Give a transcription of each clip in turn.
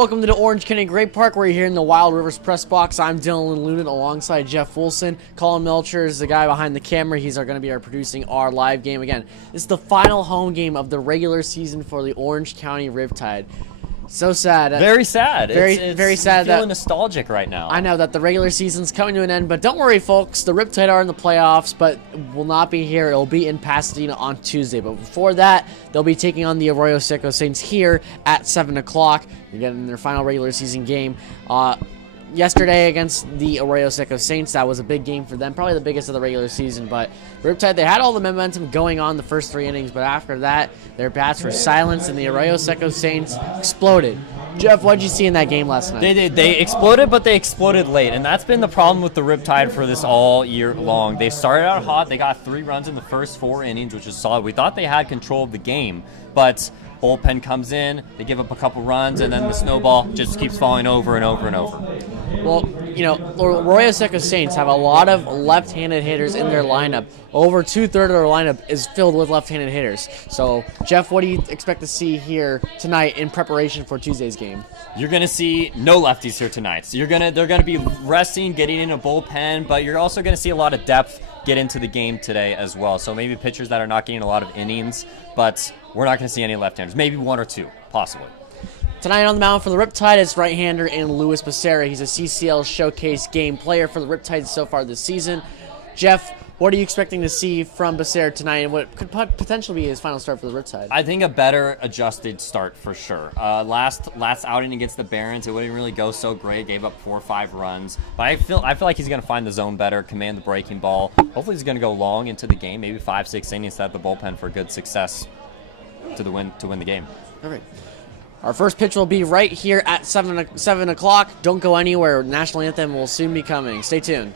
Welcome to the Orange County Great Park. We're here in the Wild Rivers press box. I'm Dylan Lunan alongside Jeff Wilson. Colin Melcher is the guy behind the camera. He's going to be producing our live game. Again, this is the final home game of the regular season for the Orange County Riptide. So sad. Very sad. It's very sad. Feeling nostalgic right now. I know that the regular season's coming to an end, but don't worry, folks. The Riptide are in the playoffs, but will not be here. It'll be in Pasadena on Tuesday. But before that, they'll be taking on the Arroyo Seco Saints here at 7 o'clock. They're getting their final regular season game. Yesterday against the Arroyo Seco Saints, that was a big game for them, probably the biggest of the regular season. But Riptide, they had all the momentum going on the first 3 innings, but after that, their bats were silenced and the Arroyo Seco Saints exploded. Jeff, what did you see in that game last night? They did. They exploded, but they exploded late, and that's been the problem with the Riptide for this all year long. They started out hot. They got 3 runs in the first 4 innings, which is solid. We thought they had control of the game, but bullpen comes in, they give up a couple runs, and then the snowball just keeps falling over and over and over. Well, you know, Arroyo Seco Saints have a lot of left-handed hitters in their lineup. Over 2/3 of their lineup is filled with left-handed hitters. So, Jeff, what do you expect to see here tonight in preparation for Tuesday's game? You're going to see no lefties here tonight. So they're going to be resting, getting in a bullpen, but you're also going to see a lot of depth get into the game today as well. So maybe pitchers that are not getting a lot of innings, but we're not going to see any left-handers. Maybe 1 or 2, possibly. Tonight on the mound for the Riptide is right-hander in Louis Basera. He's a CCL Showcase game player for the Riptide so far this season. Jeff, what are you expecting to see from Basera tonight, and what could potentially be his final start for the Riptide? I think a better adjusted start for sure. Last outing against the Barons, it wouldn't really go so great. Gave up 4 or 5 runs, but I feel like he's going to find the zone better, command the breaking ball. Hopefully, he's going to go long into the game, maybe 5-6 innings, set the bullpen for good success to win the game. All right. Our first pitch will be right here at 7 o'clock. Don't go anywhere. National Anthem will soon be coming. Stay tuned.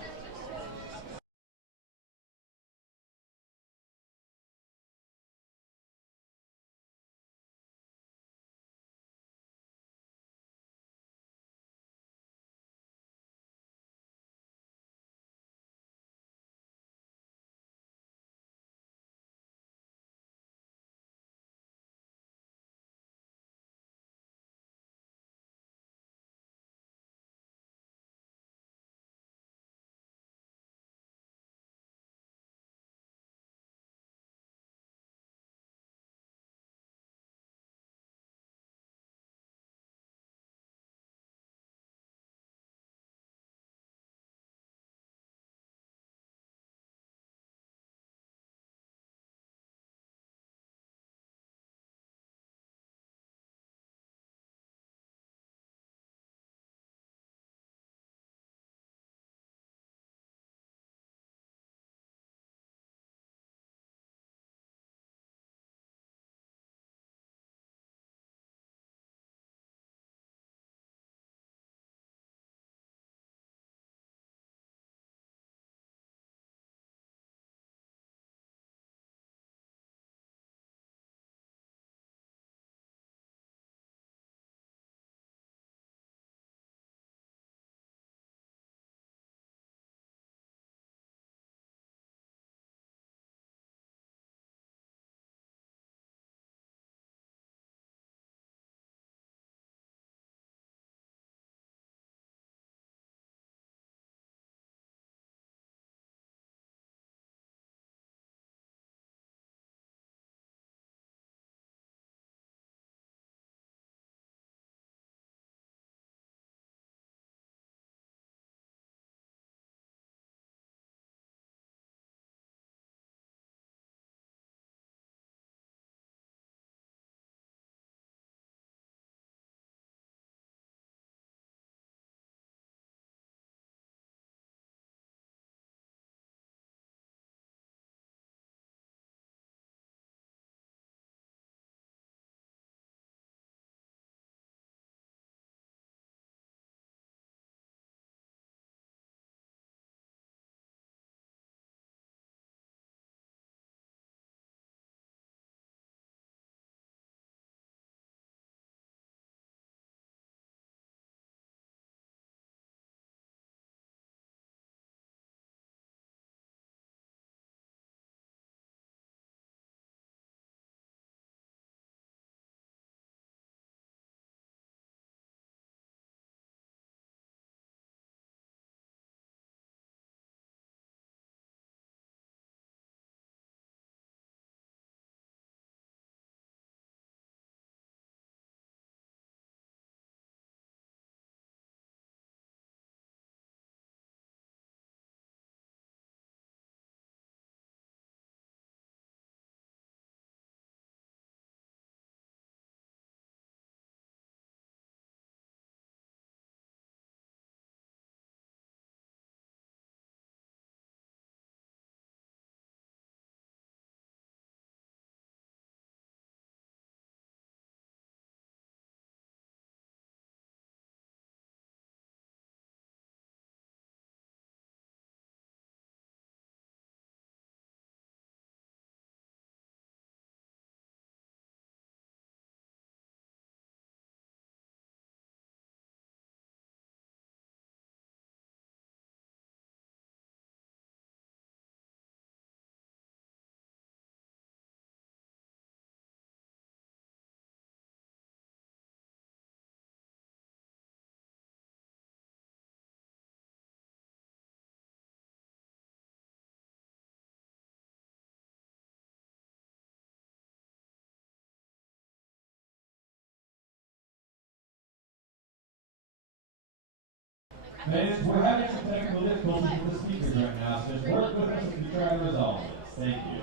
Fans, we're having some technical difficulties with the speakers right now, so just work with us as we try to resolve this. Thank you.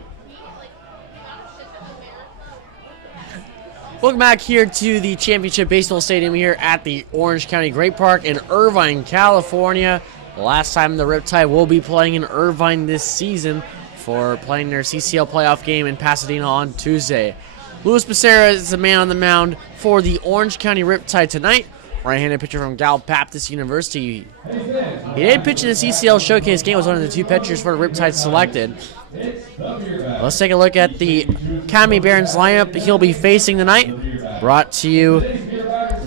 Welcome back here to the Championship Baseball Stadium here at the Orange County Great Park in Irvine, California. The last time the Riptide will be playing in Irvine this season for playing their CCL playoff game in Pasadena on Tuesday. Luis Basera is the man on the mound for the Orange County Riptide tonight. Right-handed pitcher from Cal Baptist University. He did pitch in the CCL Showcase game, was one of the 2 pitchers for the Riptide selected. Let's take a look at the Academy Barons lineup he'll be facing tonight. Brought to you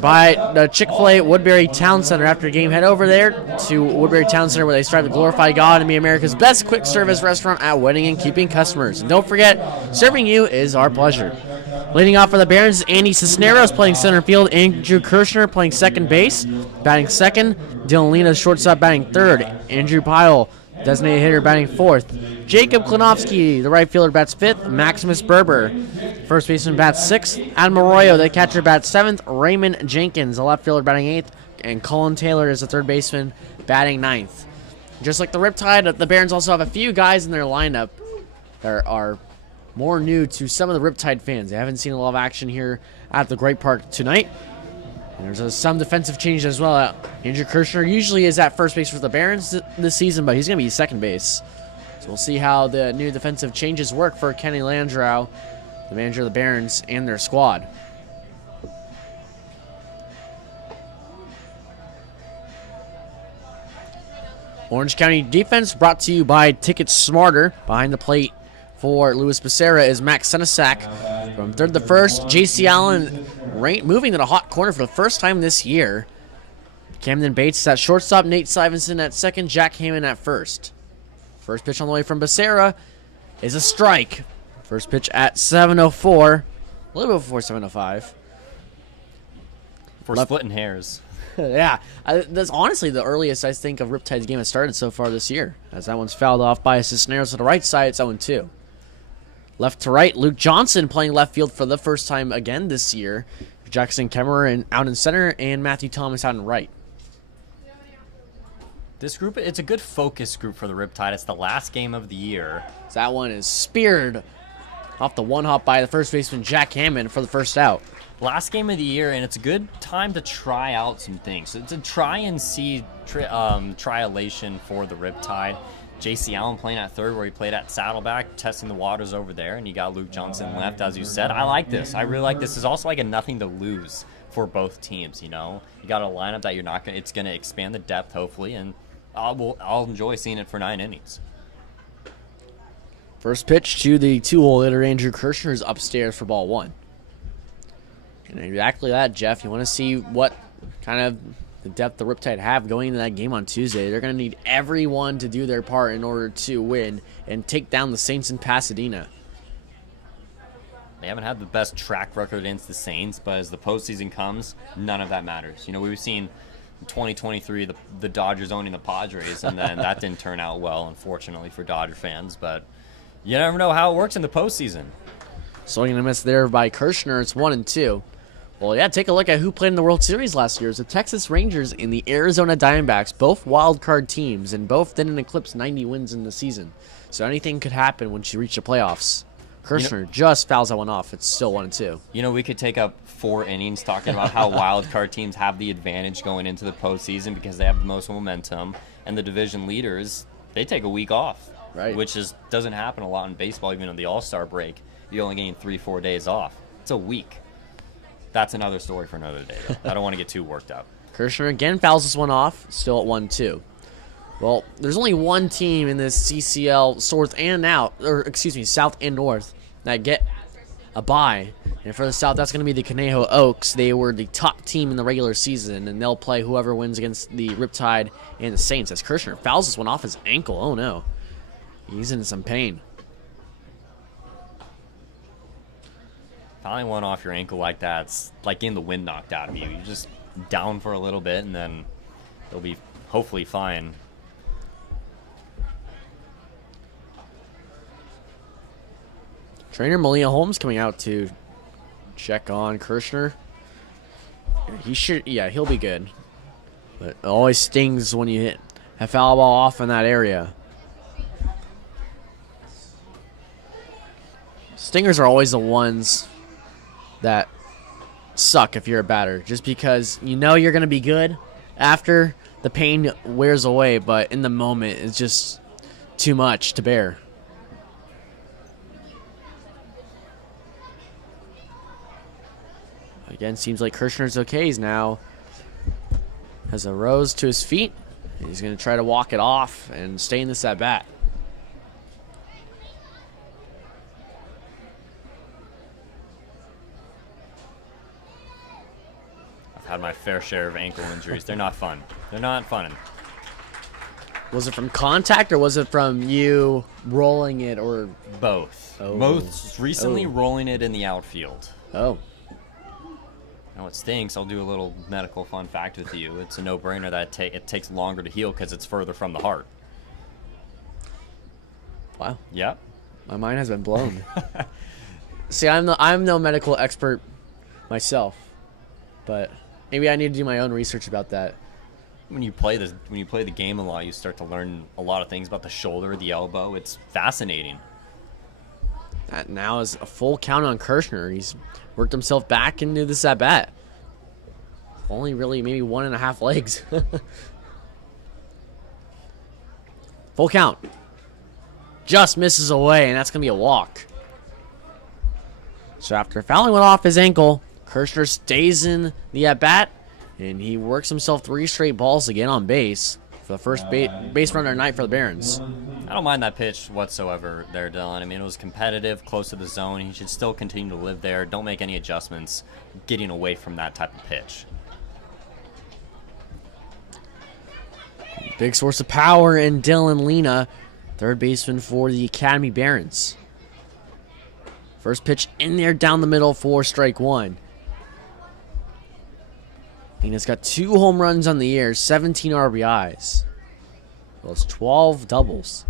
by the Chick-fil-A Woodbury Town Center. After the game, head over there to Woodbury Town Center where they strive to glorify God and be America's best quick service restaurant at winning and keeping customers. And don't forget, serving you is our pleasure. Leading off for the Barons is Andy Cisneros playing center field. Andrew Kirshner playing second base. Batting second. Dylan Lena, shortstop, batting third. Andrew Pyle, designated hitter, batting fourth. Jacob Klinowski, the right fielder, bats fifth. Maximus Berber, first baseman, bats sixth. Adam Arroyo, the catcher, bats seventh. Raymond Jenkins, the left fielder, batting eighth. And Colin Taylor is the third baseman, batting ninth. Just like the Riptide, the Barons also have a few guys in their lineup that are more new to some of the Riptide fans. They haven't seen a lot of action here at the Great Park tonight. And there's some defensive changes as well. Andrew Kirshner usually is at first base for the Barons this season, but he's going to be second base. So we'll see how the new defensive changes work for Kenny Landreau, the manager of the Barons, and their squad. Orange County defense brought to you by Ticket Smarter. Behind the plate for Luis Basera is Max Senesac. From third to first, J.C. Allen moving to the hot corner for the first time this year. Camden Bates at shortstop, Nate Sivenson at second, Jack Hammond at first. First pitch on the way from Basera is a strike. First pitch at 7:04, a little bit before 7:05. For splitting hairs. Yeah, that's honestly the earliest I think of Riptide's game has started so far this year, as that one's fouled off by Cisneros to the right side. It's 0-2. Left to right, Luke Johnson playing left field for the first time again this year. Jackson Kemmerer out in center, and Matthew Thomas out in right. This group, it's a good focus group for the Riptide. It's the last game of the year. So that one is speared off the one hop by the first baseman Jack Hammond for the first out. Last game of the year, and it's a good time to try out some things. So it's a try and see trialation for the Riptide. J.C. Allen playing at third where he played at Saddleback, testing the waters over there, and you got Luke Johnson left, as you said. I like this. I really like this. It's also like a nothing to lose for both teams, you know? You got a lineup that you're not going to, it's going to expand the depth, hopefully, and I'll enjoy seeing it for 9 innings. First pitch to the 2-hole hitter, Andrew Kirshner, is upstairs for ball 1. And exactly that, Jeff. You want to see what kind of the depth the Riptide have going into that game on Tuesday. They're going to need everyone to do their part in order to win and take down the Saints in Pasadena. They haven't had the best track record against the Saints, but as the postseason comes, none of that matters. You know, we've seen in 2023 the Dodgers owning the Padres, and then that didn't turn out well, unfortunately, for Dodger fans. But you never know how it works in the postseason. Swing and a miss there by Kirshner. It's 1-2. Well, yeah, take a look at who played in the World Series last year. It's the Texas Rangers and the Arizona Diamondbacks, both wild card teams, and both didn't eclipse 90 wins in the season. So anything could happen when you reach the playoffs. Kirshner just fouls that one off. It's still 1-2. You know, we could take up 4 innings talking about how wild card teams have the advantage going into the postseason because they have the most momentum, and the division leaders, they take a week off, right? Which doesn't happen a lot in baseball. Even in the All-Star break, you're only getting 3-4 days off. It's a week. That's another story for another day, though. I don't want to get too worked up. Kirshner again fouls this one off, still at 1-2. Well, there's only one team in this CCL South and North that get a bye. And for the South, that's going to be the Conejo Oaks. They were the top team in the regular season, and they'll play whoever wins against the Riptide and the Saints. As Kirshner fouls this one off his ankle. Oh, no. He's in some pain. Fouling one off your ankle like that, it's like getting the wind knocked out of you. You're just down for a little bit, and then they'll be hopefully fine. Trainer Malia Holmes coming out to check on Kirshner. He'll be good. But it always stings when you hit a foul ball off in that area. Stingers are always the ones that suck if you're a batter, just because you know you're going to be good after the pain wears away, but in the moment it's just too much to bear. Again, seems like Kirshner's okay. He's now has a rose to his feet. He's going to try to walk it off and stay in this at bat. Had my fair share of ankle injuries. They're not fun. They're not fun. Was it from contact or was it from you rolling it or both? Oh. Most recently Oh. rolling it in the outfield. Oh. Now it stinks. I'll do a little medical fun fact with you. It's a no-brainer that it takes longer to heal because it's further from the heart. Wow. Yep. My mind has been blown. See, I'm no medical expert myself, but maybe I need to do my own research about that. When you play the game a lot, you start to learn a lot of things about the shoulder, the elbow. It's fascinating. That now is a full count on Kirshner. He's worked himself back into this at bat. Only really maybe 1.5 legs. Full count. Just misses away, and that's going to be a walk. So after fouling one off his ankle, Kirshner stays in the at bat, and he works himself 3 straight balls again on base for the first base runner night for the Barons. I don't mind that pitch whatsoever there, Dylan. I mean, it was competitive, close to the zone. He should still continue to live there. Don't make any adjustments getting away from that type of pitch. Big source of power in Dylan Lena, third baseman for the Academy Barons. First pitch in there down the middle for strike one. Lena's got 2 home runs on the year, 17 RBIs. Well, it's 12 doubles.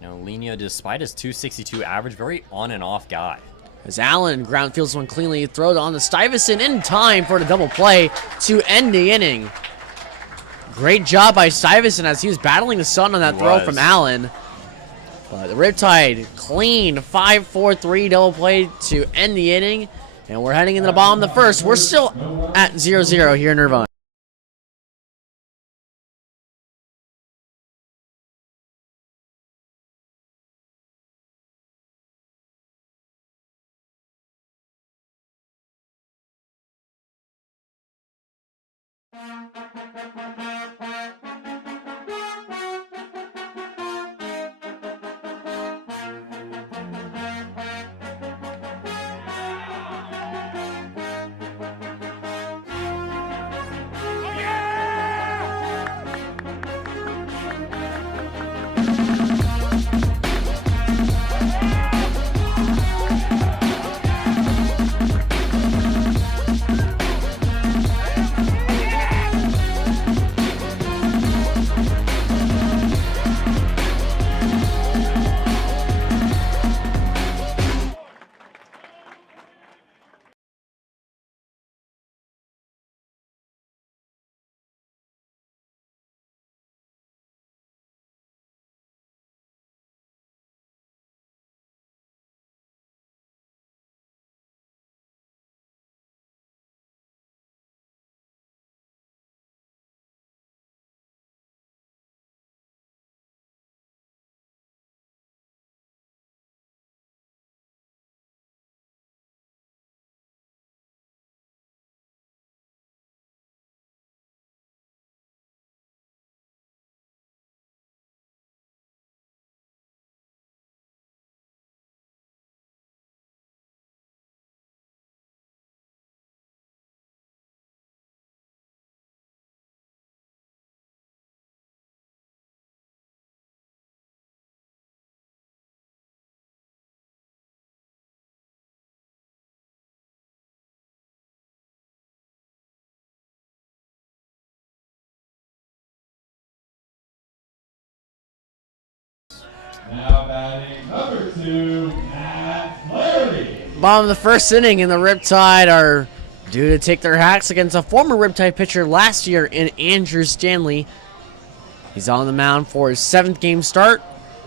You know, Lena, despite his 262 average, very on and off guy. As Allen ground fields one cleanly, throw it on to Stuyvesant in time for the double play to end the inning. Great job by Stuyvesant as he was battling the sun on that throw from Allen. But the Riptide clean 5-4-3 double play to end the inning. And we're heading into the bottom of the first. We're still at 0-0 here in Irvine. Now batting number 2, Matt Flaherty. Bottom of the first inning, and the Riptide are due to take their hats against a former Riptide pitcher last year in Andrew Stanley. He's on the mound for his 7th game start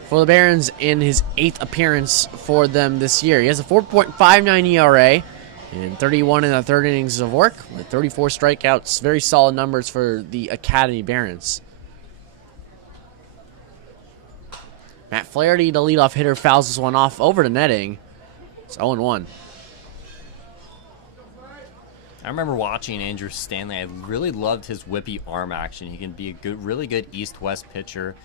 for the Barons in his 8th appearance for them this year. He has a 4.59 ERA and 31 in the 3rd innings of work with 34 strikeouts. Very solid numbers for the Academy Barons. Matt Flaherty, the leadoff hitter, fouls this one off over the netting. It's 0-1. I remember watching Andrew Stanley. I really loved his whippy arm action. He can be a really good east-west pitcher,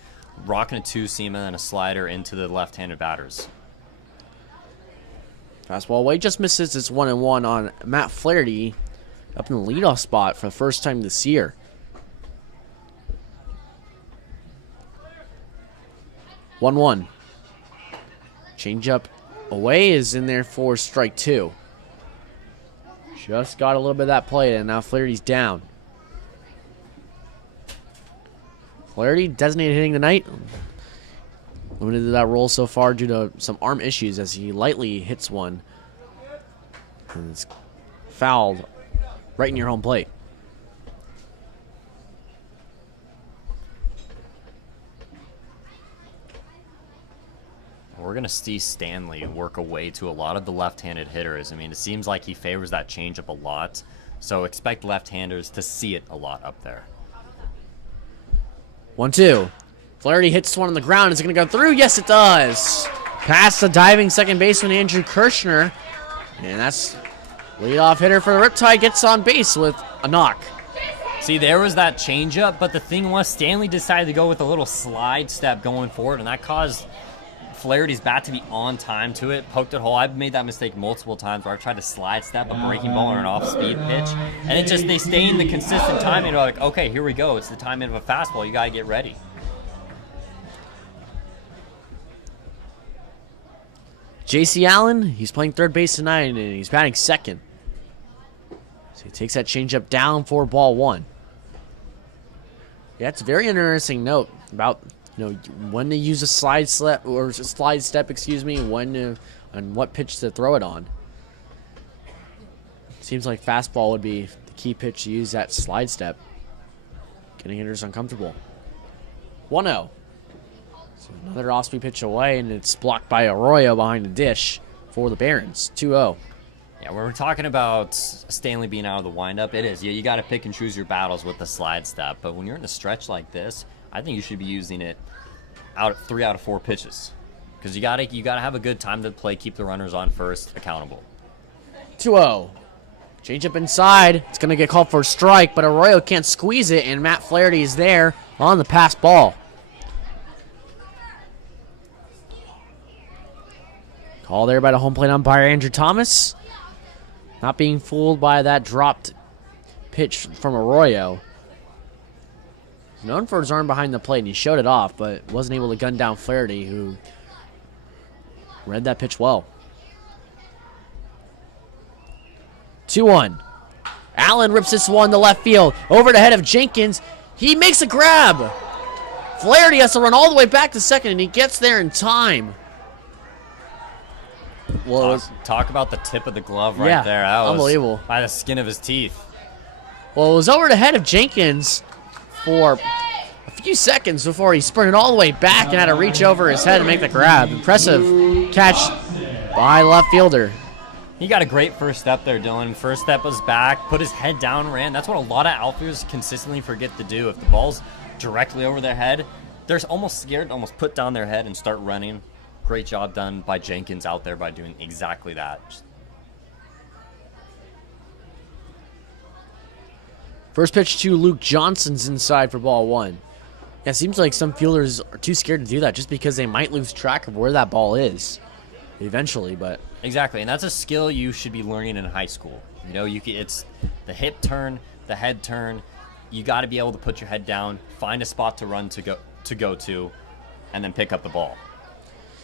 rocking a two-seam and a slider into the left-handed batters. Fastball away, just misses. It's 1-1 on Matt Flaherty up in the leadoff spot for the first time this year. One. Changeup away is in there for strike 2. Just got a little bit of that play, and now Flaherty's down. Flaherty, designated hitting tonight. Limited to that role so far due to some arm issues as he lightly hits one. And it's fouled right in your home plate. We're going to see Stanley work away to a lot of the left-handed hitters. I mean, it seems like he favors that changeup a lot. So expect left-handers to see it a lot up there. 1-2. Flaherty hits one on the ground. Is it going to go through? Yes, it does. Past the diving second baseman, Andrew Kirshner. And that's leadoff hitter for the Riptide. Gets on base with a knock. See, there was that changeup, but the thing was Stanley decided to go with a little slide step going forward, and that caused Flaherty's bat to be on time to it, poked it whole. I've made that mistake multiple times where I've tried to slide step a breaking ball or an off-speed pitch, and it just, they stay in the consistent timing. They're like, okay, here we go. It's the timing of a fastball. You got to get ready. J.C. Allen, he's playing third base tonight, and he's batting second. So he takes that changeup down for ball 1. Yeah, it's a very interesting note about when to use a slide step, when to, and what pitch to throw it on. Seems like fastball would be the key pitch to use that slide step. Getting hitters uncomfortable. 1-0. So another off-speed pitch away, and it's blocked by Arroyo behind the dish for the Barons. 2-0. Yeah, when we're talking about Stanley being out of the windup, it is. Yeah, you got to pick and choose your battles with the slide step. But when you're in a stretch like this, I think you should be using it 3 out of 4 pitches, because you gotta have a good time to play, keep the runners on first accountable. 2-0. Change up inside. It's gonna get called for a strike, but Arroyo can't squeeze it, and Matt Flaherty is there on the pass ball. Call there by the home plate umpire Andrew Thomas. Not being fooled by that dropped pitch from Arroyo. He's known for his arm behind the plate, and he showed it off, but wasn't able to gun down Flaherty, who read that pitch well. 2-1. Allen rips this one to left field. Over the head of Jenkins. He makes a grab. Flaherty has to run all the way back to second, and he gets there in time. Well, talk about the tip of the glove right there. That was unbelievable. By the skin of his teeth. Well, it was over the head of Jenkins for a few seconds before he sprinted all the way back and had to reach over his head and make the grab. Impressive catch by left fielder. He got a great first step there, Dylan. First step was back, put his head down, ran. That's what a lot of outfielders consistently forget to do. If the ball's directly over their head, they're almost scared to almost put down their head and start running. Great job done by Jenkins out there by doing exactly that. First pitch to Luke Johnson's inside for ball 1. Yeah, it seems like some fielders are too scared to do that just because they might lose track of where that ball is eventually, but... Exactly, and that's a skill you should be learning in high school. It's the hip turn, the head turn. You got to be able to put your head down, find a spot to run to go to, and then pick up the ball.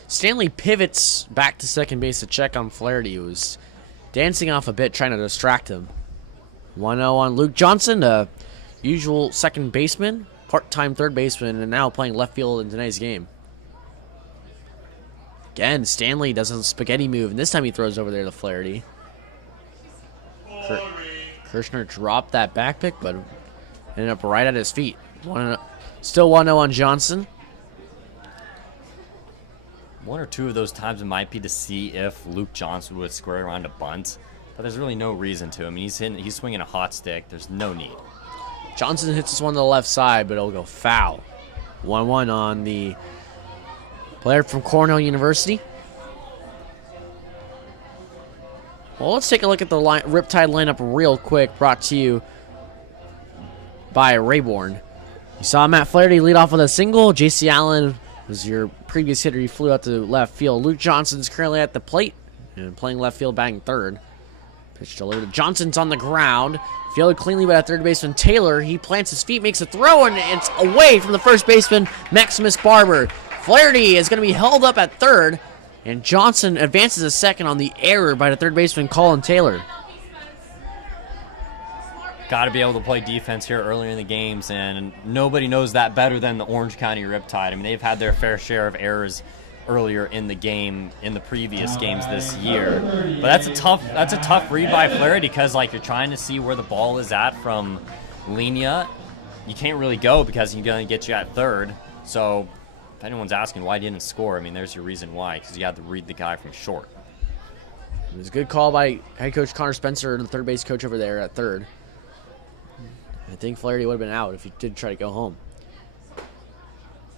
Stanley pivots back to second base to check on Flaherty, who was dancing off a bit, trying to distract him. 1-0 on Luke Johnson, the usual second baseman, part-time third baseman, and now playing left field in tonight's game. Again, Stanley does a spaghetti move, and this time he throws over there to Flaherty. Kirshner dropped that back pick, but ended up right at his feet. Still 1-0 on Johnson. One or two of those times it might be to see if Luke Johnson would square around a bunt, but there's really no reason to. I mean, he's swinging a hot stick. There's no need. Johnson hits this one to the left side, but it'll go foul. 1-1 on the player from Cornell University. Well, let's take a look at the Riptide lineup real quick, brought to you by Rayborn. You saw Matt Flaherty lead off with a single. J.C. Allen was your previous hitter. He flew out to left field. Luke Johnson's currently at the plate and playing left field, batting third. Pitch delivered. Johnson's on the ground. Fielded cleanly by third baseman Taylor. He plants his feet, makes a throw, and it's away from the first baseman, Maximus Barber. Flaherty is going to be held up at third, and Johnson advances a second on the error by the third baseman, Colin Taylor. Got to be able to play defense here earlier in the games, and nobody knows that better than the Orange County Riptide. I mean, they've had their fair share of errors earlier in the game, in the previous games this year. But that's a tough read by Flaherty, because like you're trying to see where the ball is at from Linia. You can't really go because he's going to get you at third. So if anyone's asking why he didn't score, I mean, there's your reason why, because you had to read the guy from short. It was a good call by head coach Connor Spencer, the third base coach over there at third. I think Flaherty would have been out if he did try to go home.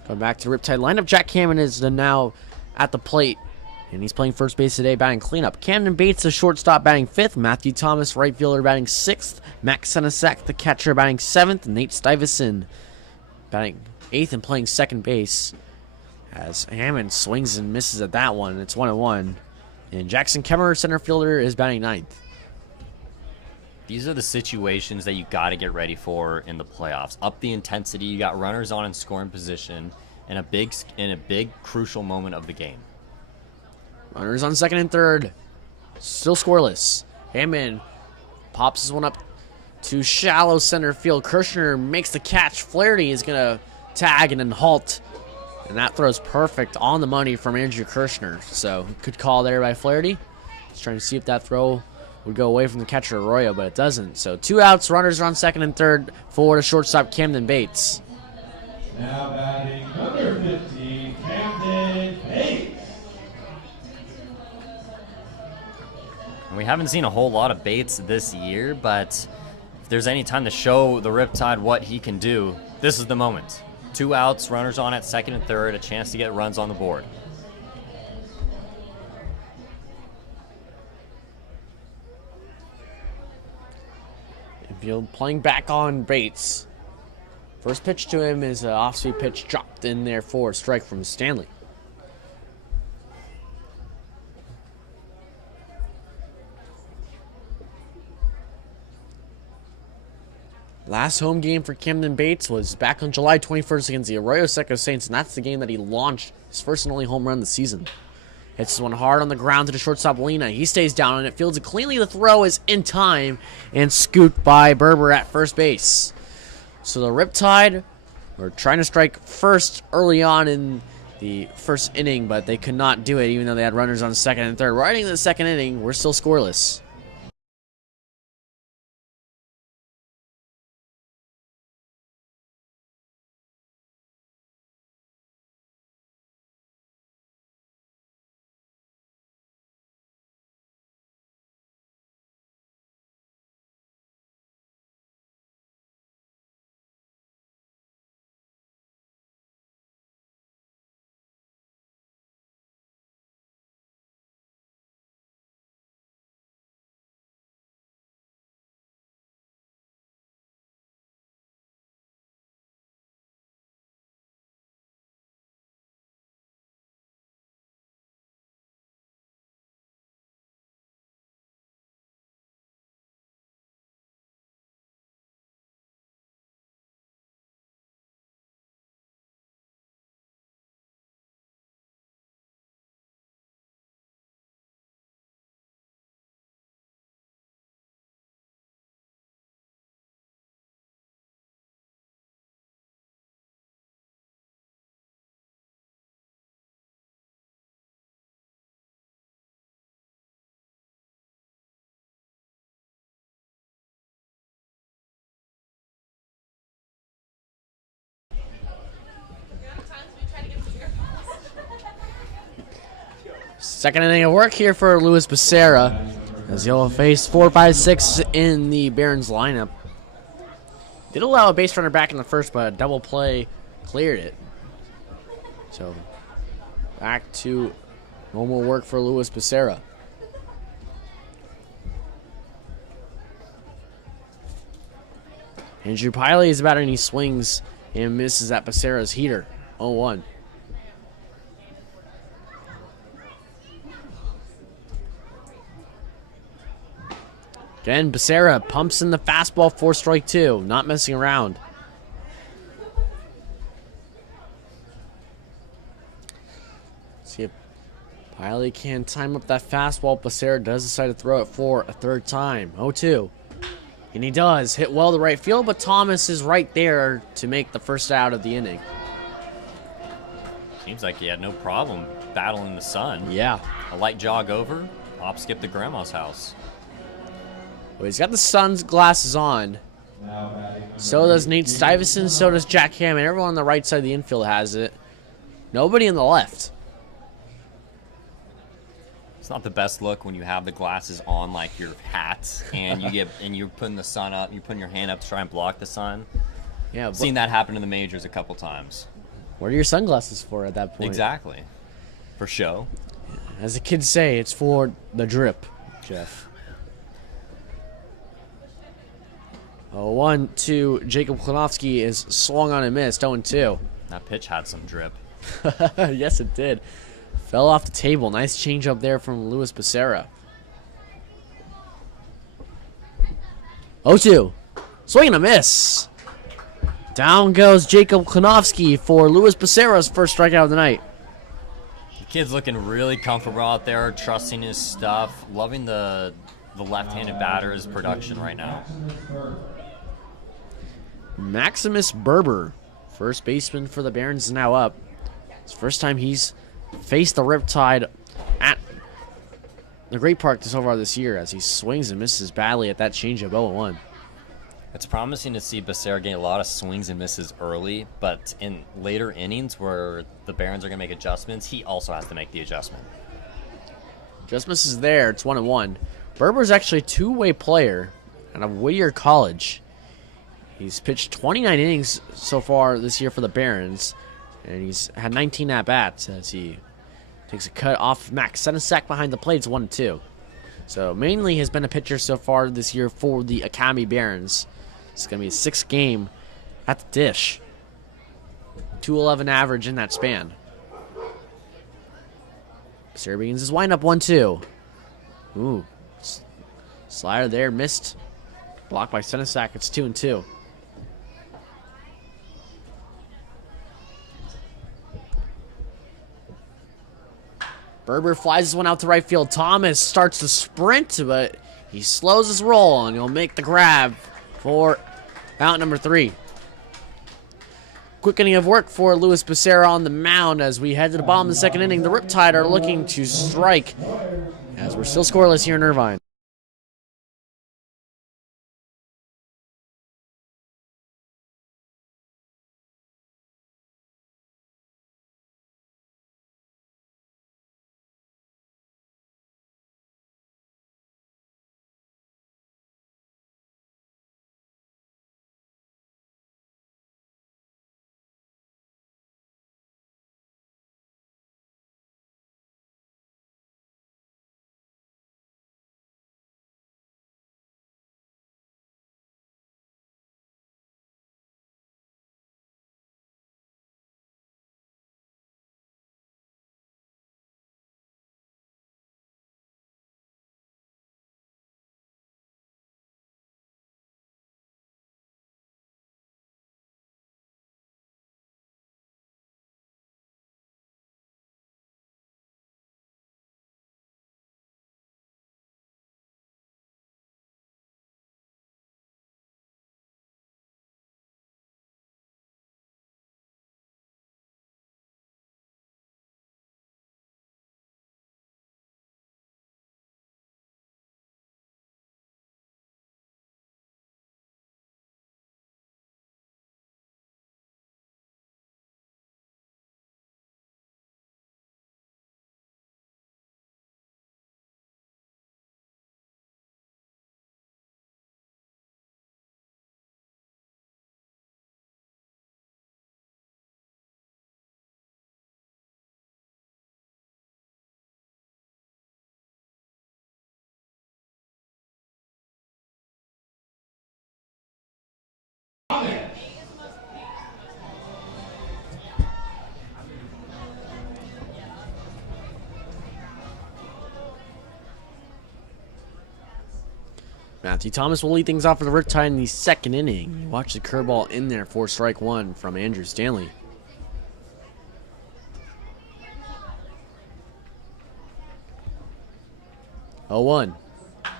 Going back to the Riptide lineup, Jack Cameron is now at the plate, and he's playing first base today, batting cleanup. Camden Bates, the shortstop, batting fifth. Matthew Thomas, right fielder, batting sixth. Max Senasek, the catcher, batting seventh. Nate Stuyvesant batting eighth and playing second base, as Hammond swings and misses at that one. It's 1-1. And Jackson Kemmer, center fielder, is batting ninth. These are the situations that you got to get ready for in the playoffs. Up the intensity, you got runners on in scoring position, in a big crucial moment of the game. Runners on second and third, still scoreless. Hammond pops this one up to shallow center field. Kirshner makes the catch. Flaherty is gonna tag and then halt, and that throws perfect on the money from Andrew Kirshner. So good call there by Flaherty. He's trying to see if that throw would go away from the catcher Arroyo, but it doesn't. So 2 outs, runners are on second and third for the shortstop Camden Bates. Now batting number 15, Camden Bates. We haven't seen a whole lot of Bates this year, but if there's any time to show the Riptide what he can do, this is the moment. 2 outs, runners on at second and third, a chance to get runs on the board. Infield playing back on Bates. First pitch to him is an off-speed pitch dropped in there for a strike from Stanley. Last home game for Camden Bates was back on July 21st against the Arroyo Seco Saints, and that's the game that he launched his first and only home run of the season. Hits this one hard on the ground to the shortstop Lena. He stays down on it, fields it cleanly. The throw is in time and scooped by Berber at first base. So the Riptide were trying to strike first early on in the first inning, but they could not do it even though they had runners on second and third. Right into the second inning, we're still scoreless. Second inning of work here for Luis Basera, as he'll face 4, 5, 6 in the Barons lineup. Did allow a base runner back in the first, but a double play cleared it. So back to normal work for Luis Basera. Andrew Piley is about, and he swings and misses at Basera's heater. 0-1. Again, Basera pumps in the fastball for strike 2, not messing around. See if Piley can time up that fastball. Basera does decide to throw it for a third time. 0-2. And he does hit well to right field, but Thomas is right there to make the first out of the inning. Seems like he had no problem battling the sun. Yeah. A light jog over, hop skip to grandma's house. Well, he's got the sun's glasses on. So does Nate Stuyvesant, so does Jack Hammond. Everyone on the right side of the infield has it. Nobody on the left. It's not the best look when you have the glasses on like your hat and you're putting the sun up, you're putting your hand up to try and block the sun. Yeah, I've seen that happen in the majors a couple times. What are your sunglasses for at that point? Exactly. For show. As the kids say, it's for the drip, Jeff. 0-1-2. Jacob Klinowski is swung on and missed. 0-2. That pitch had some drip. Yes, it did. Fell off the table. Nice change up there from Luis Basera. 0-2. Swing and a miss. Down goes Jacob Klinowski for Luis Basera's first strikeout of the night. The kid's looking really comfortable out there, trusting his stuff, loving the left-handed batter's production right now. Maximus Berber, first baseman for the Barons, is now up. It's the first time he's faced the Riptide at the Great Park so far this year, as he swings and misses badly at that changeup. 0-1. It's promising to see Basera get a lot of swings and misses early, but in later innings where the Barons are going to make adjustments, he also has to make the adjustment. Adjustments is there. It's 1-1. Berber's actually a two-way player out of Whittier College. He's pitched 29 innings so far this year for the Barons, and he's had 19 at-bats as he takes a cut off Max. Set a sack behind the plate. It's 1-2. So mainly has been a pitcher so far this year for the Academy Barons. It's going to be a 6th game at the dish. 211 average in that span. Basera begins his windup. 1-2. Ooh. Slider there, missed. Blocked by Senesac. It's 2-2. Berber flies this one out to right field. Thomas starts to sprint, but he slows his roll, and he'll make the grab for out number 3. Quick inning of work for Luis Basera on the mound as we head to the bottom of the 2nd inning. The Riptide are looking to strike as we're still scoreless here in Irvine. Matthew Thomas will lead things off for the Riptide in the second inning. Watch the curveball in there for strike one from Andrew Stanley. Oh, 1.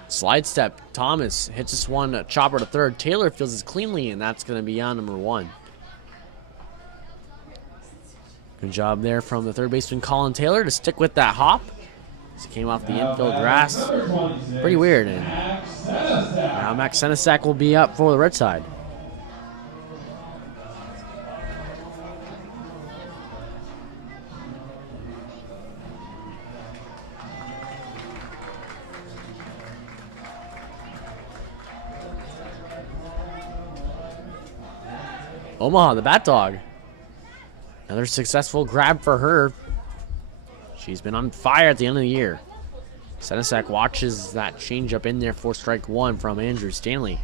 Slide step. Thomas hits this one chopper to third. Taylor fields it cleanly, and that's going to be on number 1. Good job there from the third baseman Colin Taylor to stick with that hop. He came off the infield grass. Pretty weird. And now Max Senesac will be up for the Riptide. Omaha, the bat dog. Another successful grab for her. She's been on fire at the end of the year. Senesac watches that changeup in there for strike one from Andrew Stanley.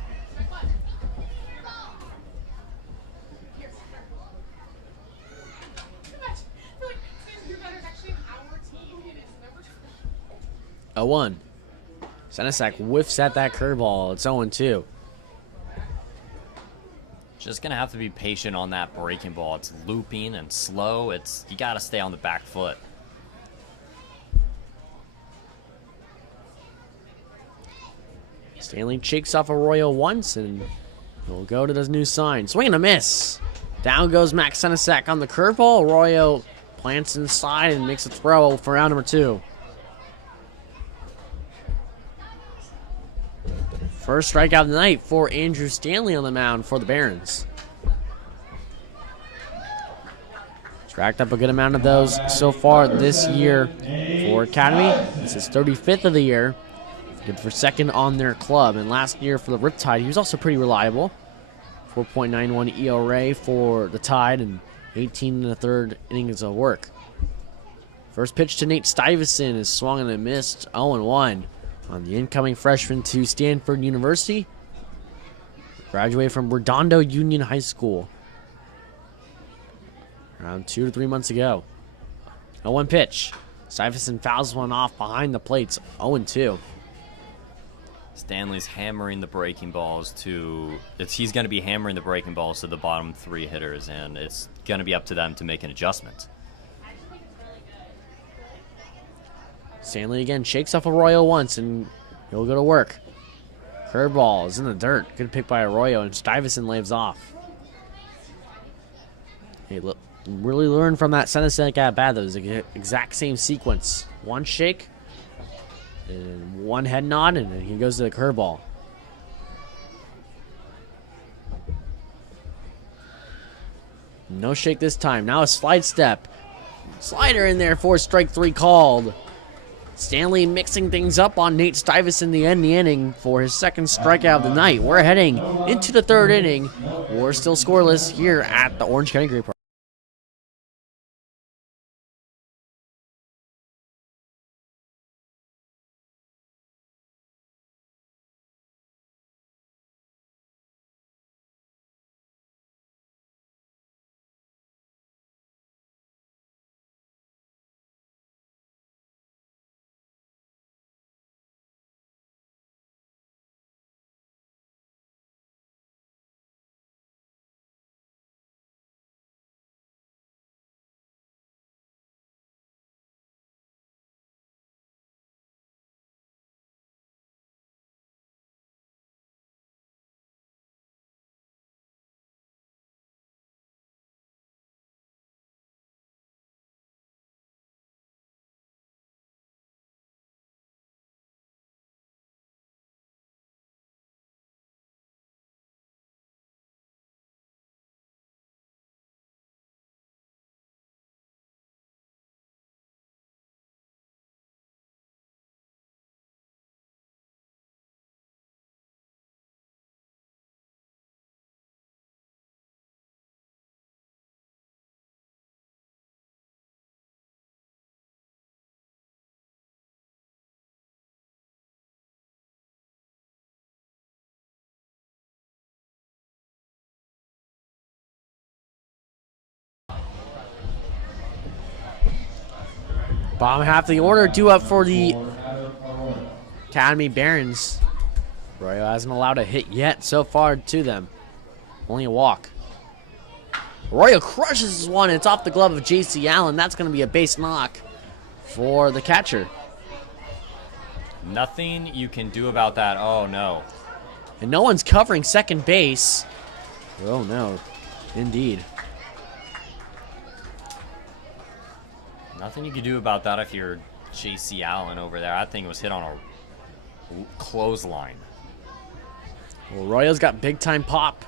A 1. Senesac whiffs at that curveball. It's 0-2. Just gonna have to be patient on that breaking ball. It's looping and slow. You gotta stay on the back foot. Stanley shakes off Arroyo once, and he'll go to the new sign. Swing and a miss. Down goes Max Senesac on the curveball. Arroyo plants inside and makes a throw for round number 2. First strikeout of the night for Andrew Stanley on the mound for the Barons. He's racked up a good amount of those so far this year for Academy. This is 35th of the year. Good for second on their club. And last year for the Riptide, he was also pretty reliable. 4.91 ERA for the Tide and 18 in the third innings of work. First pitch to Nate Stuyvesant is swung and a missed. 0-1 on the incoming freshman to Stanford University. Graduated from Redondo Union High School around 2 to 3 months ago. 0-1 pitch. Stuyvesant fouls one off behind the plates. 0-2. Stanley's hammering the breaking balls he's going to be hammering the breaking balls to the bottom 3 hitters, and it's going to be up to them to make an adjustment. Stanley again shakes off Arroyo once, and he'll go to work. Curveball is in the dirt. Good pick by Arroyo, and Stuyvesant lays off. Hey, look, really learn from that Senesac at bat. That was the exact same sequence. One shake, and one head nod, and then he goes to the curveball. No shake this time. Now a slide step. Slider in there for strike 3 called. Stanley mixing things up on Nate Stuyvesant in the end of the inning for his second strikeout of the night. We're heading into the third inning. We're still scoreless here at the Orange County Great Park. Bottom half of the order due up for the Academy Barons. Arroyo hasn't allowed a hit yet so far to them. Only a walk. Arroyo crushes this one. It's off the glove of J.C. Allen. That's going to be a base knock for the catcher. Nothing you can do about that. Oh, no. And no one's covering second base. Oh, no. Indeed. Nothing you can do about that if you're J.C. Allen over there. That thing was hit on a clothesline. Well, Arroyo's got big-time pop.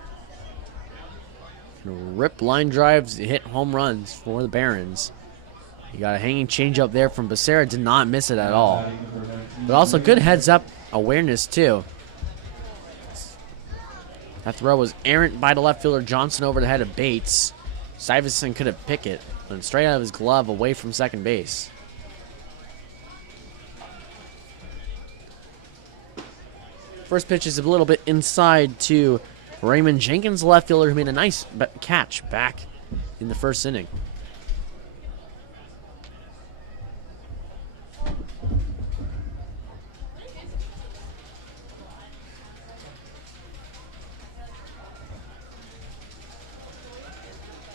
Rip line drives, hit home runs for the Barons. You got a hanging changeup there from Basera. Did not miss it at all. But also good heads-up awareness, too. That throw was errant by the left fielder Johnson over the head of Bates. Stuyvesant could have picked it, but straight out of his glove away from second base. First pitch is a little bit inside to Raymond Jenkins, the left fielder, who made a nice catch back in the first inning.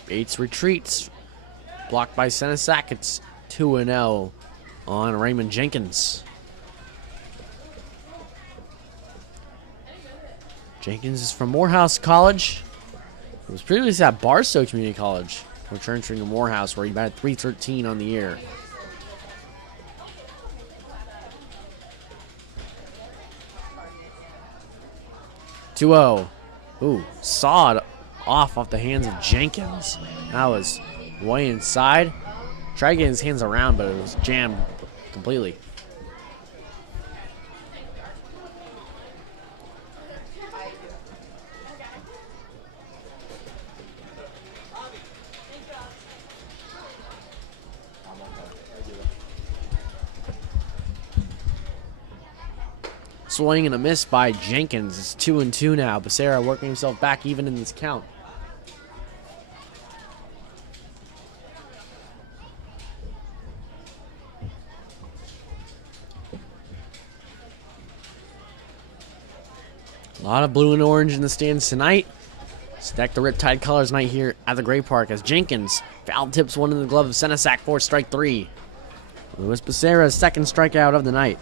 Bates retreats. Blocked by Senesac. It's 2-0 on Raymond Jenkins. Jenkins is from Morehouse College. He was previously at Barstow Community College. Returns to Morehouse, where he batted .313 on the year. Ooh, sawed off the hands of Jenkins. That was way inside. Tried getting his hands around, but it was jammed completely. Swing and a miss by Jenkins. It's 2-2 now. Basera working himself back even in this count. A lot of blue and orange in the stands tonight. Stack the Riptide colors night here at the Gray Park as Jenkins foul tips one in the glove of Senesac for strike three. Luis Basera's second strikeout of the night.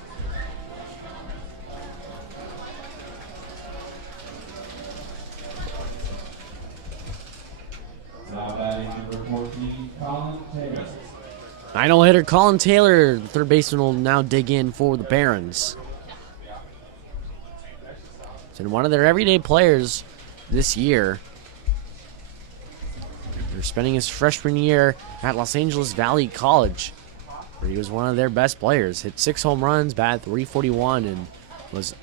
Final hitter Colin Taylor, the third baseman, will now dig in for the Barons. It's one of their everyday players this year. They're spending his freshman year at Los Angeles Valley College, where he was one of their best players. Hit 6 home runs, batted .341, and was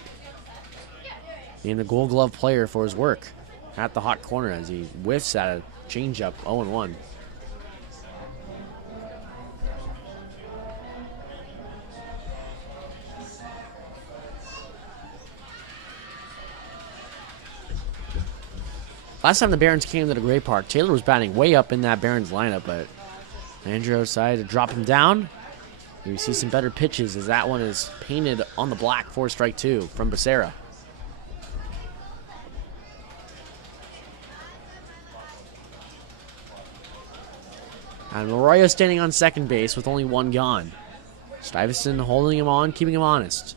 named the Gold Glove player for his work at the hot corner as he whiffs at a changeup 0-1. Last time the Barons came to the Gray Park, Taylor was batting way up in that Barons lineup, but Andrew decided to drop him down. We see some better pitches as that one is painted on the black for strike two from Basera. And Arroyo standing on second base with only one gone. Stuyvesant holding him on, keeping him honest.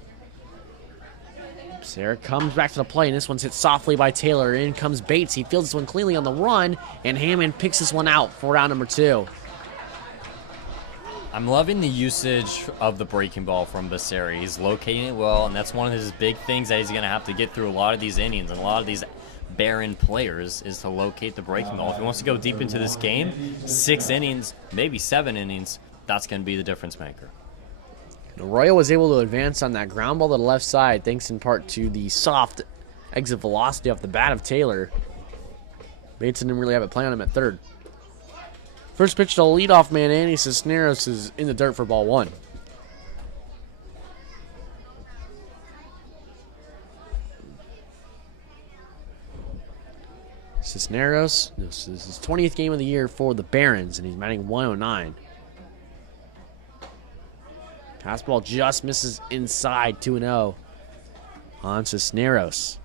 Basera comes back to the plate, and this one's hit softly by Taylor. In comes Bates. He fields this one cleanly on the run, and Hammond picks this one out for round number 2. I'm loving the usage of the breaking ball from Basera. He's locating it well, and that's one of his big things that he's going to have to get through a lot of these innings and a lot of these Baron players is to locate the breaking ball. If he wants to go deep into this game, 6 innings, maybe 7 innings, that's going to be the difference maker. Arroyo was able to advance on that ground ball to the left side, thanks in part to the soft exit velocity off the bat of Taylor. Bates didn't really have it play on him at third. First pitch to leadoff man Andy Cisneros is in the dirt for ball 1. Cisneros, this is his 20th game of the year for the Barons, and he's batting 109. Fastball just misses inside, 2-0. On Cisneros,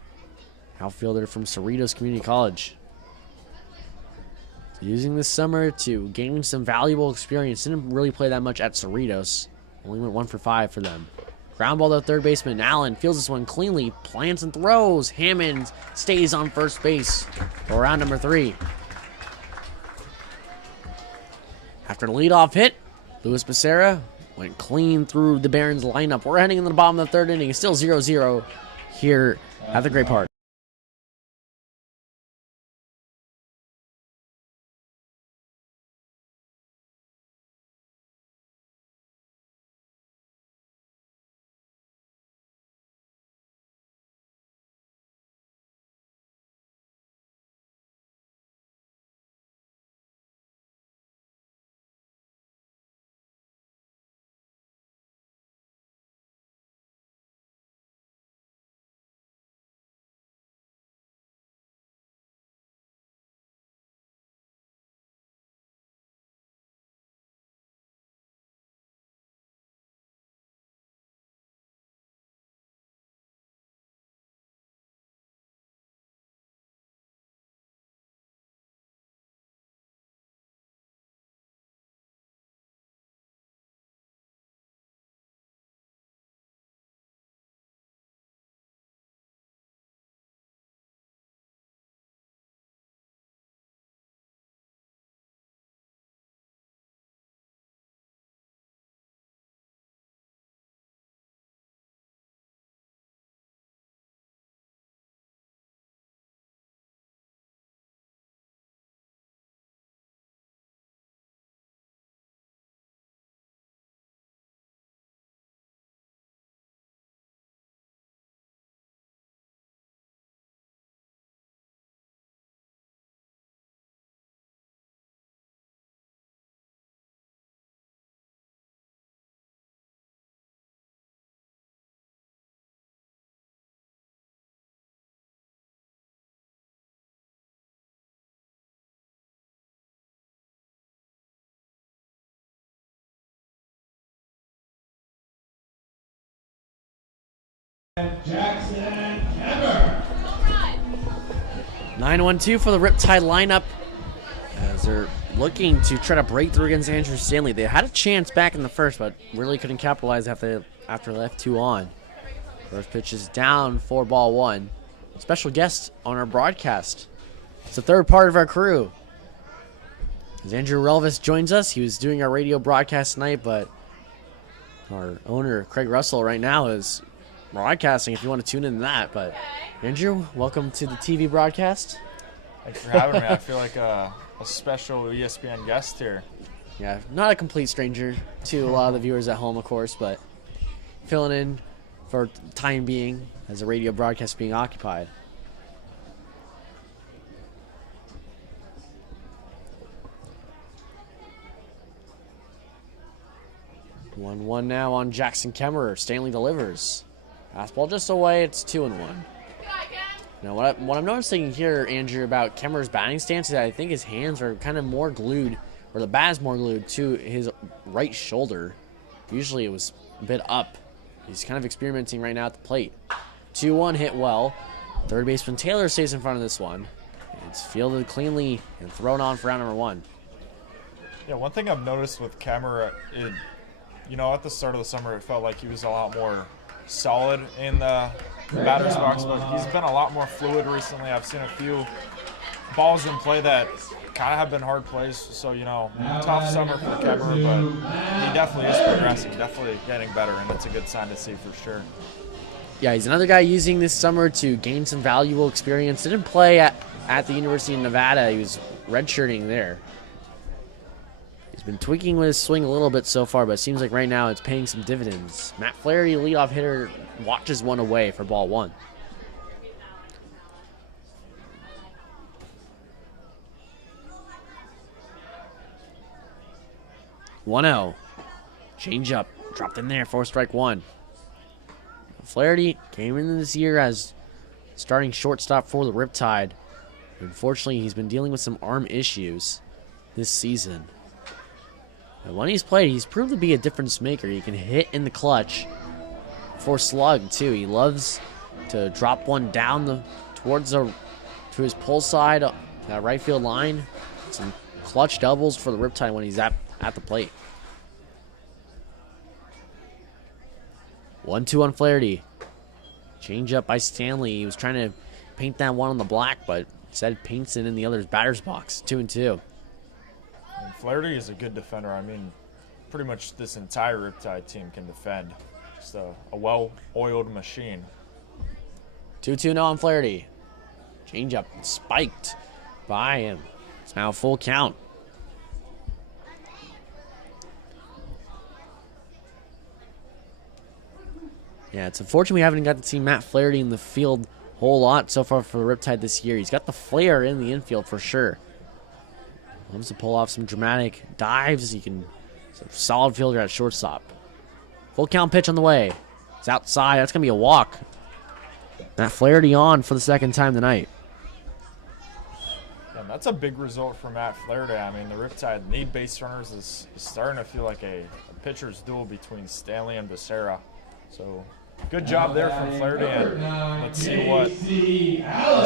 outfielder from Cerritos Community College. Using this summer to gain some valuable experience. Didn't really play that much at Cerritos. Only went 1 for 5 for them. Ground ball to third baseman. Allen fields this one cleanly. Plants and throws. Hammond stays on first base for round number 3. After the leadoff hit, Luis Basera went clean through the Barons lineup. We're heading into the bottom of the 3rd inning. It's still 0-0 here at the Great Park. Jackson Kemmer. 9-1-2 for the Riptide lineup as they're looking to try to break through against Andrew Stanley. They had a chance back in the first, but really couldn't capitalize after they left 2 on. First pitch is down for ball 1. Special guest on our broadcast. It's the 3rd part of our crew. As Andrew Relvis joins us, he was doing our radio broadcast tonight, but our owner, Craig Russell, right now is broadcasting if you want to tune in to that. But Andrew, welcome to the TV broadcast. Thanks for having me. I feel like a special ESPN guest here. Yeah, not a complete stranger to a lot of the viewers at home, of course, but filling in for time being as a radio broadcast being occupied. One now on Jackson Kemmerer. Stanley delivers. Fastball just away. It's 2-1. Now, what I'm noticing here, Andrew, about Kemmerer's batting stance is that I think his hands are kind of more glued, or the bat is more glued to his right shoulder. Usually it was a bit up. He's kind of experimenting right now at the plate. 2-1 hit well. Third baseman Taylor stays in front of this one. It's fielded cleanly and thrown on for round number 1. Yeah, one thing I've noticed with Kemmer, at the start of the summer, it felt like he was a lot more solid in the batter's box, but he's been a lot more fluid recently. I've seen a few balls in play that kind of have been hard plays, so, tough summer for Kemmer, but he definitely is progressing, definitely getting better, and it's a good sign to see for sure. Yeah, he's another guy using this summer to gain some valuable experience. Didn't play at the University of Nevada. He was redshirting there. He's been tweaking with his swing a little bit so far, but it seems like right now it's paying some dividends. Matt Flaherty, leadoff hitter, watches one away for ball 1. One-0. Change up. Dropped in there for strike 1. Flaherty came into this year as starting shortstop for the Riptide. Unfortunately, he's been dealing with some arm issues this season. And when he's played, he's proved to be a difference maker. He can hit in the clutch for slug, too. He loves to drop one down towards to his pull side, that right field line. Some clutch doubles for the Riptide when he's at the plate. 1-2 on Flaherty. Change up by Stanley. He was trying to paint that one on the black, but instead paints it in the other's batter's box. 2-2. And Flaherty is a good defender. I mean, pretty much this entire Riptide team can defend. Just a well-oiled machine. 2-2 now on Flaherty. Change up spiked by him. It's now a full count. Yeah, it's unfortunate we haven't got to see Matt Flaherty in the field a whole lot so far for the Riptide this year. He's got the flair in the infield for sure. Loves to pull off some dramatic dives. He can, solid fielder at shortstop. Full count pitch on the way. It's outside. That's going to be a walk. Matt Flaherty on for the second time tonight. And that's a big result for Matt Flaherty. I mean, the Riptide need base runners. Is starting to feel like a pitcher's duel between Stanley and Basera. So good job there from Flaherty, and let's see what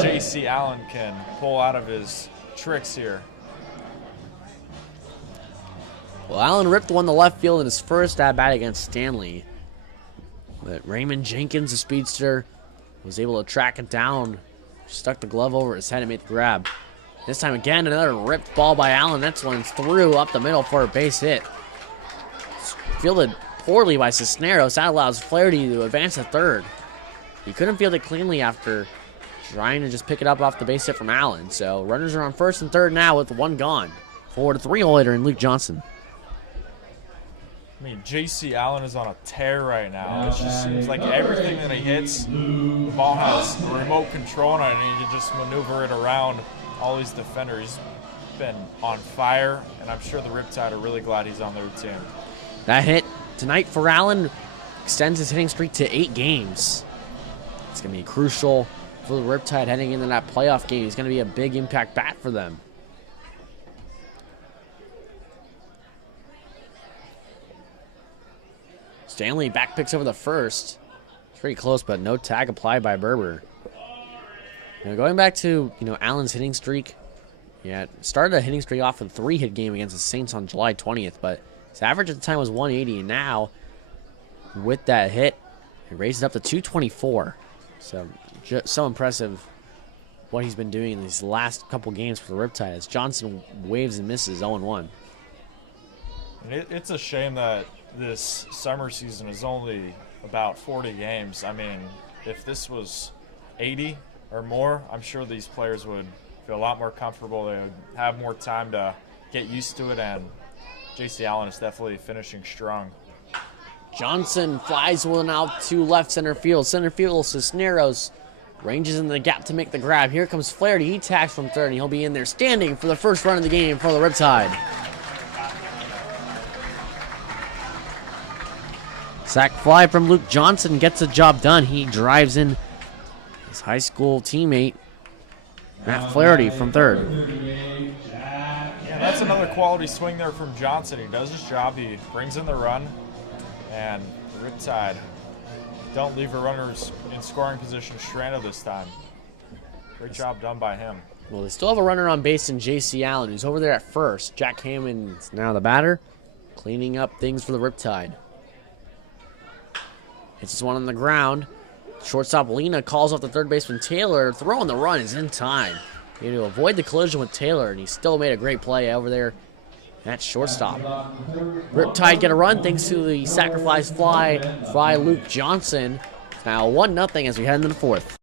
J.C. Allen can pull out of his tricks here. Well, Allen ripped one to left field in his first at-bat against Stanley. But Raymond Jenkins, the speedster, was able to track it down. Stuck the glove over his head and made the grab. This time again, another ripped ball by Allen. That one's through up the middle for a base hit. It's fielded poorly by Cisneros. That allows Flaherty to advance to third. He couldn't field it cleanly after trying to just pick it up off the base hit from Allen. So runners are on first and third now with one gone. 4-3 hole hitter in Luke Johnson. I mean, J.C. Allen is on a tear right now. It just seems like everything that he hits, the ball has remote control on it, and he can just maneuver it around all these defenders. He's been on fire, and I'm sure the Riptide are really glad he's on their team. That hit tonight for Allen extends his hitting streak to 8 games. It's going to be crucial for the Riptide heading into that playoff game. He's going to be a big impact bat for them. Stanley back picks over the first. It's pretty close, but no tag applied by Berber. Going back to Allen's hitting streak. Yeah, started a hitting streak off a 3-hit game against the Saints on July 20th, but his average at the time was 180, and now with that hit, he raised it up to 224. So, so impressive what he's been doing in these last couple games for the Riptide as Johnson waves and misses 0-1. It's a shame that this summer season is only about 40 games. I mean, if this was 80 or more, I'm sure these players would feel a lot more comfortable. They would have more time to get used to it, and J.C. Allen is definitely finishing strong. Johnson flies one out to left center field. Center field, Cisneros ranges in the gap to make the grab. Here comes Flaherty. He tags from third, and he'll be in there standing for the first run of the game for the Riptide. Sac fly from Luke Johnson gets the job done. He drives in his high school teammate, Matt Flaherty, from third. Yeah, that's another quality swing there from Johnson. He does his job. He brings in the run. And the Riptide don't leave the runners in scoring position stranded this time. Great job done by him. Well, they still have a runner on base in J.C. Allen, who's over there at first. Jack Hammond's now the batter, cleaning up things for the Riptide. Hits this one on the ground. Shortstop Lena calls off the third baseman Taylor. Throwing the run is in time. He had to avoid the collision with Taylor, and he still made a great play over there at shortstop. Riptide get a run thanks to the sacrifice fly by Luke Johnson. Now 1-0 as we head into the fourth.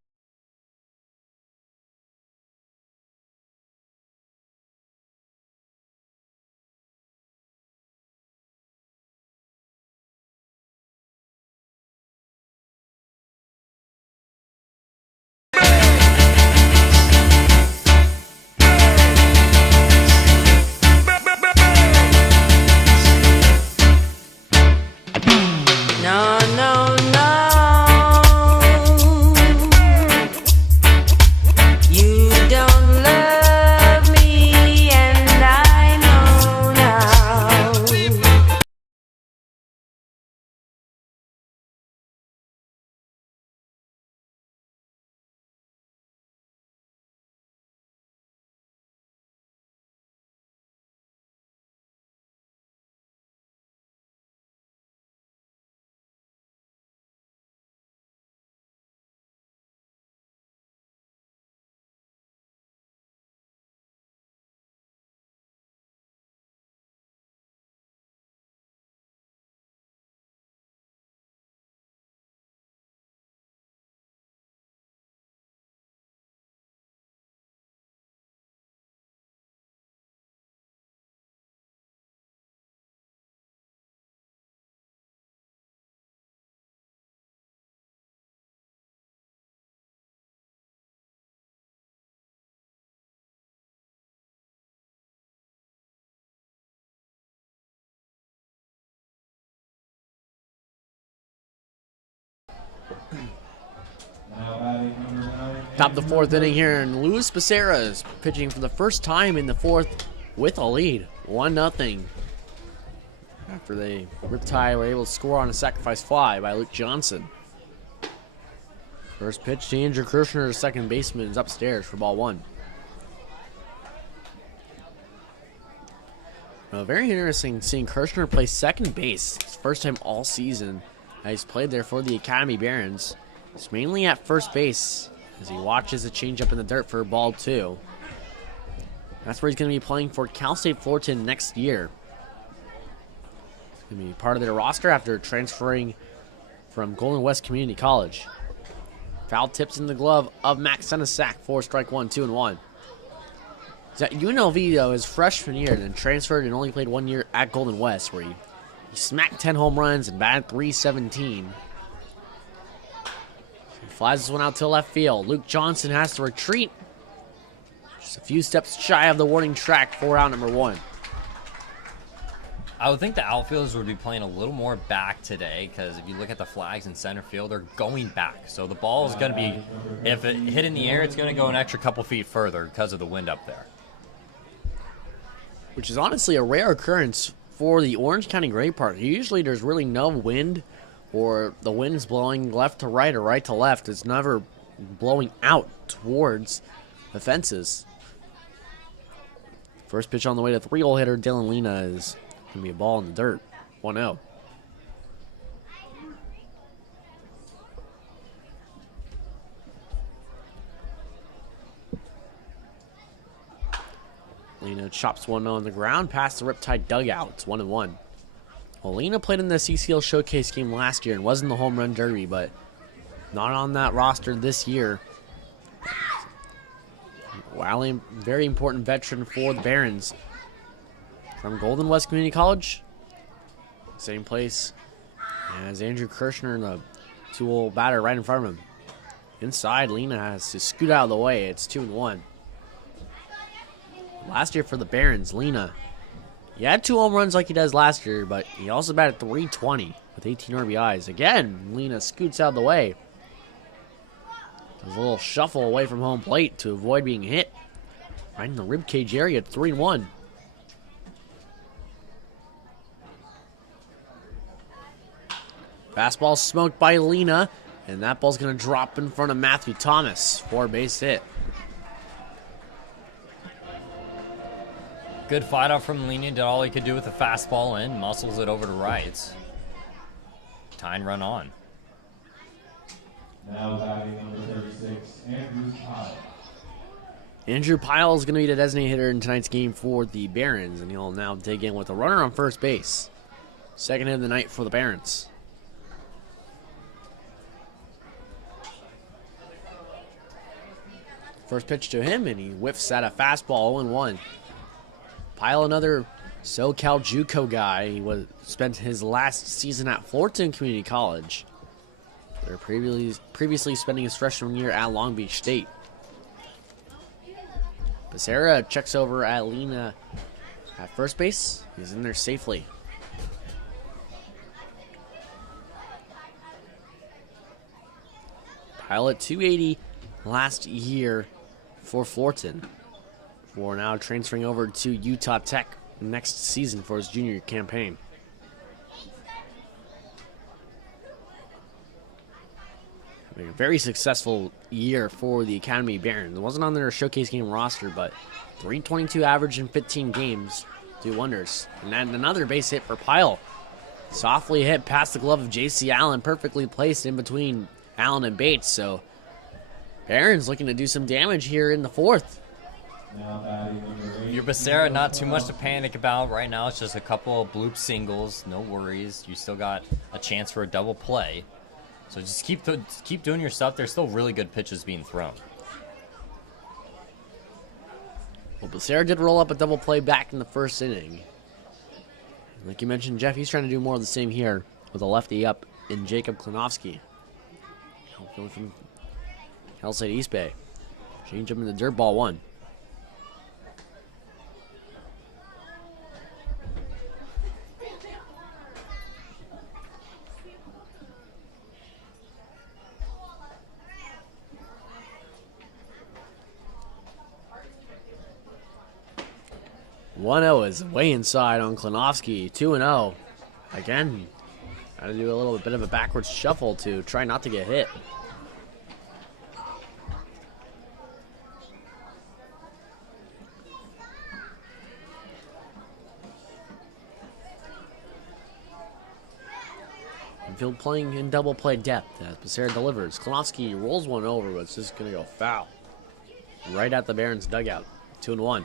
Now batting number 9. Top the fourth inning here, and Luis Basera is pitching for the first time in the fourth with a lead, 1-0. After the Riptide were able to score on a sacrifice fly by Luke Johnson. First pitch to Andrew Kirshner, second baseman, is upstairs for ball 1. Very interesting seeing Kirshner play second base. It's first time all season he's played there for the Academy Barons. It's mainly at first base as he watches a changeup in the dirt for ball 2. That's where he's going to be playing for Cal State Fullerton next year. He's going to be part of their roster after transferring from Golden West Community College. Foul tips in the glove of Max Senesac for strike 1, 2-1. He's at UNLV, though, his freshman year, then transferred and only played 1 year at Golden West, where he smacked 10 home runs and batted .317. He flies this one out to left field. Luke Johnson has to retreat. Just a few steps shy of the warning track for out number 1. I would think the outfielders would be playing a little more back today, because if you look at the flags in center field, they're going back. So the ball is going to be, if it hit in the air, it's going to go an extra couple feet further because of the wind up there. Which is honestly a rare occurrence for the Orange County Great Park. Usually there's really no wind, or the wind is blowing left to right or right to left. It's never blowing out towards the fences. First pitch on the way to 3-hole hitter Dylan Lena is going to be a ball in the dirt. 1-0. Lena chops 1-0 on the ground past the Riptide dugout. It's 1-1. Well, Lena played in the CCL Showcase game last year and was in the Home Run Derby, but not on that roster this year. Wow, very important veteran for the Barons. From Golden West Community College. Same place as Andrew Kirshner, the two-hole batter right in front of him. Inside, Lena has to scoot out of the way. It's 2-1. Last year for the Barons, Lena, he had 2 home runs like he does last year, but he also batted .320 with 18 RBIs. Again, Lena scoots out of the way. Does a little shuffle away from home plate to avoid being hit. Right in the ribcage area at 3-1. Fastball smoked by Lena, and that ball's going to drop in front of Matthew Thomas for a base hit. Good fight out from Lena. Did all he could do with the fastball in. Muscles it over to right. Tying run on. Now batting number 36, Andrew Pyle. Andrew Pyle is going to be the designated hitter in tonight's game for the Barons, and he'll now dig in with a runner on first base. Second hit of the night for the Barons. First pitch to him, and he whiffs at a fastball 0-1. Pyle, another SoCal JUCO guy. He spent his last season at Fullerton Community College. They were previously spending his freshman year at Long Beach State. Basera checks over at Lena at first base. He's in there safely. Pyle at .280 last year for Fullerton. For now transferring over to Utah Tech next season for his junior campaign. Having a very successful year for the Academy Barons. It wasn't on their showcase game roster, but .322 average in 15 games do wonders. And then another base hit for Pyle. Softly hit past the glove of J.C. Allen, perfectly placed in between Allen and Bates. So Barons looking to do some damage here in the fourth. Your Basera, not too much to panic about right now. It's just a couple of bloop singles. No worries. You still got a chance for a double play. So just keep doing your stuff. There's still really good pitches being thrown. Well, Basera did roll up a double play back in the first inning. Like you mentioned, Jeff, he's trying to do more of the same here with a lefty up in Jacob Klinowski. Going from Cal State East Bay. Change him in the dirt, ball 1. 1-0 is way inside on Klinovsky. 2-0. Again, got to do a little bit of a backwards shuffle to try not to get hit. Infield playing in double play depth as Basera delivers. Klinovsky rolls one over, but it's just going to go foul. Right at the Barons dugout. 2-1.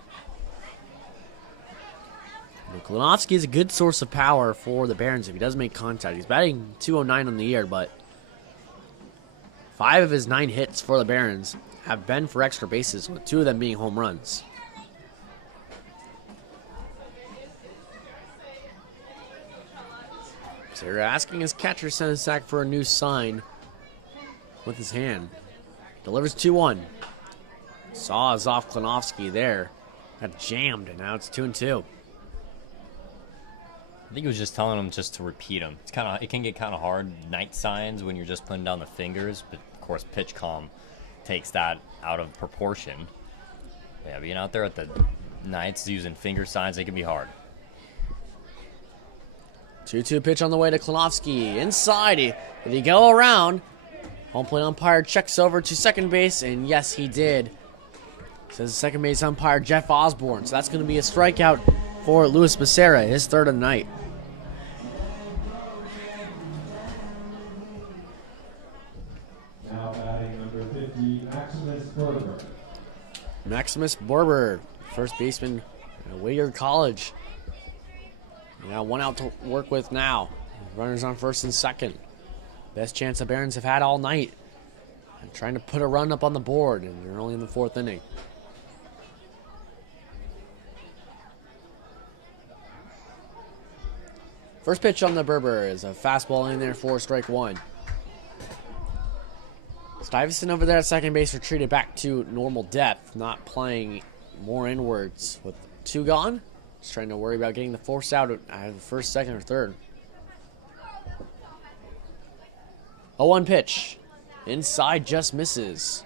Klinovsky is a good source of power for the Barons if he does make contact. He's batting .209 on the year, but 5 of his 9 hits for the Barons have been for extra bases, with 2 of them being home runs. Basera asking his catcher Stenson for a new sign with his hand. Delivers 2-1. Saws off Klinovsky there. Got jammed, and now it's 2-2. I think he was just telling him just to repeat them. It can get kind of hard night signs when you're just putting down the fingers, but of course PitchCom takes that out of proportion. Yeah, being out there at the nights using finger signs, it can be hard. 2-2 pitch on the way to Klinovsky. Inside. Did he go around? Home plate umpire checks over to second base, and yes, he did. Says the second base umpire Jeff Osborne. So that's going to be a strikeout for Luis Basera, his 3rd of the night. Now batting number 50, Maximus Berger. Maximus Berber, first baseman at Whittier College. Now 1 out to work with now. Runners on first and second. Best chance the Barons have had all night. And trying to put a run up on the board, and they're only in the 4th inning. First pitch on the Berber is a fastball in there for strike 1. Stuyvesant over there at second base retreated back to normal depth, not playing more inwards with 2 gone. Just trying to worry about getting the force out at the first, second, or third. 0-1 pitch. Inside, just misses.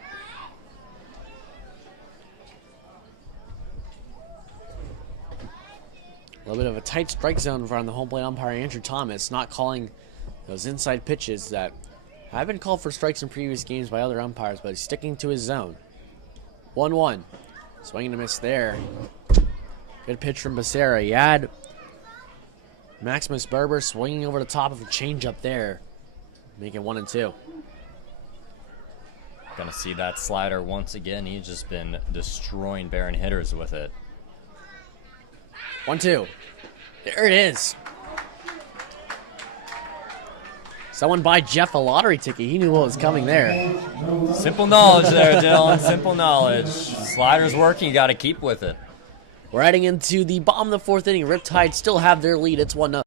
A little bit of a tight strike zone from the home plate umpire Andrew Thomas, not calling those inside pitches that have been called for strikes in previous games by other umpires, but he's sticking to his zone. 1-1. Swinging a miss there. Good pitch from Basera. He had Maximus Berber swinging over the top of a changeup there, making 1-2. Gonna see that slider once again. He's just been destroying Baron hitters with it. 1-2. There it is. Someone buy Jeff a lottery ticket. He knew what was coming there. Simple knowledge there, Dylan. Simple knowledge. Slider's working. You got to keep with it. We're heading into the bottom of the 4th inning. Riptide still have their lead. It's 1-0.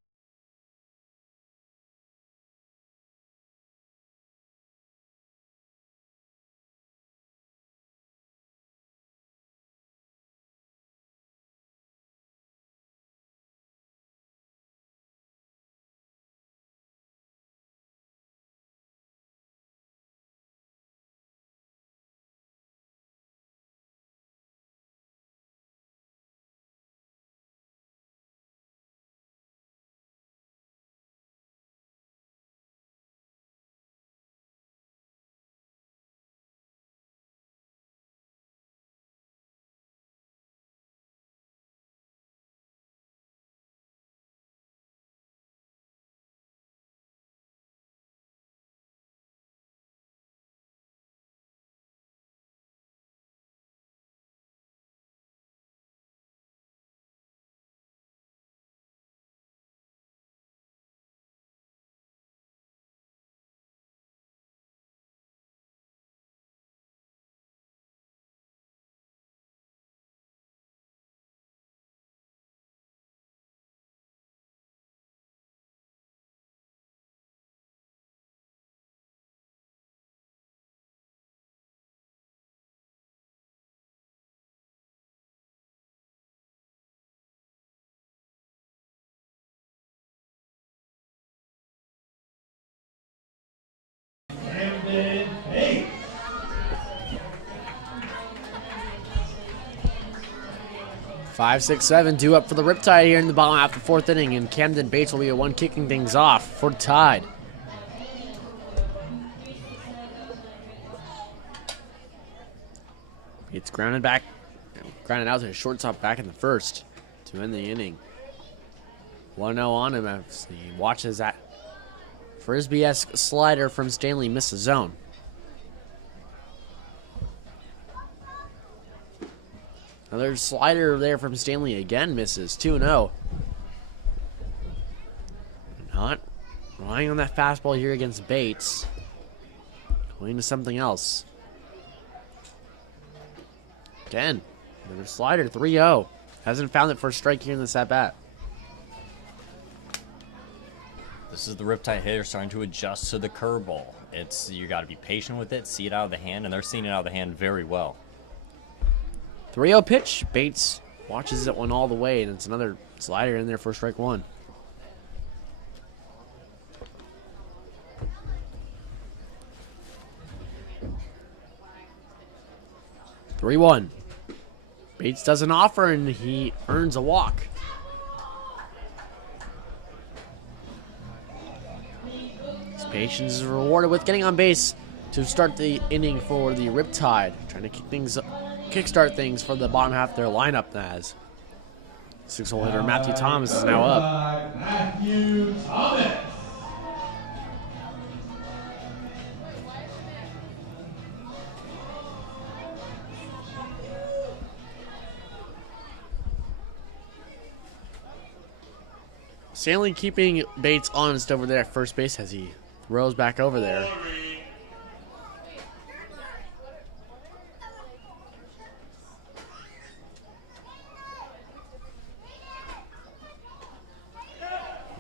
5, 6, 7, due up for the Riptide here in the bottom half of the fourth inning, and Camden Bates will be the one kicking things off for the Tide. It's grounded out to his shortstop back in the first to end the inning. 1-0 on him as he watches that Frisbee-esque slider from Stanley miss the zone. Another slider there from Stanley again misses. 2-0. Not relying on that fastball here against Bates. Going to something else. Again, another slider. 3-0. Hasn't found it for a strike here in this at-bat. This is the Riptide hitter starting to adjust to the curveball. You got to be patient with it, see it out of the hand, and they're seeing it out of the hand very well. 3-0 pitch. Bates watches it one all the way, and it's another slider in there for strike one. (3-1). Bates does an offer, and he earns a walk. His patience is rewarded with getting on base to start the inning for the Riptide, trying to kickstart things for the bottom half of their lineup. As 6-hole hitter Matthew Thomas is now up. Matthew Thomas. Stanley keeping Bates honest over there at first base as he throws back over there.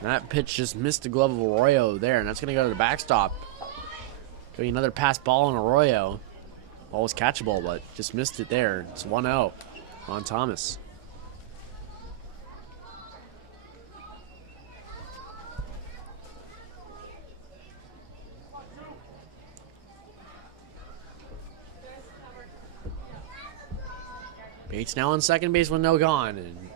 That pitch just missed the glove of Arroyo there, and that's going to go to the backstop. Going to be another pass ball on Arroyo. Ball was catchable, but just missed it there. It's 1-0 on Thomas. Bates now on second base with no gone, and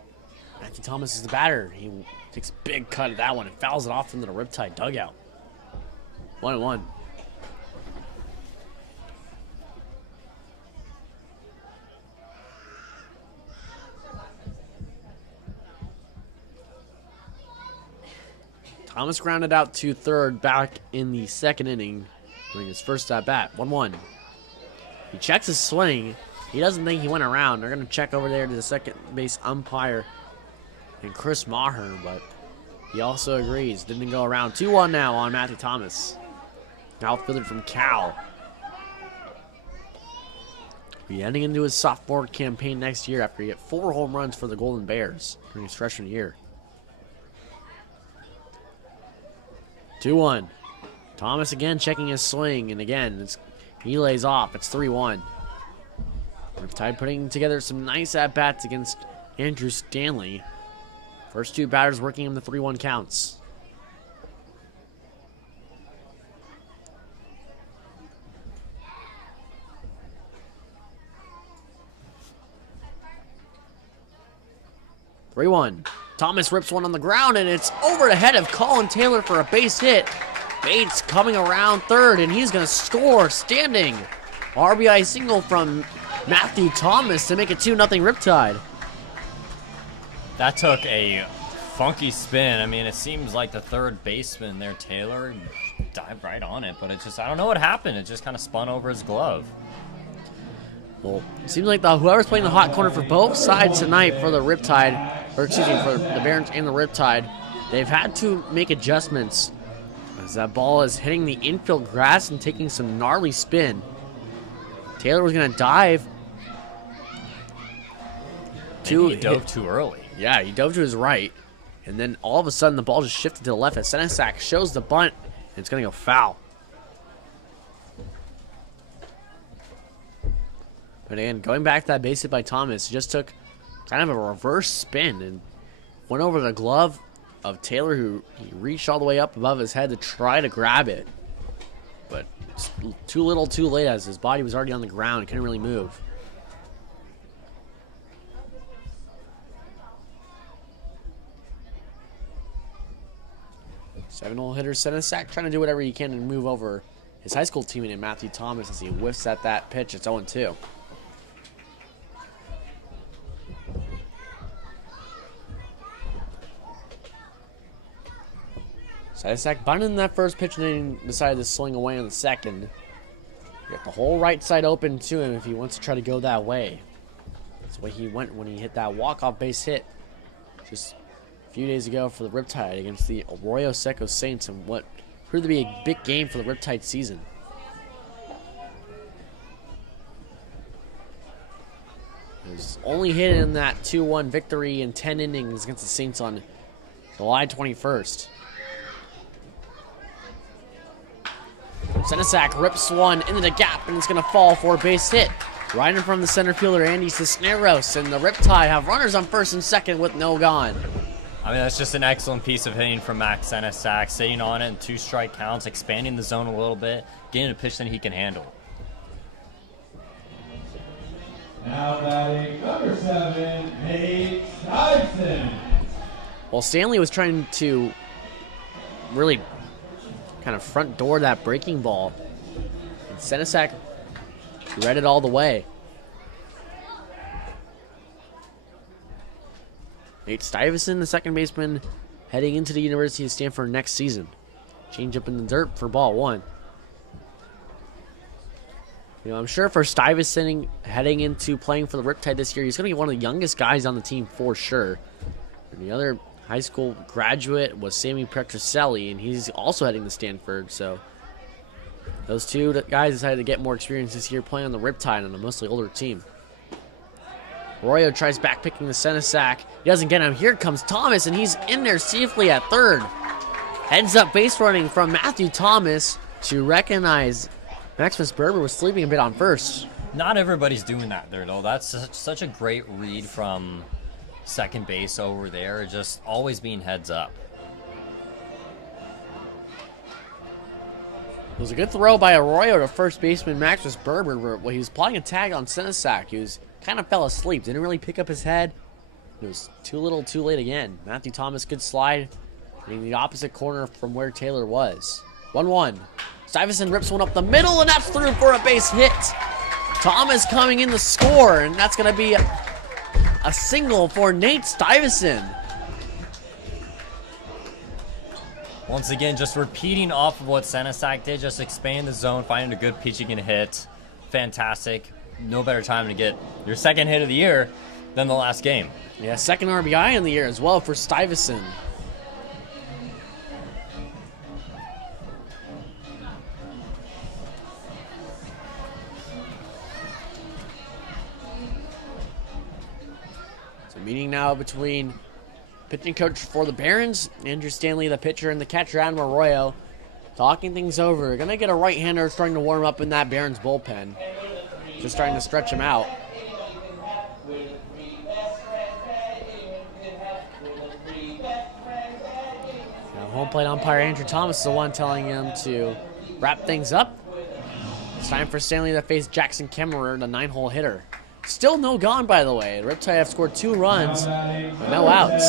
Matthew Thomas is the batter. He takes a big cut at that one and fouls it off into the Riptide dugout. 1-1. Thomas grounded out to third back in the second inning during his first at bat. 1-1. He checks his swing. He doesn't think he went around. They're going to check over there to the second base umpire and Chris Maher, but he also agrees. Didn't go around. 2-1 now on Matthew Thomas. Outfielder from Cal. Be heading into his sophomore campaign next year after he hit 4 home runs for the Golden Bears during his freshman year. 2-1. Thomas again checking his swing, and again, he lays off. It's 3-1. Riptide putting together some nice at-bats against Andrew Stanley. First two batters working in the 3-1 counts. Thomas rips one on the ground, and it's over the head of Colin Taylor for a base hit. Bates coming around third, and he's going to score standing. RBI single from Matthew Thomas to make it 2-0 Riptide. That took a funky spin. I mean, it seems like the third baseman there, Taylor, dived right on it, but it just, I don't know what happened. It just kind of spun over his glove. Well, it seems like whoever's playing the hot corner for both sides tonight for the Riptide, or excuse me, for the Barons and the Riptide, they've had to make adjustments as that ball is hitting the infield grass and taking some gnarly spin. Taylor was going to dive. He dove too early. Yeah, he dove to his right. And then all of a sudden the ball just shifted to the left as Senesac shows the bunt, and it's going to go foul. But again, going back to that base hit by Thomas, just took kind of a reverse spin and went over the glove of Taylor, who he reached all the way up above his head to try to grab it. But too little, too late, as his body was already on the ground. He couldn't really move. 7-hole hitter Stenson trying to do whatever he can to move over his high school teammate Matthew Thomas as he whiffs at that pitch. It's 0-2. Stenson bunted in that first pitch and then decided to swing away on the second. Got the whole right side open to him if he wants to try to go that way. That's the way he went when he hit that walk-off base hit just a few days ago for the Riptide against the Arroyo Seco Saints, and what proved to be a big game for the Riptide season. It was only hit in that 2-1 victory in 10 innings against the Saints on July 21st. Stenson rips one into the gap, and it's going to fall for a base hit. Right in front of the center fielder, Andy Cisneros, and the Riptide have runners on first and second with no gone. I mean, that's just an excellent piece of hitting from Max Stenson, sitting on it in 2 strike counts, expanding the zone a little bit, getting a pitch that he can handle. Now batting number 7, Nate Stenson. Well, Stanley was trying to really kind of front door that breaking ball, and Stenson read it all the way. Nate Stuyvesant, the second baseman, heading into the University of Stanford next season. Change up in the dirt for ball 1. You know, I'm sure for Stuyvesant heading into playing for the Riptide this year, he's going to be one of the youngest guys on the team for sure. And the other high school graduate was Sammy Petroselli, and he's also heading to Stanford. So those two guys decided to get more experience this year playing on the Riptide on a mostly older team. Arroyo tries backpicking the Stenson. He doesn't get him. Here comes Thomas, and he's in there safely at third. Heads up base running from Matthew Thomas to recognize Maximus Berber was sleeping a bit on first. Not everybody's doing that there, though. That's such a great read from second base over there, just always being heads up. It was a good throw by Arroyo to first baseman Maximus Berber, where he was applying a tag on Stenson. He kind of fell asleep, didn't really pick up his head. It was too little, too late again. Matthew Thomas, good slide, in the opposite corner from where Taylor was. 1-1. Stuyvesant rips one up the middle, and that's through for a base hit. Thomas coming in to score, and that's going to be a single for Nate Stuyvesant. Once again, just repeating off of what Stenson did, just expand the zone, finding a good pitch you can hit. Fantastic. No better time to get your second hit of the year than the last game. Yeah, second RBI in the year as well for Stuyvesant. So meeting now between pitching coach for the Barons, Andrew Stanley, the pitcher, and the catcher, Adam Arroyo, talking things over. Gonna get a right-hander starting to warm up in that Barons bullpen. Just trying to stretch him out. Now, home plate umpire Andrew Thomas is the one telling him to wrap things up. It's time for Stanley to face Jackson Kemmerer, the 9-hole hitter. Still no gone, by the way. The Riptide have scored 2 runs, but no outs.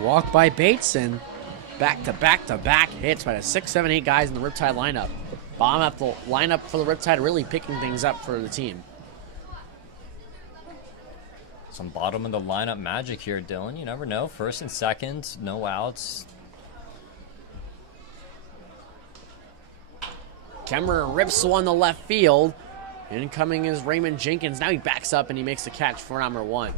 Walk by Bateson. Back-to-back-to-back hits by the 6, 7, 8 guys in the Riptide lineup. Bottom up the lineup for the Riptide, really picking things up for the team. Some bottom of the lineup magic here, Dylan. You never know. First and second, no outs. Kemmerer rips one to left field. Incoming is Raymond Jenkins. Now he backs up and he makes the catch for number 1.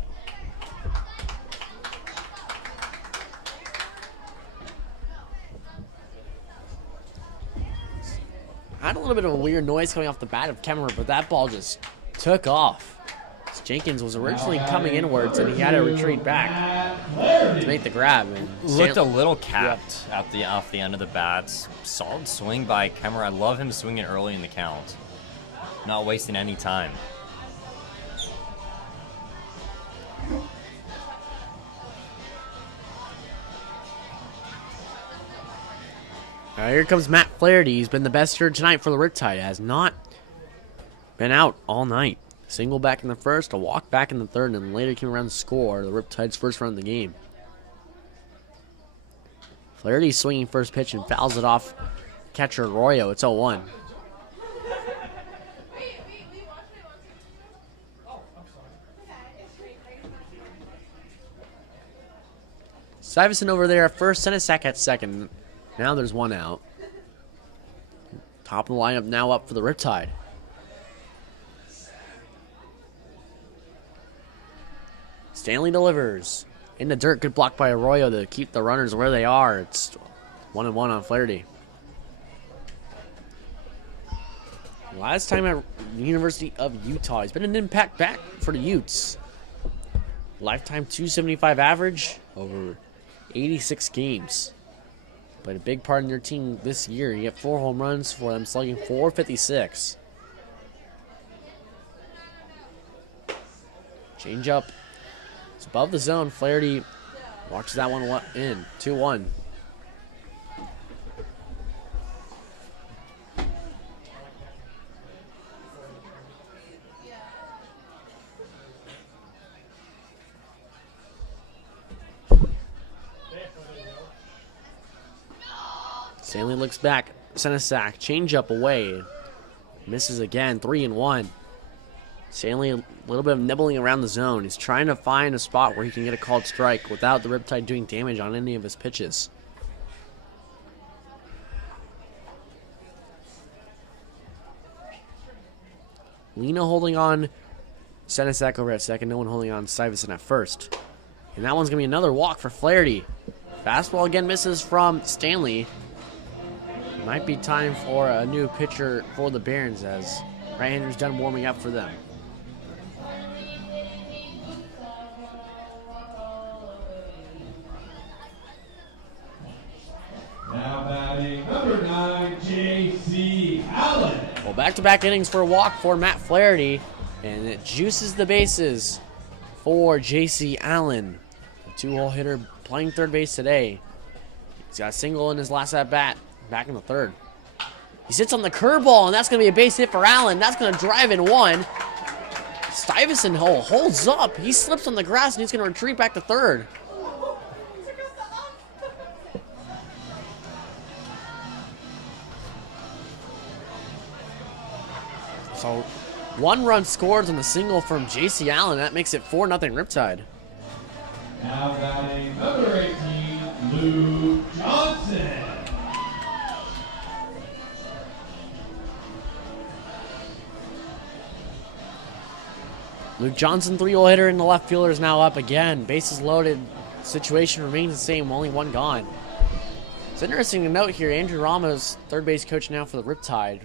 Had a little bit of a weird noise coming off the bat of Kemmerer, but that ball just took off. Jenkins was originally coming inwards, and he had to retreat back to make the grab. And looked a little capped at off the end of the bats. Solid swing by Kemmerer. I love him swinging early in the count, not wasting any time. Now here comes Matt Flaherty. He's been the best hitter tonight for the Riptide. Has not been out all night. Single back in the first, a walk back in the third, and then later came around to score the Riptide's first run of the game. Flaherty swinging first pitch and fouls it off catcher Arroyo. It's 0-1. Stuyvesant over there at first, Senesac at second. Now there's one out. Top of the lineup now up for the Riptide. Stanley delivers. In the dirt, good block by Arroyo to keep the runners where they are. It's 1-1 on Flaherty. Last time at the University of Utah, he's been an impact back for the Utes. Lifetime 275 average over 86 games. Played a big part in their team this year. He got 4 home runs for them, slugging .456. Change up. It's above the zone. Flaherty watches that one in. 2-1. Stanley looks back. Senesac. Change up away. Misses again. 3-1. Stanley, a little bit of nibbling around the zone. He's trying to find a spot where he can get a called strike without the Riptide doing damage on any of his pitches. Lena holding on Senesac over at second. No one holding on Stuyvesant at first. And that one's going to be another walk for Flaherty. Fastball again misses from Stanley. Might be time for a new pitcher for the Barons as right-hander's done warming up for them. Now batting number 9, J.C. Allen. Well, back-to-back innings for a walk for Matt Flaherty, and it juices the bases for J.C. Allen. A 2-hole hitter playing third base today. He's got a single in his last at-bat, back in the third. He sits on the curveball, and that's going to be a base hit for Allen. That's going to drive in one. Stuyvesant holds up. He slips on the grass, and he's going to retreat back to third. So, 1 run scores on the single from J.C. Allen. That makes it 4-0 Riptide. Now batting number 18, Luke Johnson. Luke Johnson, 3-hole hitter, and the left fielder is now up again. Bases loaded. Situation remains the same. Only one gone. It's interesting to note here, Andrew Ramos, third base coach now for the Riptide,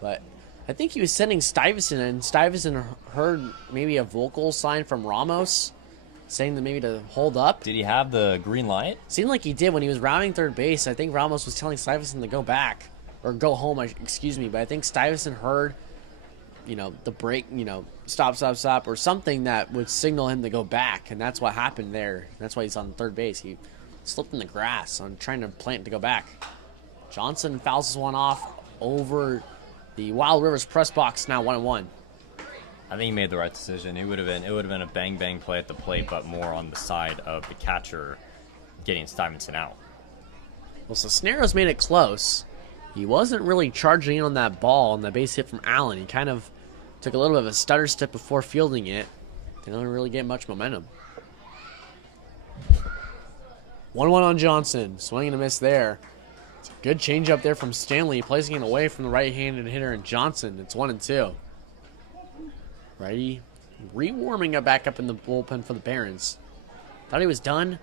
but I think he was sending Stuyvesant, and Stuyvesant heard maybe a vocal sign from Ramos saying that maybe to hold up. Did he have the green light? Seemed like he did when he was rounding third base. I think Ramos was telling Stuyvesant to go back, or go home, excuse me, but I think Stuyvesant heard, the break, stop, or something that would signal him to go back, and that's what happened there. That's why he's on third base. He slipped in the grass on trying to plant to go back. Johnson fouls this one off over the Wild Rivers press box, now 1-1. I think he made the right decision. It would have been a bang play at the plate, but more on the side of the catcher getting Stuyvesant out. Well, Cisneros made it close. He wasn't really charging in on that ball on the base hit from Allen. He kind of took a little bit of a stutter step before fielding it. Didn't really get much momentum. 1-1 on Johnson. Swing and a miss there. It's a good changeup there from Stanley, placing it away from the right-handed hitter in Johnson. It's 1-2. Righty re-warming up back up in the bullpen for the Barons. Thought he was done.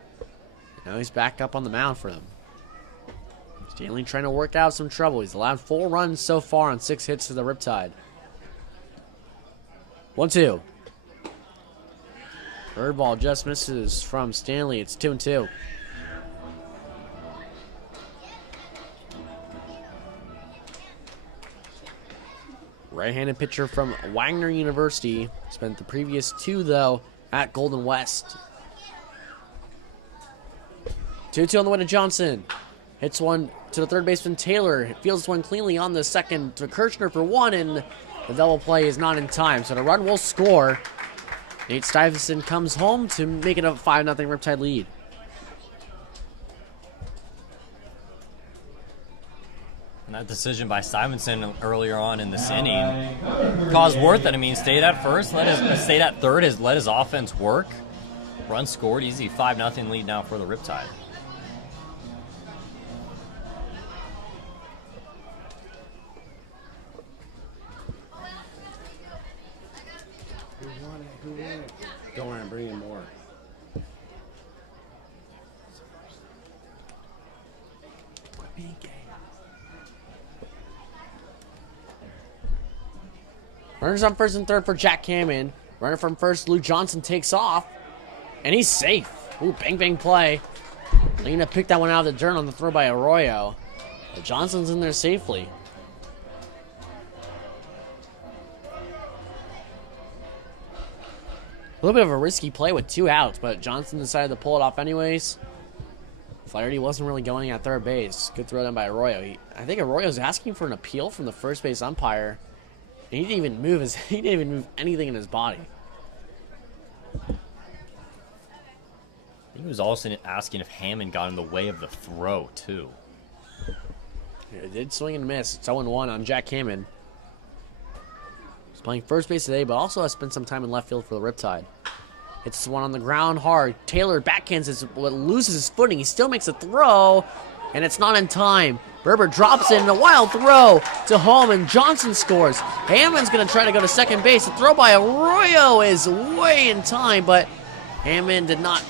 Now he's back up on the mound for them. Stanley trying to work out some trouble. He's allowed 4 runs so far on 6 hits to the Riptide. 1-2. Curveball just misses from Stanley. It's 2-2. Right-handed pitcher from Wagner University. Spent the previous 2, though, at Golden West. 2-2 on the way to Johnson. Hits one to the third baseman Taylor. Fields one cleanly on the second to Kirchner for 1, and the double play is not in time. So the run will score. Nate Stuyvesant comes home to make it a 5-0 Riptide lead. And that decision by Simonson earlier on in this inning caused Worth it. I mean, stayed at first, stayed at third, let his offense work. Run scored, easy 5-0 lead now for the Riptide. Who won it? Don't worry, I'm bringing more. Runners on first and third for Jack Hammond. Runner from first, Lou Johnson takes off. And he's safe. Ooh, bang, bang play. Lena picked that one out of the dirt on the throw by Arroyo. But Johnson's in there safely. A little bit of a risky play with 2 outs, but Johnson decided to pull it off anyways. Flaherty wasn't really going at third base. Good throw done by Arroyo. I think Arroyo's asking for an appeal from the first base umpire. And he didn't even move he didn't even move anything in his body. He was also asking if Hammond got in the way of the throw, too. It did swing and miss. It's 0-1 on Jack Hammond. He's playing first base today, but also has spent some time in left field for the Riptide. Hits one on the ground hard. Taylor backhands loses his footing. He still makes a throw, and it's not in time. Berber drops it in a wild throw to home, and Johnson scores. Hammond's going to try to go to second base. The throw by Arroyo is way in time, but Hammond did not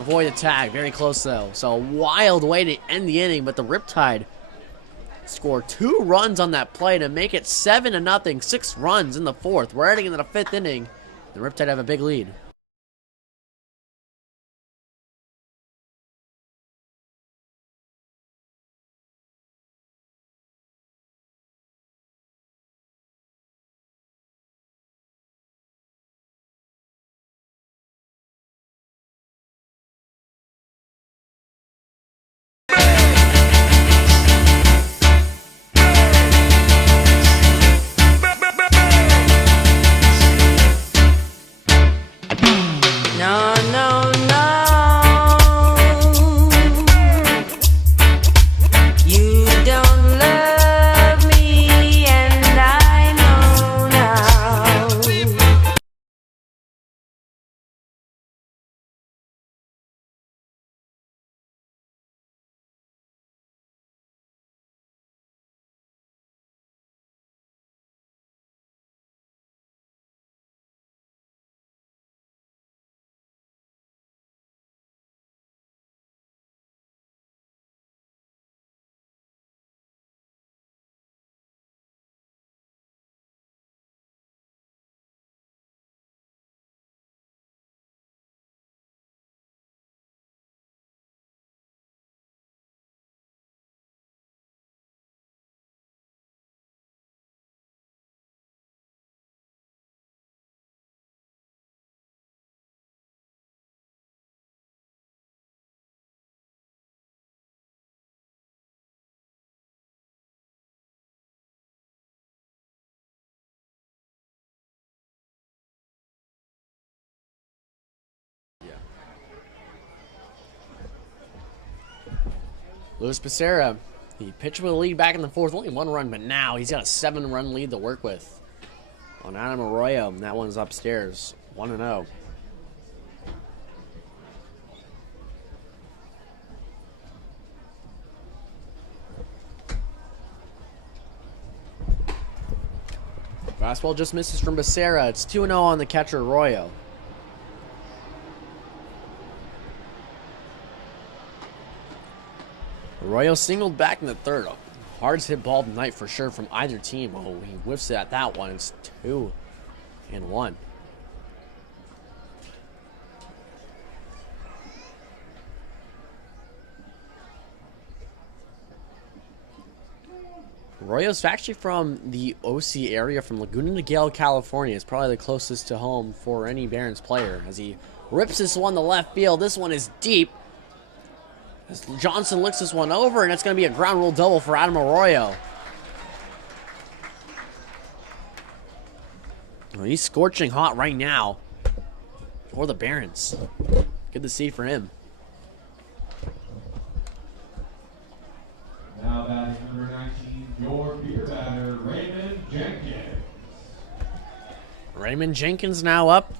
avoid the tag. Very close, though. So a wild way to end the inning, but the Riptide score 2 runs on that play to make it 7-0. 6 runs in the fourth. We're heading into the 5th inning. The Riptide have a big lead. No, no, no. You don't love me, and I know now. Luis Basera, he pitched with a lead back in the fourth, only 1 run, but now he's got a 7-run lead to work with on Adam Arroyo, and that one's upstairs, 1-0. Fastball just misses from Basera. It's 2-0 on the catcher, Arroyo. Arroyo singled back in the third. Hardest hit ball tonight for sure from either team. Oh, he whiffs it at that one. It's 2-1. Arroyo's actually from the OC area, from Laguna Niguel, California. It's probably the closest to home for any Barons player as he rips this one to left field. This one is deep. As Johnson looks this one over, and it's going to be a ground rule double for Adam Arroyo. Well, he's scorching hot right now for the Barons. Good to see for him. Now batting number 19. Raymond Jenkins now up.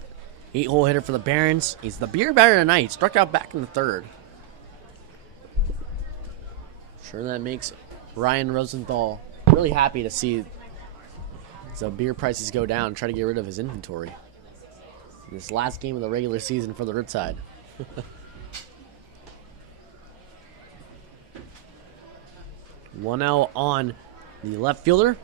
8-hole hitter for the Barons. He's the beer batter tonight. Struck out back in the third. Sure that makes Ryan Rosenthal really happy to see the beer prices go down and try to get rid of his inventory. In this last game of the regular season for the Riptide. 1-0 on the left fielder.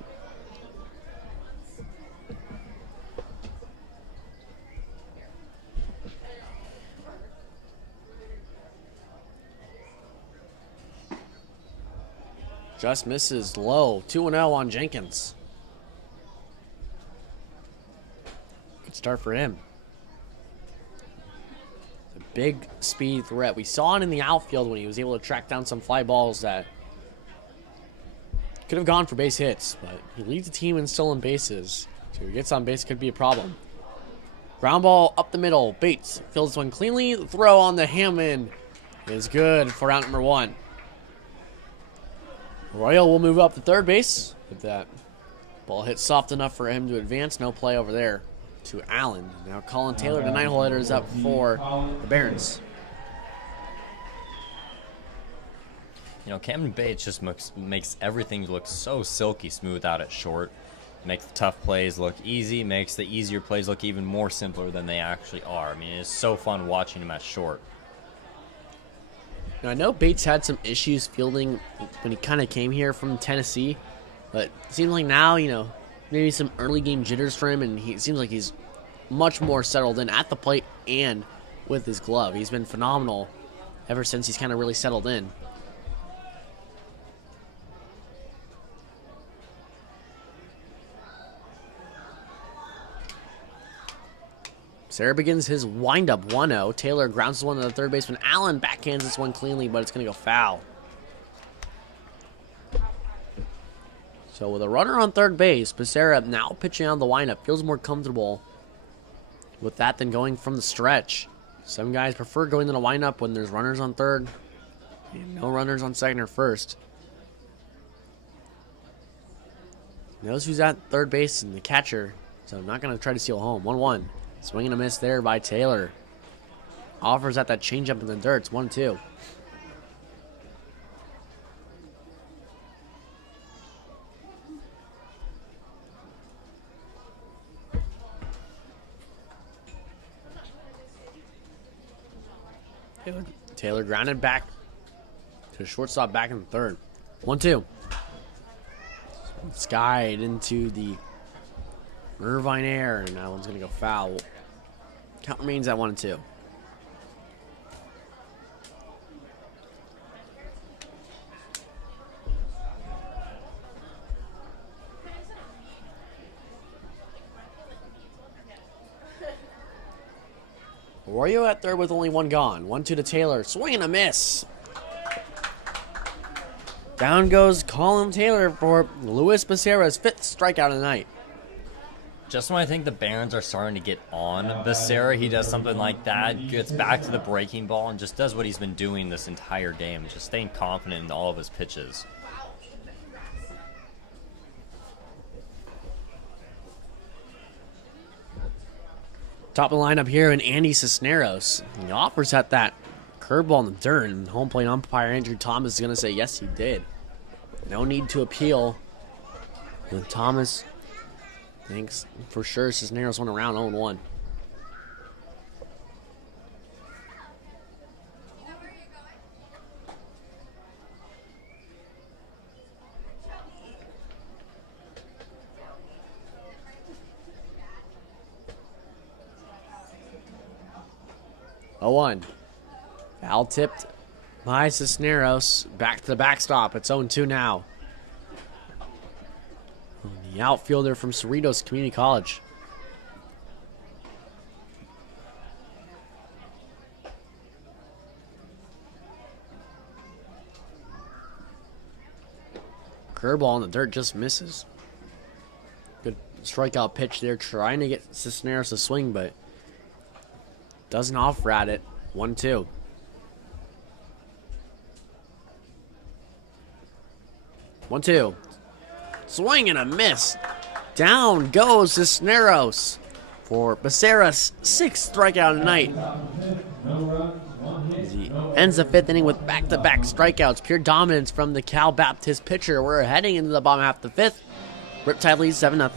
Just misses low. 2-0 on Jenkins. Good start for him. A big speed threat. We saw it in the outfield when he was able to track down some fly balls that could have gone for base hits, but he leads the team in stolen bases. So if he gets on base, could be a problem. Ground ball up the middle. Bates fields this one cleanly. The throw on the Hammond is good for out number 1. Royal will move up to third base. If that ball hit soft enough for him to advance, no play over there to Allen. Now Colin Taylor, the 9-hole hitter, is up for the Barons. You know, Camden Bates just makes everything look so silky smooth out at short. Makes the tough plays look easy, makes the easier plays look even more simpler than they actually are. I mean, it's so fun watching him at short. Now, I know Bates had some issues fielding when he kind of came here from Tennessee, but it seems like now, you know, maybe some early game jitters for him, and he seems like he's much more settled in at the plate and with his glove. He's been phenomenal ever since he's kind of really settled in. Basera begins his windup 1-0. Taylor grounds one to the third baseman. Allen backhands this one cleanly, but it's going to go foul. So with a runner on third base, Basera now pitching on the windup. Feels more comfortable with that than going from the stretch. Some guys prefer going to the windup when there's runners on third and no runners on second or first. Knows who's at third base and the catcher, so I'm not going to try to steal home. 1-1. Swing and a miss there by Taylor. Offers at that changeup in the dirt. It's 1-2. Taylor grounded back to shortstop back in the third. 1-2. Skied into the Irvine air, and that one's going to go foul. Count remains at 1-2. Arroyo at third with only one gone. 1-2 to Taylor. Swing and a miss. Down goes Colin Taylor for Luis Basera's 5th strikeout of the night. Just when I think the Barons are starting to get on Basera, he does something like that, gets back to the breaking ball, and just does what he's been doing this entire game, just staying confident in all of his pitches. Top of the lineup here in Andy Cisneros. He offers at that curveball in the dirt, and home plate umpire Andrew Thomas is going to say, yes, he did. No need to appeal. And Thomas thinks for sure Cisneros went around 0-1. Foul tipped by Cisneros. Back to the backstop. It's 0-2 now. The outfielder from Cerritos Community College. Curveball in the dirt just misses. Good strikeout pitch there, trying to get Cisneros to swing, but doesn't offer at it. 1-2. Swing and a miss. Down goes Cisneros. for Basera's 6th strikeout of the night. As he ends the 5th inning with back-to-back strikeouts. Pure dominance from the Cal Baptist pitcher. We're heading into the bottom half of the 5th. Riptide leads 7-0.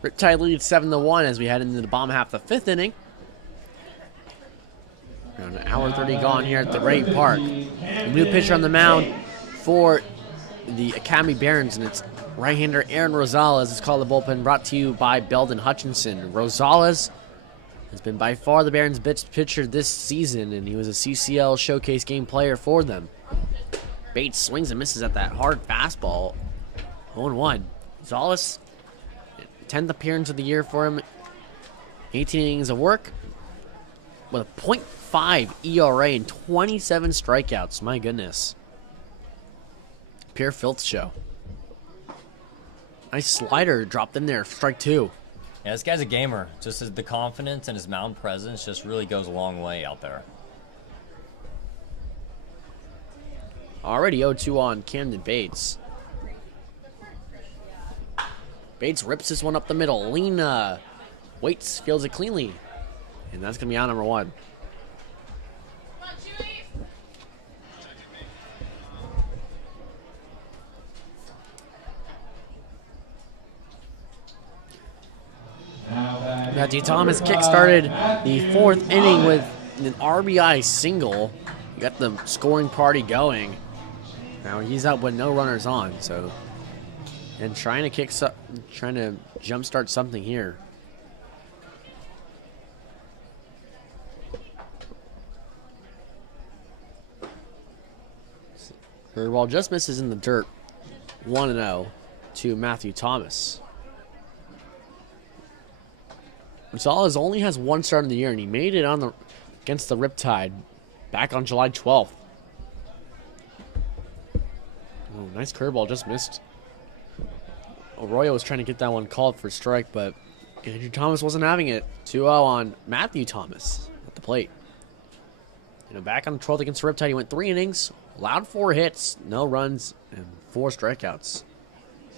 Riptide leads 7-1 as we head into the bottom half of the 5th inning. Around an hour 30 gone here at the Ray Park. A new pitcher on the mound for the Academy Barons, and it's right-hander Aaron Rosales. It's called the bullpen, brought to you by Belden Hutchinson. Rosales has been by far the Barons' best pitcher this season, and he was a CCL showcase game player for them. Bates swings and misses at that hard fastball. 0-1. Rosales, 10th appearance of the year for him. 18 innings of work with a .5 ERA and 27 strikeouts. My goodness. Pure filth show. Nice slider dropped in there. Strike 2. Yeah, this guy's a gamer. Just the confidence and his mound presence just really goes a long way out there. Already 0-2 on Camden Bates. Bates rips this one up the middle. Lena waits, fields it cleanly. And that's going to be out number 1. Matthew Thomas kick-started the 4th inning with an RBI single. You got the scoring party going. Now he's out with no runners on, so... And trying to jumpstart something here. Curveball just misses in the dirt. 1-0 to Matthew Thomas. Rosales only has 1 start in the year, and he made it on against the Riptide back on July 12th. Oh, nice curveball, just missed. Arroyo was trying to get that one called for strike, but Andrew Thomas wasn't having it. 2-0 on Matthew Thomas at the plate. Back on the 12th against the Riptide, he went 3 innings, allowed 4 hits, no runs, and 4 strikeouts.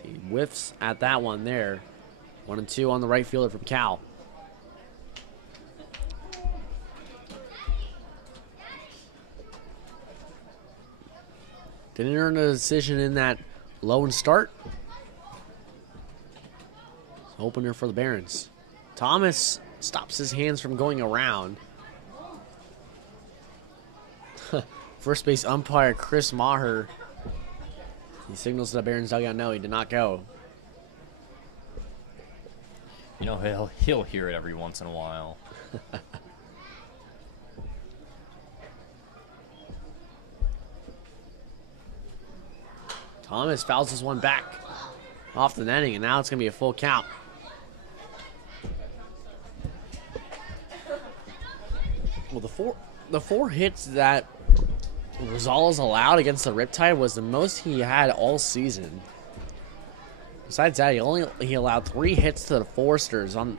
He whiffs at that one there. 1-2 on the right fielder from Cal. Didn't earn a decision in that lone start. Opener for the Barons. Thomas stops his hands from going around. First base umpire Chris Maher. He signals to the Barons dugout, no, he did not go. You know, he'll hear it every once in a while. Thomas fouls this one back off the netting, and now it's going to be a full count. Well, the four hits that Rosales allowed against the Riptide was the most he had all season. Besides that, he allowed 3 hits to the Foresters on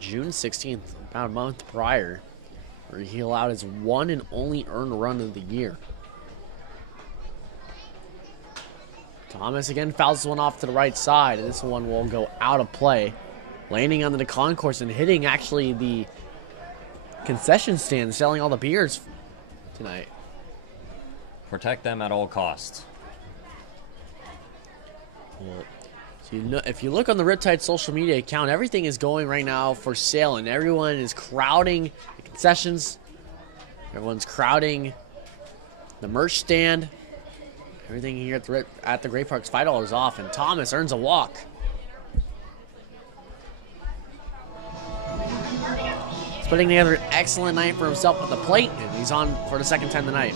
June 16th, about a month prior, where he allowed his one and only earned run of the year. Thomas again fouls one off to the right side, and this one will go out of play, landing onto the concourse and hitting actually the concession stand, selling all the beers tonight. Protect them at all costs. Well, so if you look on the Riptide social media account, everything is going right now for sale, and everyone is crowding the concessions. Everyone's crowding the merch stand. Everything here at the Great Park's $5 off, and Thomas earns a walk. He's putting together an excellent night for himself at the plate, and he's on for the second time tonight.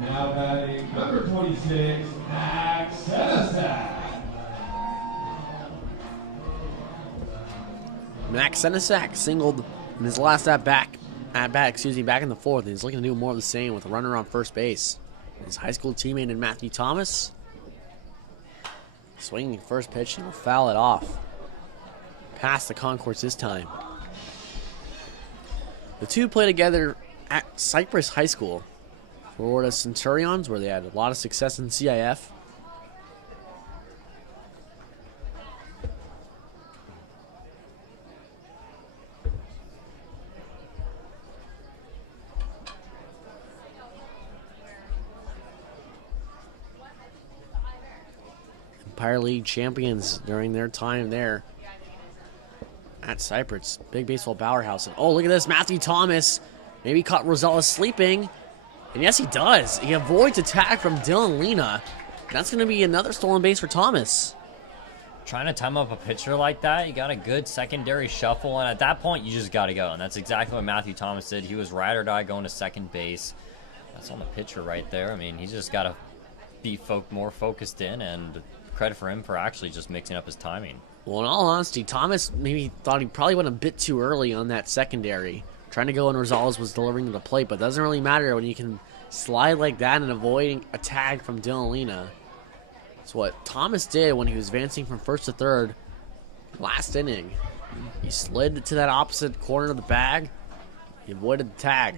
Now batting number 26, Max Senesac. Max Senesac singled in his last back in the 4th. He's looking to do more of the same with a runner on first base. His high school teammate in Matthew Thomas swinging first pitch and will foul it off. Past the concourse this time. The two play together at Cypress High School, Florida Centurions, where they had a lot of success in CIF. Empire League champions during their time there at Cypress. Big baseball powerhouse. And oh, look at this. Matthew Thomas maybe caught Rosales sleeping. And yes, he does. He avoids attack from Dylan Lena. That's going to be another stolen base for Thomas. Trying to time up a pitcher like that, you got a good secondary shuffle, and at that point, you just got to go. And that's exactly what Matthew Thomas did. He was ride or die going to second base. That's on the pitcher right there. I mean, he's just got to be more focused in, and credit for him for actually just mixing up his timing. Well, in all honesty, Thomas maybe thought he probably went a bit too early on that secondary. Trying to go when Rosales was delivering to the plate, but it doesn't really matter when you can slide like that and avoiding a tag from Dylan Lena. That's what Thomas did when he was advancing from first to third last inning. He slid to that opposite corner of the bag. He avoided the tag.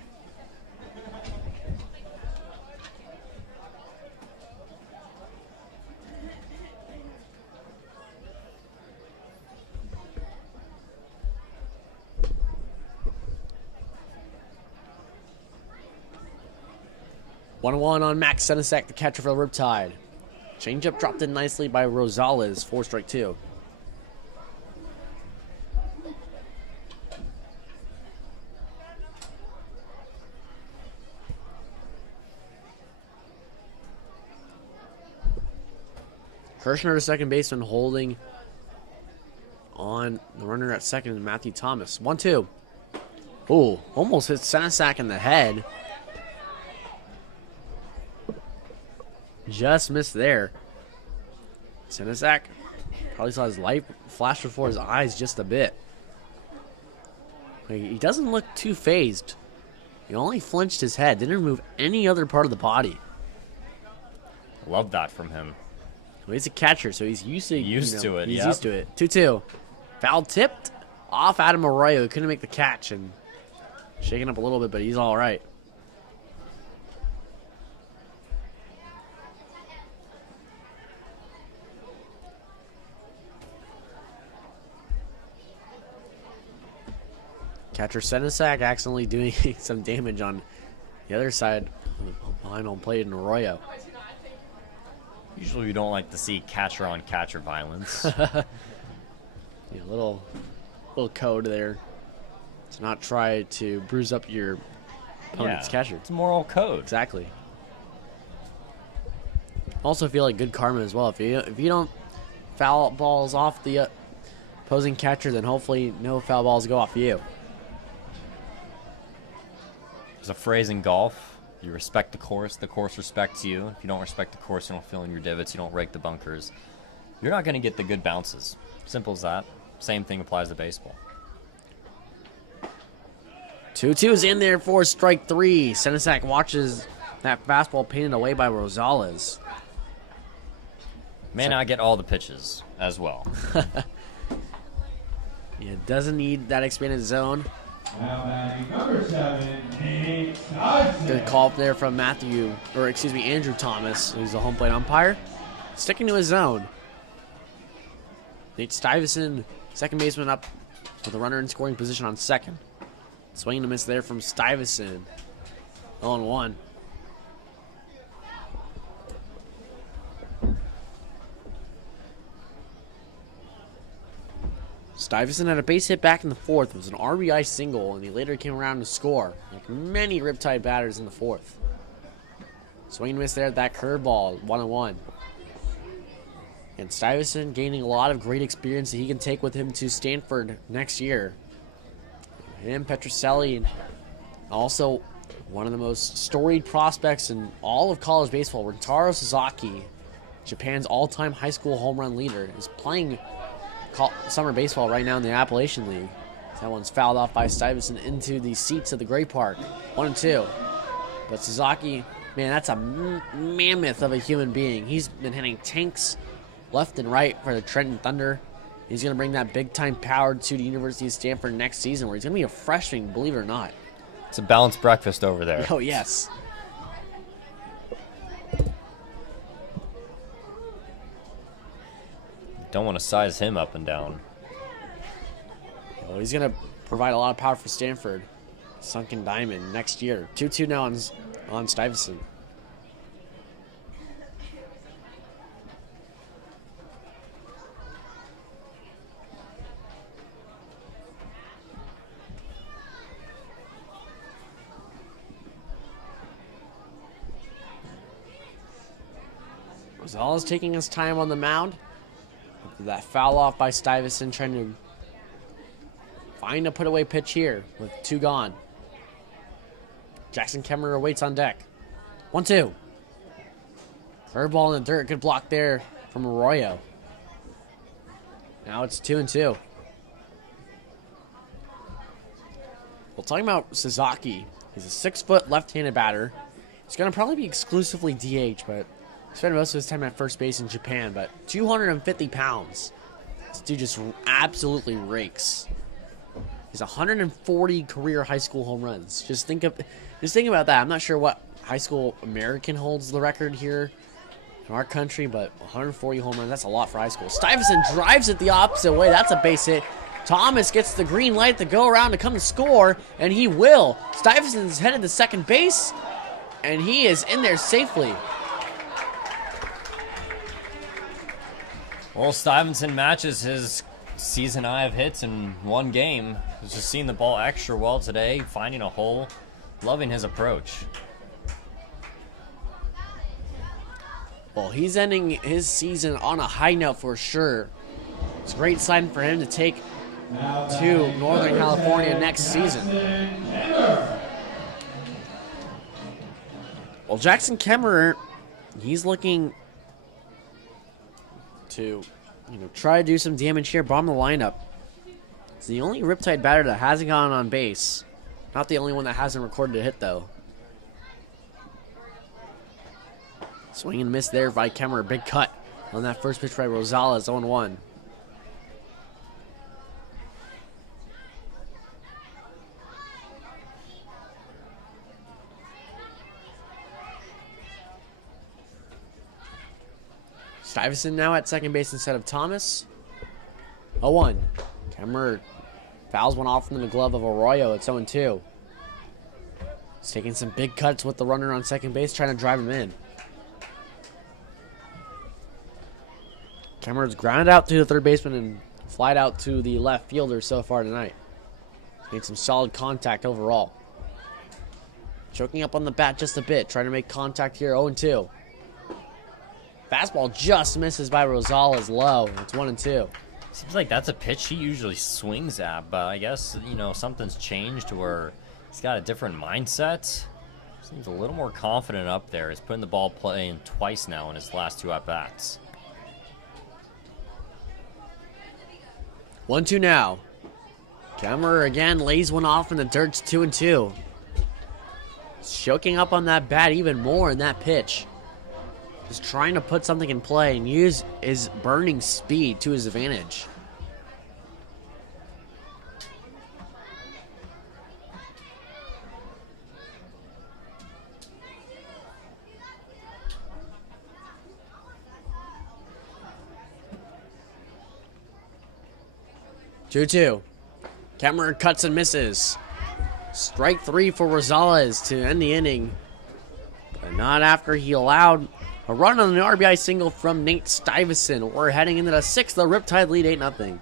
One-one on Max Senesac, the catcher for the Riptide. Changeup dropped in nicely by Rosales, 4-2. Kirshner, the second baseman, holding on the runner at second, and Matthew Thomas. 1-2. Ooh, almost hit Senesac in the head. Just missed there. Senesac probably saw his light flash before his eyes just a bit. He doesn't look too phased. He only flinched his head, didn't move any other part of the body. Love that from him. Well, he's a catcher, so he's used to it. He's yep. Used to it. 2-2. Foul tipped off Adam Arroyo. Couldn't make the catch and shaking up a little bit, but he's all right. Catcher Senesac accidentally doing some damage on the other side of the behind home plate in Arroyo. Usually we don't like to see catcher-on-catcher violence. Yeah, little code there to not try to bruise up your opponent's catcher. It's moral code. Exactly. Also feel like good karma as well. If you don't foul balls off the opposing catcher, then hopefully no foul balls go off you. There's a phrase in golf: you respect the course respects you. If you don't respect the course, you don't fill in your divots, you don't rake the bunkers, you're not going to get the good bounces. Simple as that. Same thing applies to baseball. 2-2's in there for strike 3. Senesac watches that fastball painted away by Rosales. May not get all the pitches as well. Yeah, doesn't need that expanded zone. Now batting number 7, Nate Stuyvesant. Good call there from Andrew Thomas, who's the home plate umpire. Sticking to his zone. Nate Stuyvesant, second baseman, up with a runner in scoring position on second. Swing and a miss there from Stuyvesant. 0-1. Stuyvesant had a base hit back in the fourth. It was an RBI single, and he later came around to score, like many Riptide batters in the fourth. Swing and miss there at that curveball, 1-1. And Stuyvesant gaining a lot of great experience that he can take with him to Stanford next year. Him, Petrocelli, and also one of the most storied prospects in all of college baseball, Rintaro Sasaki, Japan's all-time high school home run leader, is playing summer baseball right now in the Appalachian League. That one's fouled off by Stuyvesant into the seats of the Gray Park. 1-2. But Sasaki, man, that's a mammoth of a human being. He's been hitting tanks left and right for the Trenton Thunder. He's going to bring that big-time power to the University of Stanford next season, where he's going to be a freshman, believe it or not. It's a balanced breakfast over there. Oh, yes. Don't want to size him up and down. Well, he's going to provide a lot of power for Stanford. Sunken Diamond next year. 2-2 now on Stuyvesant. Rosales taking his time on the mound. That foul off by Stuyvesant, trying to find a put-away pitch here with 2 gone. Jackson Kemmerer waits on deck. 1-2. Curveball in the dirt. Good block there from Arroyo. Now it's 2-2. Well, talking about Sasaki, he's a 6-foot left-handed batter. He's going to probably be exclusively DH, but spent most of his time at first base in Japan, but 250 pounds. This dude just absolutely rakes. He's 140 career high school home runs. Just think about that. I'm not sure what high school American holds the record here in our country, but 140 home runs, that's a lot for high school. Stuyvesant drives it the opposite way. That's a base hit. Thomas gets the green light to go around to come to score, and he will. Stuyvesant's headed to second base, and he is in there safely. Well, Stuyvesant matches his season high of hits in one game. He's just seeing the ball extra well today, finding a hole, loving his approach. Well, he's ending his season on a high note for sure. It's a great sign for him to take to Northern California next season. Well, Jackson Kemmerer, he's looking to, try to do some damage here, bomb the lineup. It's the only Riptide batter that hasn't gone on base. Not the only one that hasn't recorded a hit, though. Swing and miss there by Kemmerer. Big cut on that first pitch by Rosales, 0-1. Stuyvesant now at second base instead of Thomas. 0-1. Kemmerer Fouls one off in the glove of Arroyo. It's 0-2. He's taking some big cuts with the runner on second base, trying to drive him in. Cameron's grounded out to the third baseman and flied out to the left fielder so far tonight. Made some solid contact overall. Choking up on the bat just a bit, trying to make contact here. 0-2. Fastball just misses by Rosales low. It's 1-2. Seems like that's a pitch he usually swings at, but I guess, you know, something's changed to where he's got a different mindset. Seems a little more confident up there. He's putting the ball playing twice now in his last 2 at-bats. 1-2 now. Kemmerer again lays one off in the dirt. It's 2-2. Choking up on that bat even more in that pitch. Just trying to put something in play and use his burning speed to his advantage. Two. Kemmerer cuts and misses. Strike 3 for Rosales to end the inning. But not after he allowed a run on an RBI single from Nate Stuyvesant. We're heading into the 6th. The Riptide lead 8-0.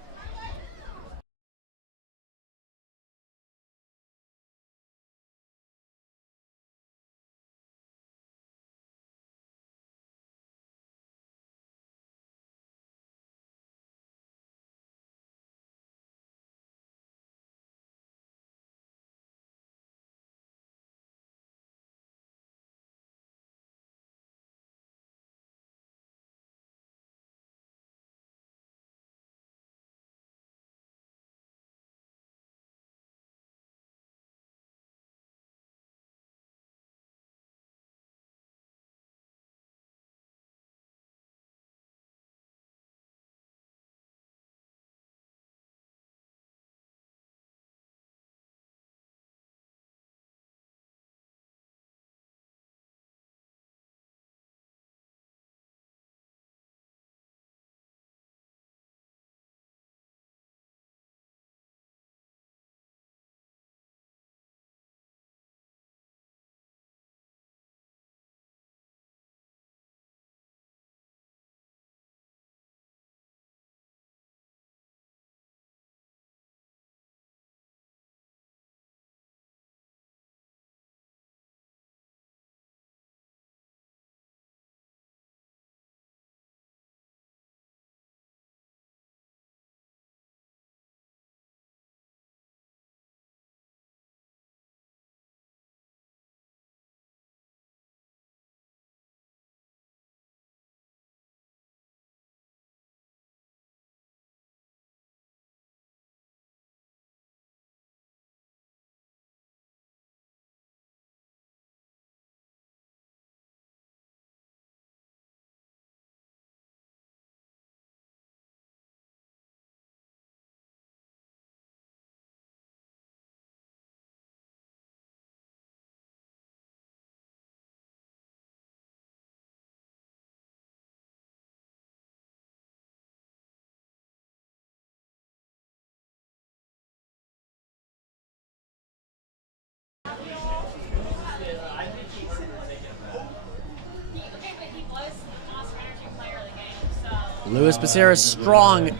Luis Basera's strong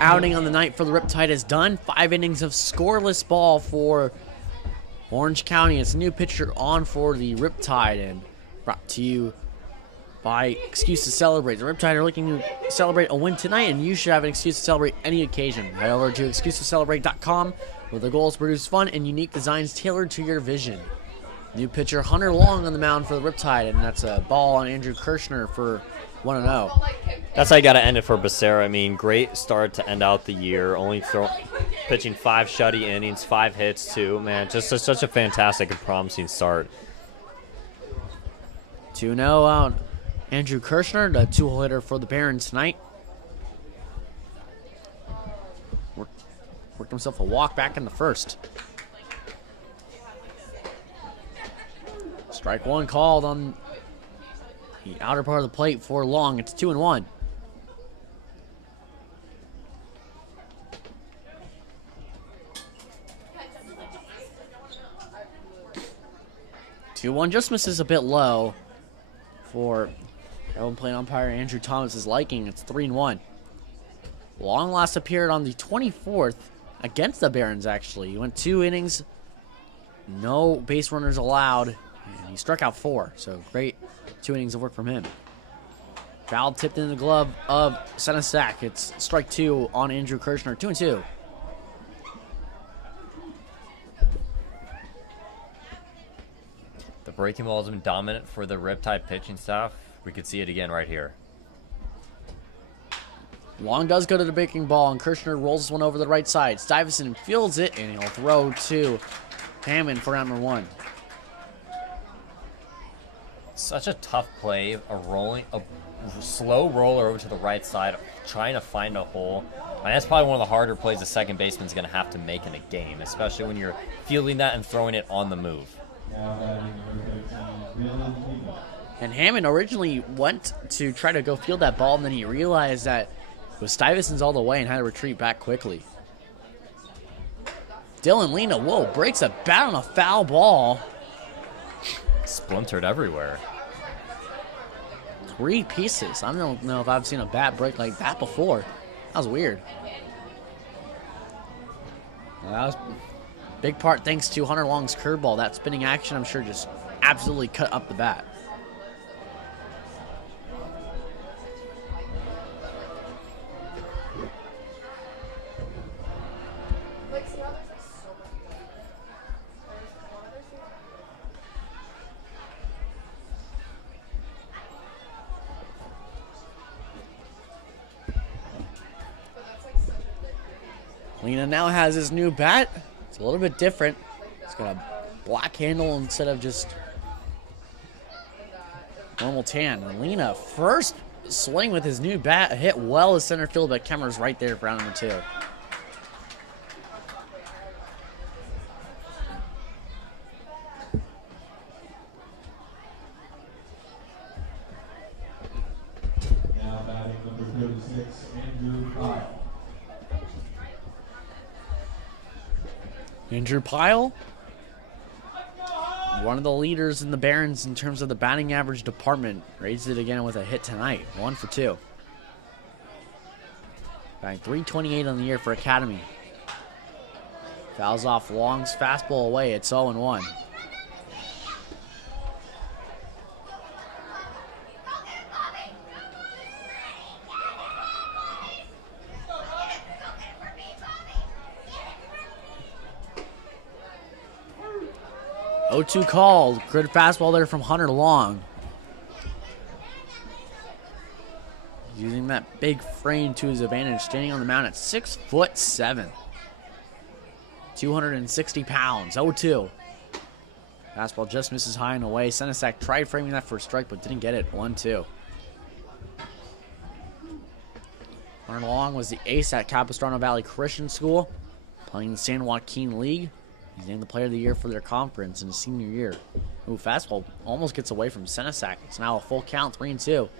outing on the night for the Riptide is done. 5 innings of scoreless ball for Orange County. It's a new pitcher on for the Riptide, and brought to you by Excuse to Celebrate. The Riptide are looking to celebrate a win tonight, and you should have an excuse to celebrate any occasion. Head over to excusetocelebrate.com, where the goal is to produce fun and unique designs tailored to your vision. New pitcher Hunter Long on the mound for the Riptide, and that's a ball on Andrew Kirshner for 1-0. That's how you got to end it for Basera. I mean, great start to end out the year. Pitching 5 shutty innings, 5 hits too. Man, just such a fantastic and promising start. 2-0 out. Andrew Kirshner, the 2-hole hitter for the Barons tonight. Worked himself a walk back in the first. Strike 1 called on the outer part of the plate for Long. It's 2-1. 2-1 just misses a bit low for Irvine playing umpire Andrew Thomas's liking. It's 3-1. Long last appeared on the 24th against the Barons, actually. He went 2 innings, no base runners allowed, and he struck out 4. So great 2 innings of work from him. Foul tipped in the glove of Senesac. It's strike 2 on Andrew Kirshner. 2-2. The breaking ball has been dominant for the Riptide pitching staff. We could see it again right here. Long does go to the breaking ball, and Kirshner rolls one over the right side. Stuyvesant fields it, and he'll throw to Hammond for number 1. Such a tough play, a slow roller over to the right side, trying to find a hole. And that's probably one of the harder plays a second baseman's going to have to make in a game, especially when you're fielding that and throwing it on the move. And Hammond originally went to try to go field that ball, and then he realized that it was Stuyvesant's all the way and had to retreat back quickly. Dylan Lena, whoa, breaks a bat on a foul ball. Splintered everywhere. 3 pieces. I don't know if I've seen a bat break like that before. That was weird. Well, that was big part thanks to Hunter Long's curveball. That spinning action, I'm sure, just absolutely cut up the bat. Lena now has his new bat. It's a little bit different. It's got a black handle instead of just normal tan. And Lena, first swing with his new bat, hit well as center field, but Kemmer's right there for round number 2. Now batting number 36, Andrew Kyle. Andrew Pyle, one of the leaders in the Barons in terms of the batting average department, raised it again with a hit tonight. 1 for 2. Batting .328 on the year for Academy. Fouls off Long's fastball away. It's 0-1. O2 called. Good fastball there from Hunter Long. Using that big frame to his advantage, standing on the mound at 6'7". 260 pounds. 0-2. Fastball just misses high and away. Senesac tried framing that for a strike, but didn't get it. 1-2. Hunter Long was the ace at Capistrano Valley Christian School, playing the San Joaquin League. He's named the player of the year for their conference in his senior year. Ooh, fastball almost gets away from Senesac. It's now a full count, 3-2.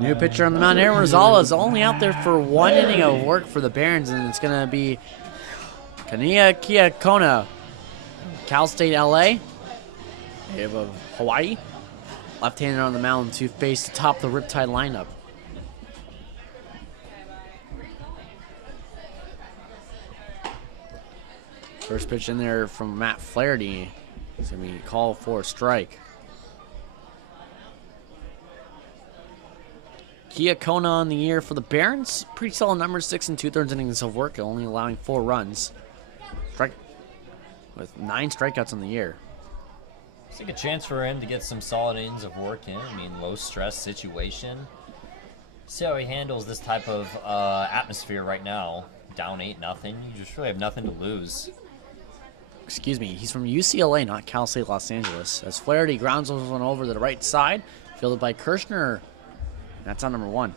New pitcher on the mound, Aaron Rosales, only out there for 1 inning of work for the Barons, and it's going to be Kania Kiakona, Cal State LA, native of Hawaii. Left-handed on the mound to face the top of the Riptide lineup. First pitch in there from Matt Flaherty. It's going to be called for a strike. Kiakona on the year for the Barons. Pretty solid numbers, 6 2/3 innings of work, only allowing 4 runs. Strike with 9 strikeouts on the year. It's like a chance for him to get some solid innings of work in. I mean, low stress situation. See how he handles this type of atmosphere right now. Down 8-0. You just really have nothing to lose. Excuse me, he's from UCLA, not Cal State Los Angeles. As Flaherty grounds one over to the right side, fielded by Kirshner. That's on number 1.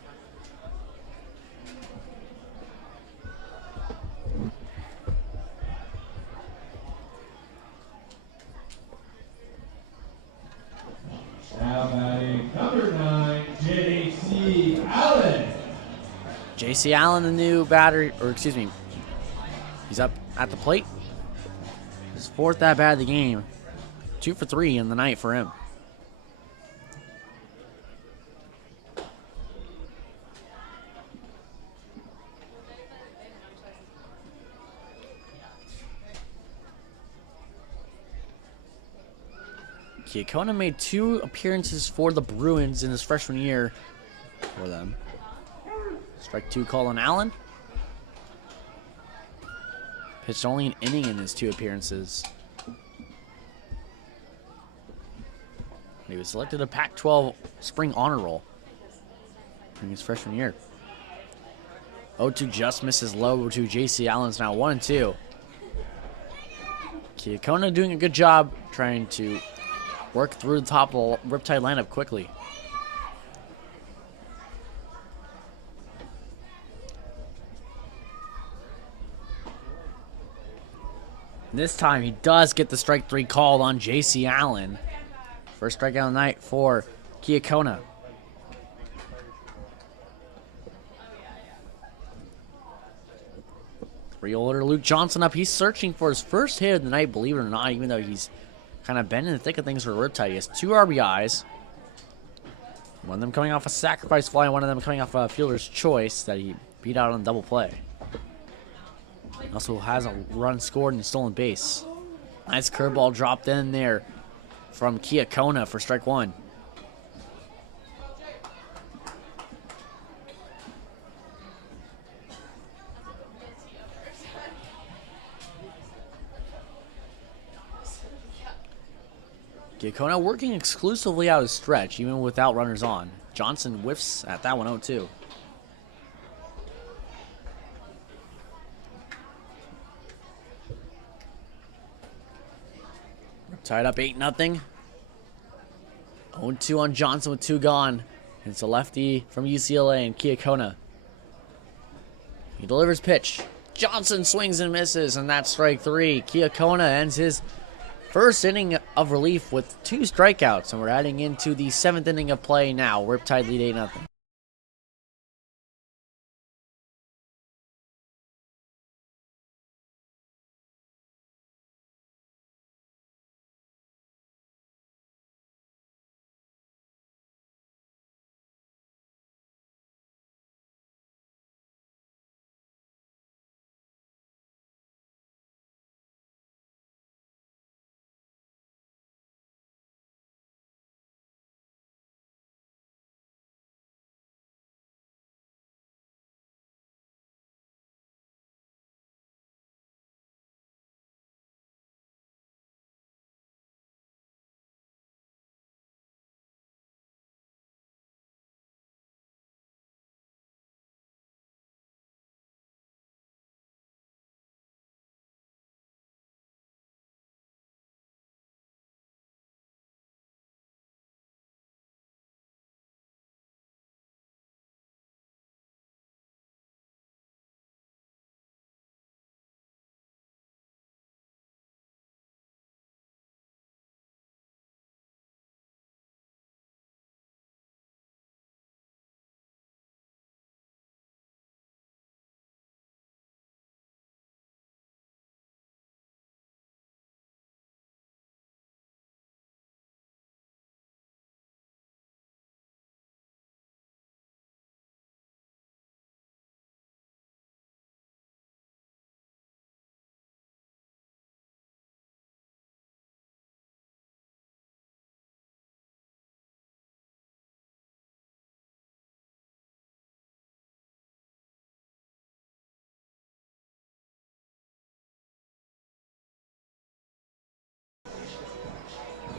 Now batting number 9, J.C. Allen. J.C. Allen, the new batter, or excuse me, he's up at the plate. His 4th at-bat of the game. 2 for 3 in the night for him. Kiakona made 2 appearances for the Bruins in his freshman year for them. Strike 2 called on Allen. Pitched only an inning in his 2 appearances. He was selected a Pac-12 spring honor roll in his freshman year. 0-2 just misses low to J.C. Allen's now 1-2. Kiakona doing a good job trying to work through the top of the Riptide lineup quickly. This time he does get the strike 3 called on J.C. Allen. First strikeout of the night for Kiakona. Three-older Luke Johnson up. He's searching for his first hit of the night, believe it or not, even though he's kind of been in the thick of things for Riptide. He has 2 RBIs. One of them coming off a sacrifice fly, and one of them coming off a fielder's choice that he beat out on a double play. He also has a run scored and stolen base. Nice curveball dropped in there from Kiakona for strike 1. Kiakona working exclusively out of stretch, even without runners on. Johnson whiffs at that one 0-2. Tied up 8-0. 0-2 on Johnson with 2 gone. It's a lefty from UCLA and Kiakona. He delivers pitch. Johnson swings and misses, and that's strike 3. Kiakona ends his first inning of relief with 2 strikeouts, and we're heading into the 7th inning of play now. Riptide lead 8-0.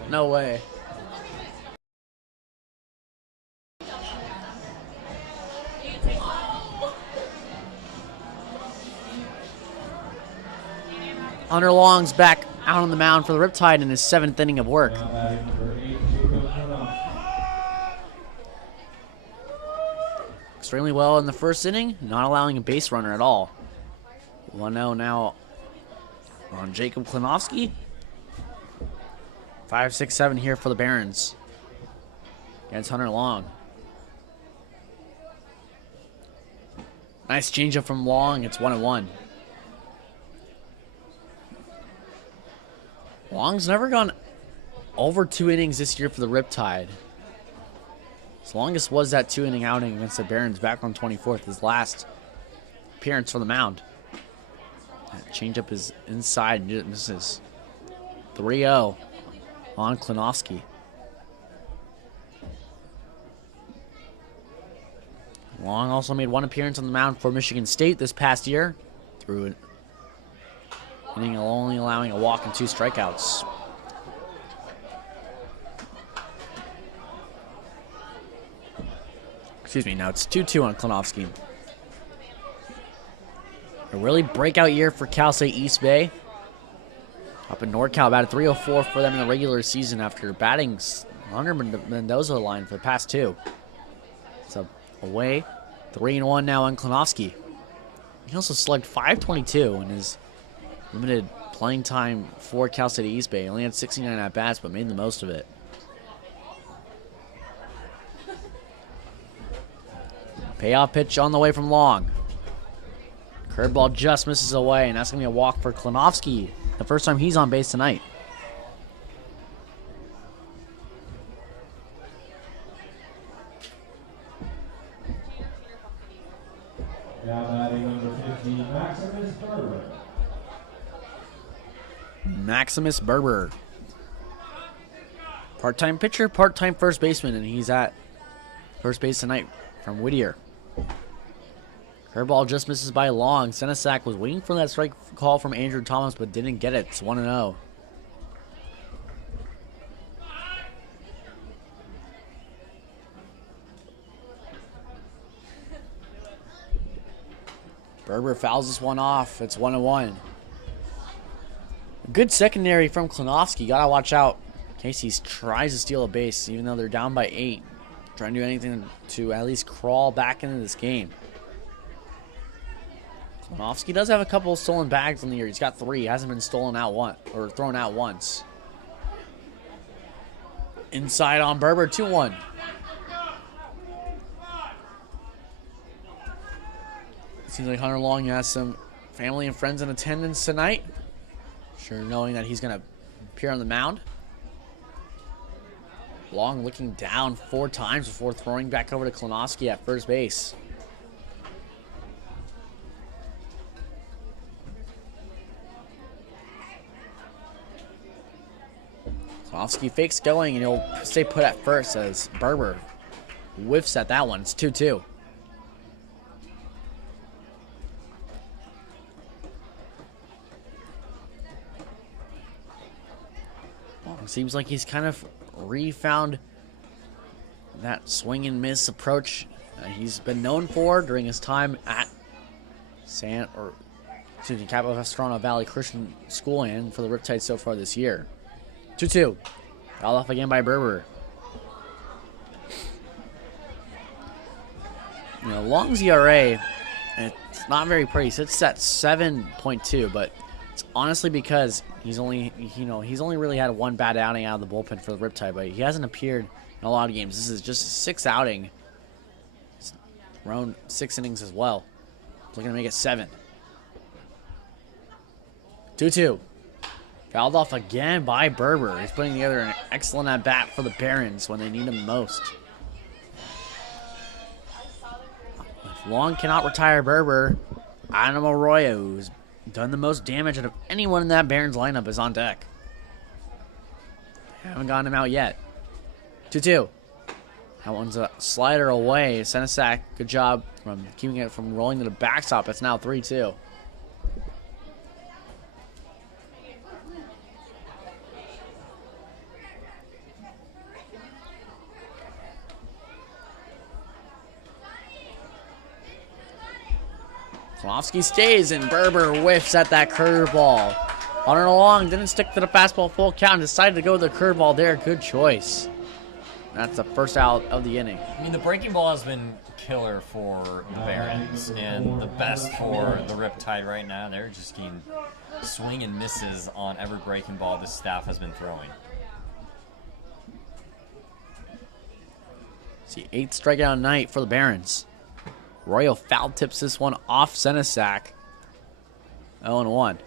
No way. Hunter Long's back out on the mound for the Riptide in his 7th inning of work. Now batting number 8, Jacob Klinowski. Extremely well in the first inning, not allowing a base runner at all. 1-0 now on Jacob Klinowski. 5-6-7 here for the Barons against Hunter Long. Nice changeup from Long. It's 1-1. Long's never gone over 2 innings this year for the Riptide. His longest was that 2-inning outing against the Barons back on 24th, his last appearance for the mound. That changeup is inside and it misses. 3-0 on Klinowski. Long also made 1 appearance on the mound for Michigan State this past year through an inning only allowing a walk and 2 strikeouts. Excuse me, now it's 2-2 on Klinowski. A really breakout year for Cal State East Bay. Up in NorCal, batted .304 for them in the regular season after batting under Mendoza line for the past 2. So away, 3-1 now on Klinowski. He also slugged .522 in his limited playing time for Cal State East Bay. He only had 69 at-bats, but made the most of it. Payoff pitch on the way from Long. Curveball just misses away, and that's going to be a walk for Klinowski. The first time he's on base tonight. Now batting number 15, Maximus Berber. Maximus Berber. Part-time pitcher, part-time first baseman, and he's at first base tonight from Whittier. Curveball just misses by Long. Senesac was waiting for that strike call from Andrew Thomas, but didn't get it. It's 1-0. Berber fouls this one off. It's 1-1. Good secondary from Klinowski. Gotta watch out in case he tries to steal a base, even though they're down by 8. Trying to do anything to at least crawl back into this game. Klinowski does have a couple of stolen bags in the year. He's got 3. He hasn't been stolen out once or thrown out once. Inside on Berber, 2-1. Seems like Hunter Long has some family and friends in attendance tonight. Sure, knowing that he's going to appear on the mound. Long looking down 4 times before throwing back over to Klinowski at first base. Klinowski fakes going, and he'll stay put at first as Berber whiffs at that one. It's 2-2. Seems like he's kind of refound that swing and miss approach he's been known for during his time at Capital Castrona Valley Christian School and for the Riptide so far this year. 2-2. Fouled off again by Berber. You know, Long's ERA, it's not very pretty. It sits at 7.2, but it's honestly because he's only really had 1 bad outing out of the bullpen for the Riptide, but he hasn't appeared in a lot of games. This is just a 6th outing. He's thrown 6 innings as well. He's looking to make it 7. 2-2. Fouled off again by Berber. He's putting together an excellent at-bat for the Barons when they need him most. If Long cannot retire Berber, Adam Arroyo, who's done the most damage out of anyone in that Barons lineup, is on deck. Haven't gotten him out yet. 2-2. That one's a slider away. Senesac, good job from keeping it from rolling to the backstop. It's now 3-2. Klonowski stays, and Berber whiffs at that curveball. Hunter along, didn't stick to the fastball full count, decided to go with the curveball there. Good choice. That's the first out of the inning. I mean, the breaking ball has been killer for the Barons and the best for the Riptide right now. They're just getting swing and misses on every breaking ball this staff has been throwing. See, 8th strikeout night for the Barons. Royal foul tips this one off Senesac. 0-1.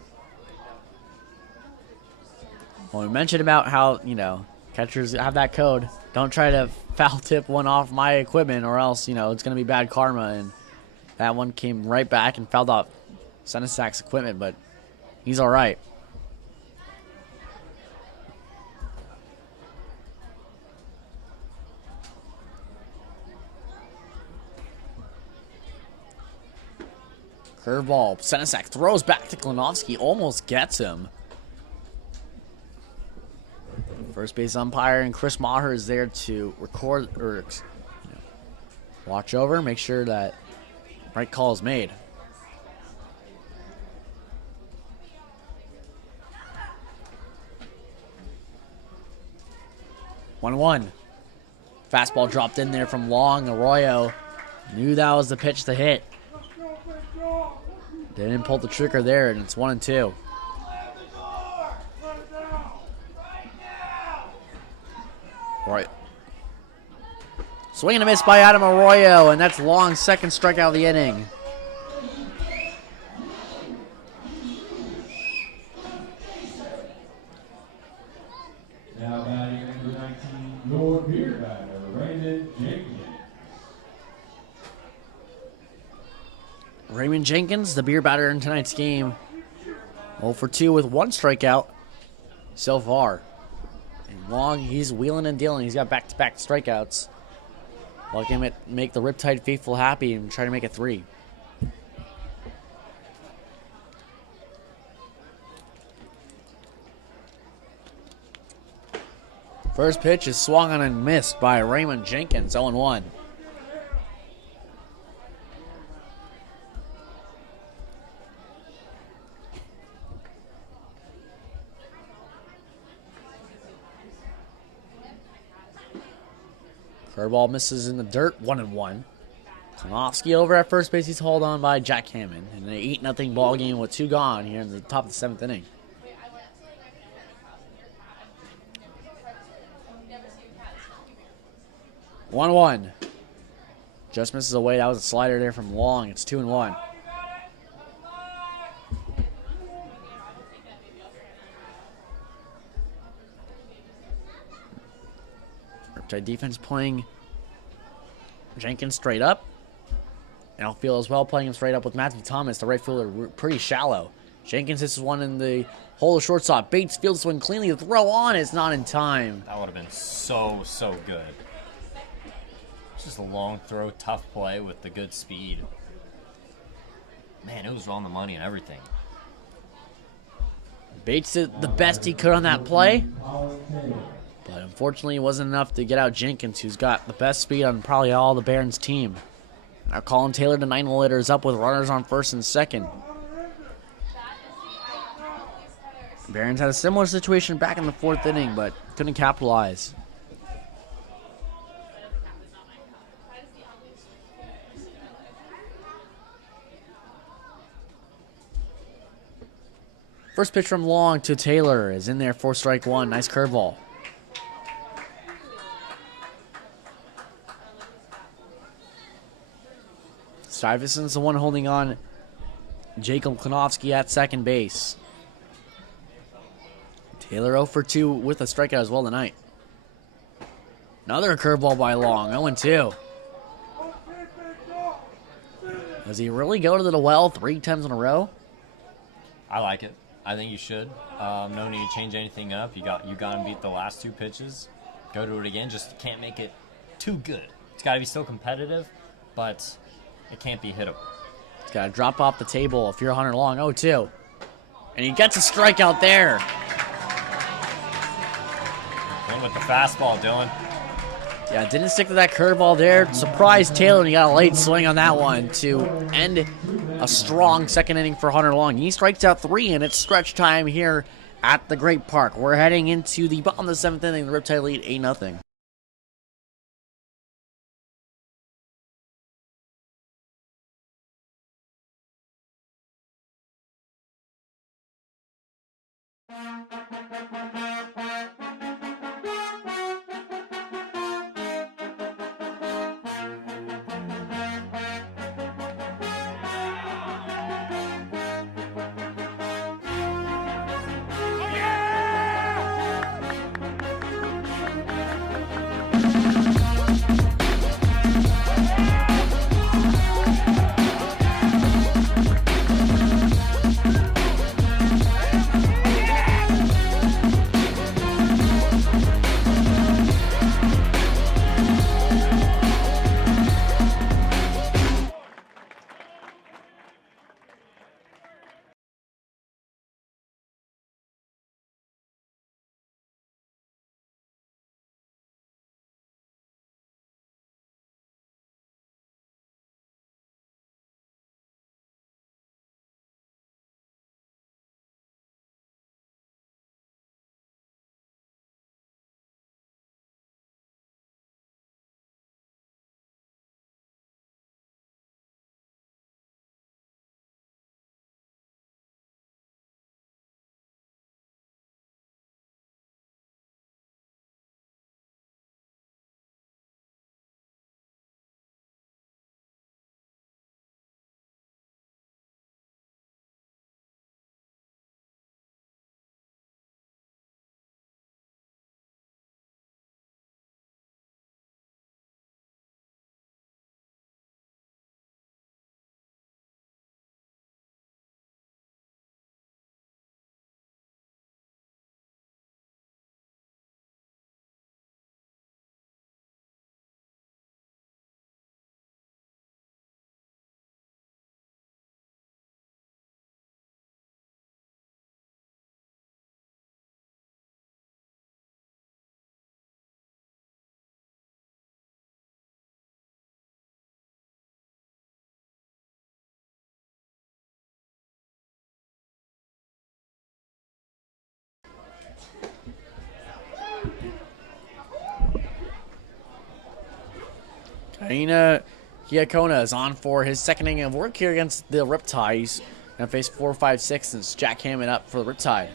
Well, we mentioned about how, you know, catchers have that code. Don't try to foul tip one off my equipment or else, you know, it's going to be bad karma. And that one came right back and fouled off Senesac's equipment, but he's all right. Curveball. Senesac throws back to Klonowski. Almost gets him. First base umpire and Chris Maher is there to record or watch over, make sure that right call is made. One. Fastball dropped in there from Long. Arroyo knew that was the pitch to hit. They didn't pull the trigger there, and it's 1-2. Right. Swing and a miss by Adam Arroyo, and that's Long's second strikeout of the inning. Now batting number 19, your beer batter, Raymond Jenkins. Raymond Jenkins, the beer batter in tonight's game. 0 for 2 with 1 strikeout so far. And Long, he's wheeling and dealing. He's got back-to-back strikeouts. Well, can make the Riptide faithful happy and try to make it 3. First pitch is swung on and missed by Raymond Jenkins, 0-1. Curveball misses in the dirt, 1-1. Klonowski over at first base. He's hauled on by Jack Hammond in an 8-0 ball game with 2 gone here in the top of the 7th inning. One. Just misses away. That was a slider there from Long. It's 2-1. Riptide defense playing Jenkins straight up. And outfield as well, playing him straight up with Matthew Thomas, the right fielder, pretty shallow. Jenkins hits one in the hole of shortstop. Bates fields swing cleanly. The throw on is not in time. That would have been so good. Just a long throw, tough play with the good speed. Man, it was on the money and everything. Bates did the best he could on that play. But unfortunately, it wasn't enough to get out Jenkins, who's got the best speed on probably all the Barons team. Now Colin Taylor, the 9-hitter, is up with runners on first and second. Barons had a similar situation back in the 4th inning, but couldn't capitalize. First pitch from Long to Taylor is in there for strike 1. Nice curveball. Stuyvesant's the one holding on Jacob Klonowski at second base. Taylor 0 for 2 with a strikeout as well tonight. Another curveball by Long, 0-2. Does he really go to the well 3 times in a row? I like it. I think you should. No need to change anything up. You got to beat the last 2 pitches. Go to it again. Just can't make it too good. It's got to be still competitive, but it can't be hittable. It's got to drop off the table if you're Hunter Long. 0-2. And he gets a strikeout there. Went with the fastball, Dylan. Yeah, didn't stick to that curveball there. Surprised Taylor, and he got a late swing on that one to end a strong second inning for Hunter Long. He strikes out 3, and it's stretch time here at the Great Park. We're heading into the bottom of the 7th inning. The Riptide lead 8-0. Kaina Hiakona is on for his second inning of work here against the Riptide. He's going to face 4, 5, 6 since Jack Hammond up for the Riptide.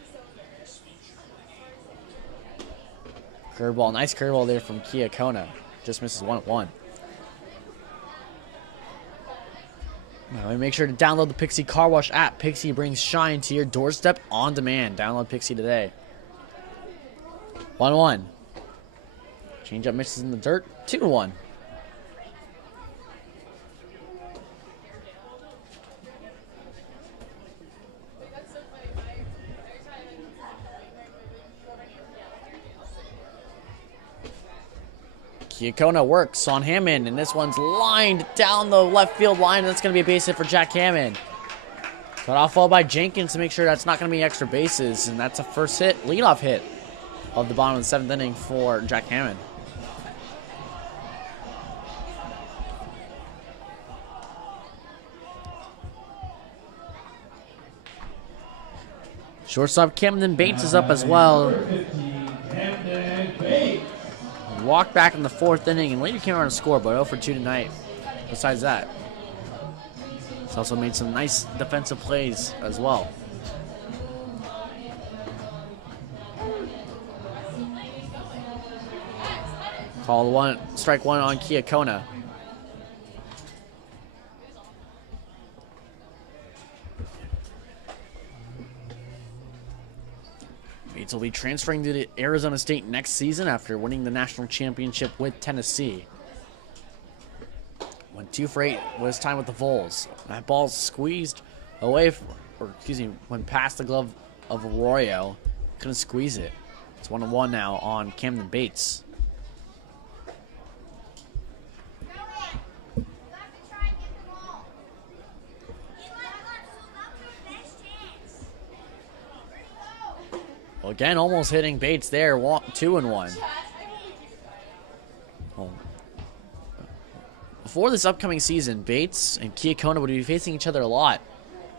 Curveball, nice curveball there from Hiakona. Just misses 1-1. Now, make sure to download the Pixie Car Wash app. Pixie brings shine to your doorstep on demand. Download Pixie today. 1-1. Change up misses in the dirt. 2-1. Hiakona works on Hammond, and this one's lined down the left field line, and that's going to be a base hit for Jack Hammond. Cut off followed by Jenkins to make sure that's not going to be extra bases, and that's a first hit, leadoff hit of the bottom of the 7th inning for Jack Hammond. Shortstop Camden Bates is up as well. Walked back in the 4th inning and later came around to score, but 0 for 2 tonight. Besides that, he's also made some nice defensive plays as well. Call one, strike 1 on Hiakona. Bates will be transferring to Arizona State next season after winning the national championship with Tennessee. Went 2 for 8 was time with the Vols. That ball squeezed away, went past the glove of Arroyo. Couldn't squeeze it. It's 1-1 now on Camden Bates. Again, almost hitting Bates there, 2-1. Well, before this upcoming season, Bates and Keokona would be facing each other a lot.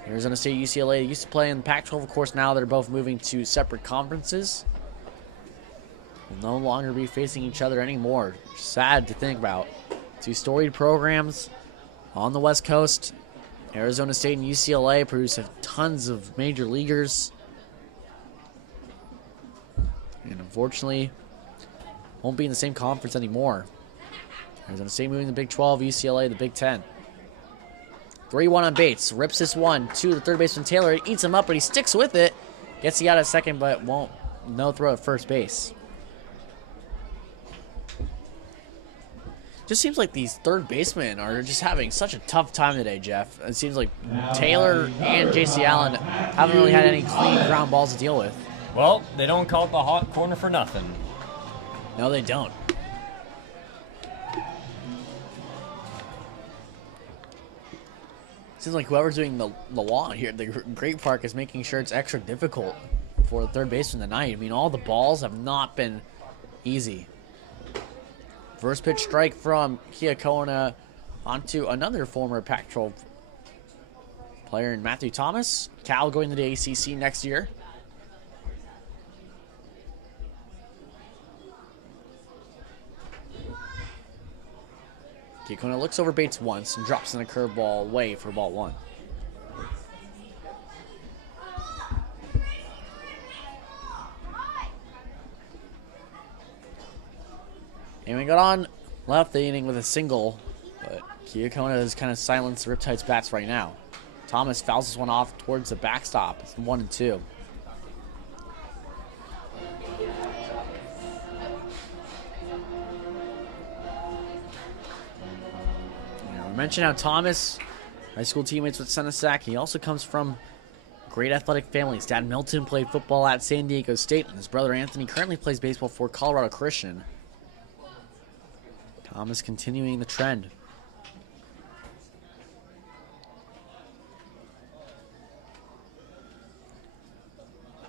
Arizona State, UCLA used to play in the Pac-12, of course. Now they're both moving to separate conferences. Will no longer be facing each other anymore. Sad to think about. Two storied programs on the West Coast. Arizona State and UCLA produce tons of major leaguers. And unfortunately, won't be in the same conference anymore. Arizona State moving to the Big 12, UCLA the Big 10. 3-1 on Bates. Rips this one to the third baseman Taylor. He eats him up, but he sticks with it. Gets he out at second, but won't. No throw at first base. Just seems like these third basemen are just having such a tough time today, Jeff. It seems like Taylor and J.C. Allen haven't really had any clean ground balls to deal with. Well, they don't call it the hot corner for nothing. No, they don't. Seems like whoever's doing the lawn here at the Great Park is making sure it's extra difficult for the third baseman tonight. I mean, all the balls have not been easy. First pitch strike from Keokona onto another former Pac-12 player in Matthew Thomas. Cal going to the ACC next year. Keokona looks over Bates once and drops in a curveball away for ball one. And we got on left the inning with a single, but Keokona has kind of silenced the Riptide's bats right now. Thomas fouls this one off towards the backstop. It's 1-2. Mention how Thomas, high school teammates with Senesac. He also comes from a great athletic family. His dad Milton played football at San Diego State, and his brother Anthony currently plays baseball for Colorado Christian. Thomas continuing the trend.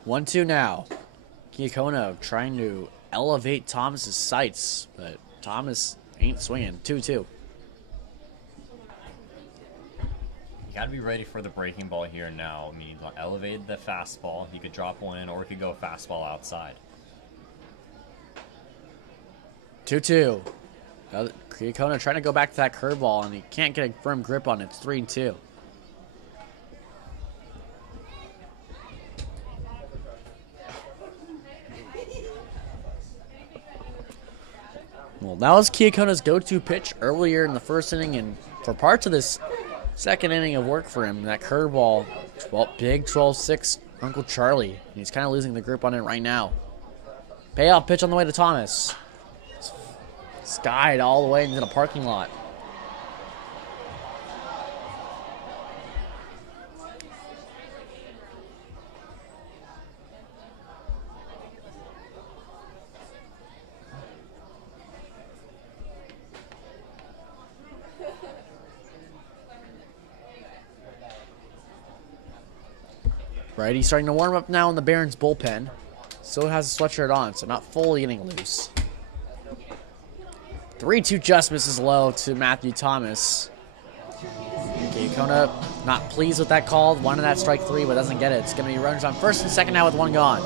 One, two now. Keokona trying to elevate Thomas's sights, but Thomas ain't swinging. 2-2. You got to be ready for the breaking ball here and now. I mean, elevated the fastball. He could drop one in, or he could go fastball outside. 2-2. Keokona trying to go back to that curveball, and he can't get a firm grip on it. It's 3-2. Well, that was Keokona's go-to pitch earlier in the first inning, and for parts of this second inning of work for him, that curveball, big 12-6 Uncle Charlie. He's kind of losing the grip on it right now. Payoff pitch on the way to Thomas. Skied all the way into the parking lot. Right, he's starting to warm up now in the Barons bullpen. Still has a sweatshirt on, so not fully getting loose. 3-2 just misses low to Matthew Thomas. Keokona not pleased with that call. Wanted that strike three, but doesn't get it. It's going to be runners on first and second now with one gone.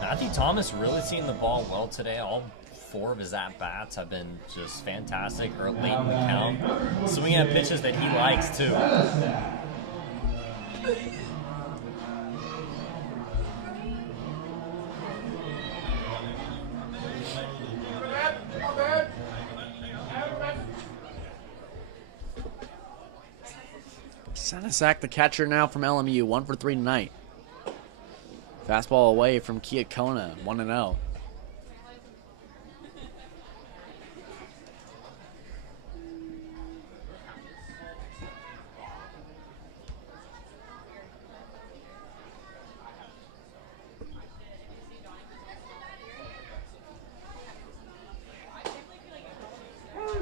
Matthew Thomas really seeing the ball well today. All four of his at-bats have been just fantastic late in the count. Swinging at pitches that he likes, too. Senesac, the catcher now from LMU, 1 for 3 tonight. Fastball away from Keokona, 1-0.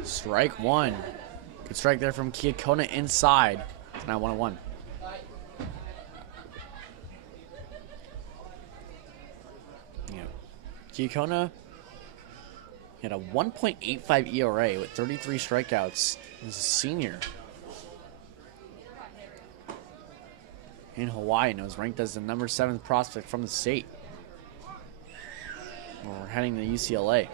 Strike one. Good strike there from Keokona inside. It's now 1-1. Yeah. Keokona He had a 1.85 ERA with 33 strikeouts. He's a senior in Hawaii and was ranked as the number 7th prospect from the state. We're heading to UCLA.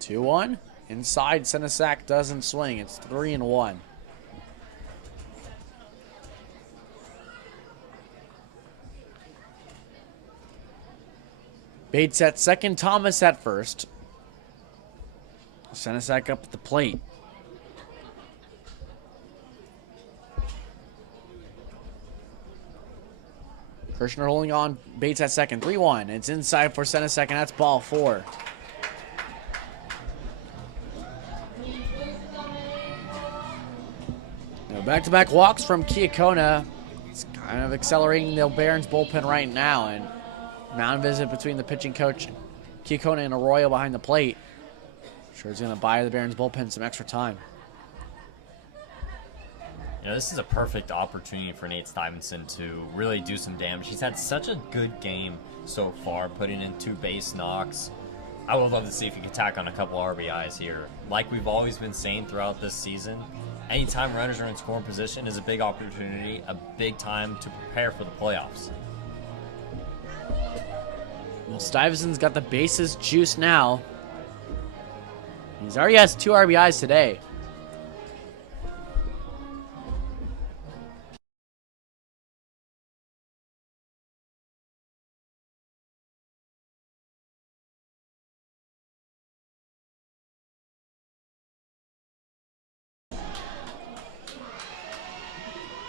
Two one inside. Senesac doesn't swing. It's 3-1. Bates at second, Thomas at first. Senesac up at the plate. Kirshner holding on. Bates at second. 3-1. It's inside for Senesac, and that's ball 4. Now back-to-back walks from Kiakona. It's kind of accelerating the Barons bullpen right now, and mound visit between the pitching coach, Kiakona, and Arroyo behind the plate. Sure is going to buy the Barons bullpen some extra time. You know, this is a perfect opportunity for Nate Stevenson to really do some damage. He's had such a good game so far, putting in 2 base knocks. I would love to see if he can tack on a couple RBIs here. Like we've always been saying throughout this season, anytime runners are in scoring position is a big opportunity, a big time to prepare for the playoffs. Well, Stuyvesant's got the bases juice now. He's already has 2 RBIs today.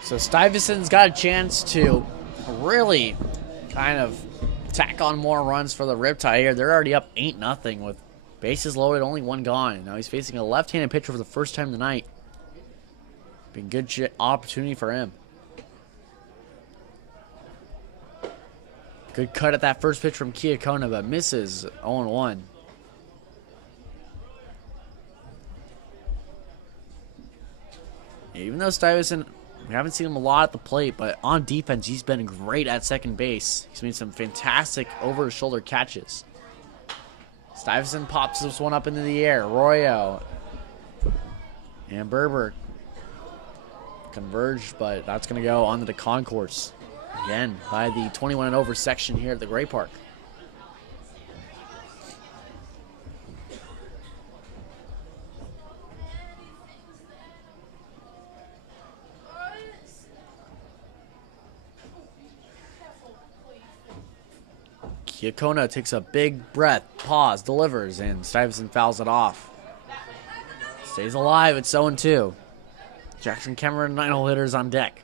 So Stuyvesant's got a chance to really kind of tack on more runs for the Riptide here. They're already up 8-0 with bases loaded, only 1 gone. Now he's facing a left-handed pitcher for the first time tonight. Been good opportunity for him. Good cut at that first pitch from Kiakona, but misses 0-1. Even though Stuyvesant, we haven't seen him a lot at the plate, but on defense, he's been great at second base. He's made some fantastic over-the-shoulder catches. Stuyvesant pops this one up into the air. Arroyo and Berber converged, but that's going to go onto the concourse again by the 21 and over section here at the Gray Park. Kiakona takes a big breath, pause, delivers, and Stuyvesant fouls it off. Stays alive, it's 0-2. Jackson Cameron, 9-hole hitters on deck.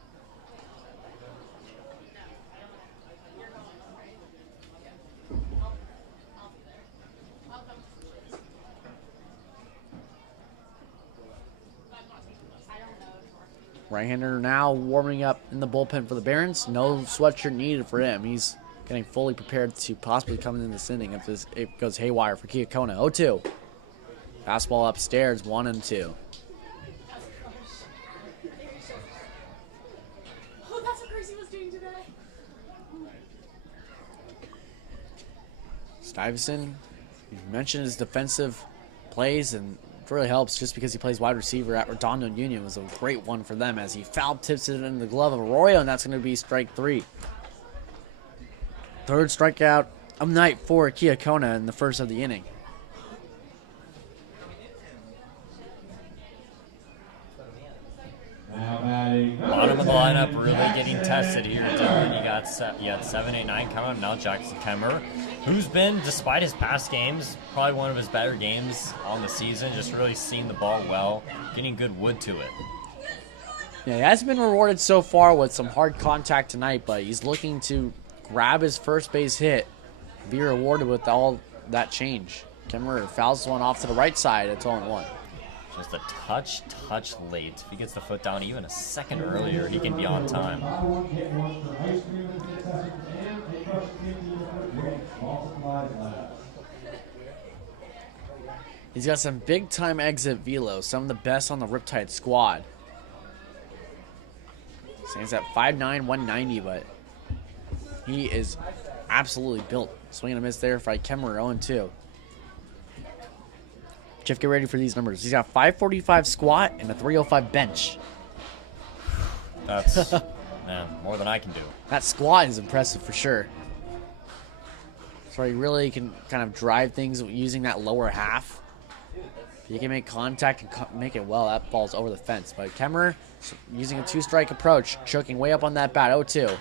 Right-hander now warming up in the bullpen for the Barons. No sweatshirt needed for him. He's getting fully prepared to possibly come in this inning if it goes haywire for Kiakona. 0-2. Fastball upstairs, 1-2. Oh, that's what Gracie was doing today. Stuyvesant, you mentioned his defensive plays, and it really helps just because he plays wide receiver at Redondo Union. It was a great one for them as he foul tips it in the glove of Arroyo, and that's going to be strike 3. Third strikeout of the night for Kiakona in the first of the inning. Bottom of the lineup really getting tested here, Dylan. You had 7, 8, 9 coming up. Now Jackson Kemmer, who's been, despite his past games, probably one of his better games on the season. Just really seeing the ball well, getting good wood to it. Yeah, he hasn't been rewarded so far with some hard contact tonight, but he's looking to grab his first base hit, be rewarded with all that change. Kemmer fouls one off to the right side. It's 0-1. Just a touch late. If he gets the foot down even a second earlier, he can be on time. He's got some big-time exit velo, some of the best on the Riptide squad. Stands at 5'9", 190, but he is absolutely built. Swing and a miss there by Kemmerer, 0-2. Jeff, get ready for these numbers. He's got 545 squat and a 305 bench. That's, man, more than I can do. That squat is impressive for sure. So he really can kind of drive things using that lower half. If he can make contact and make it well, that ball's over the fence. But Kemmerer using a two-strike approach, choking way up on that bat, 0-2.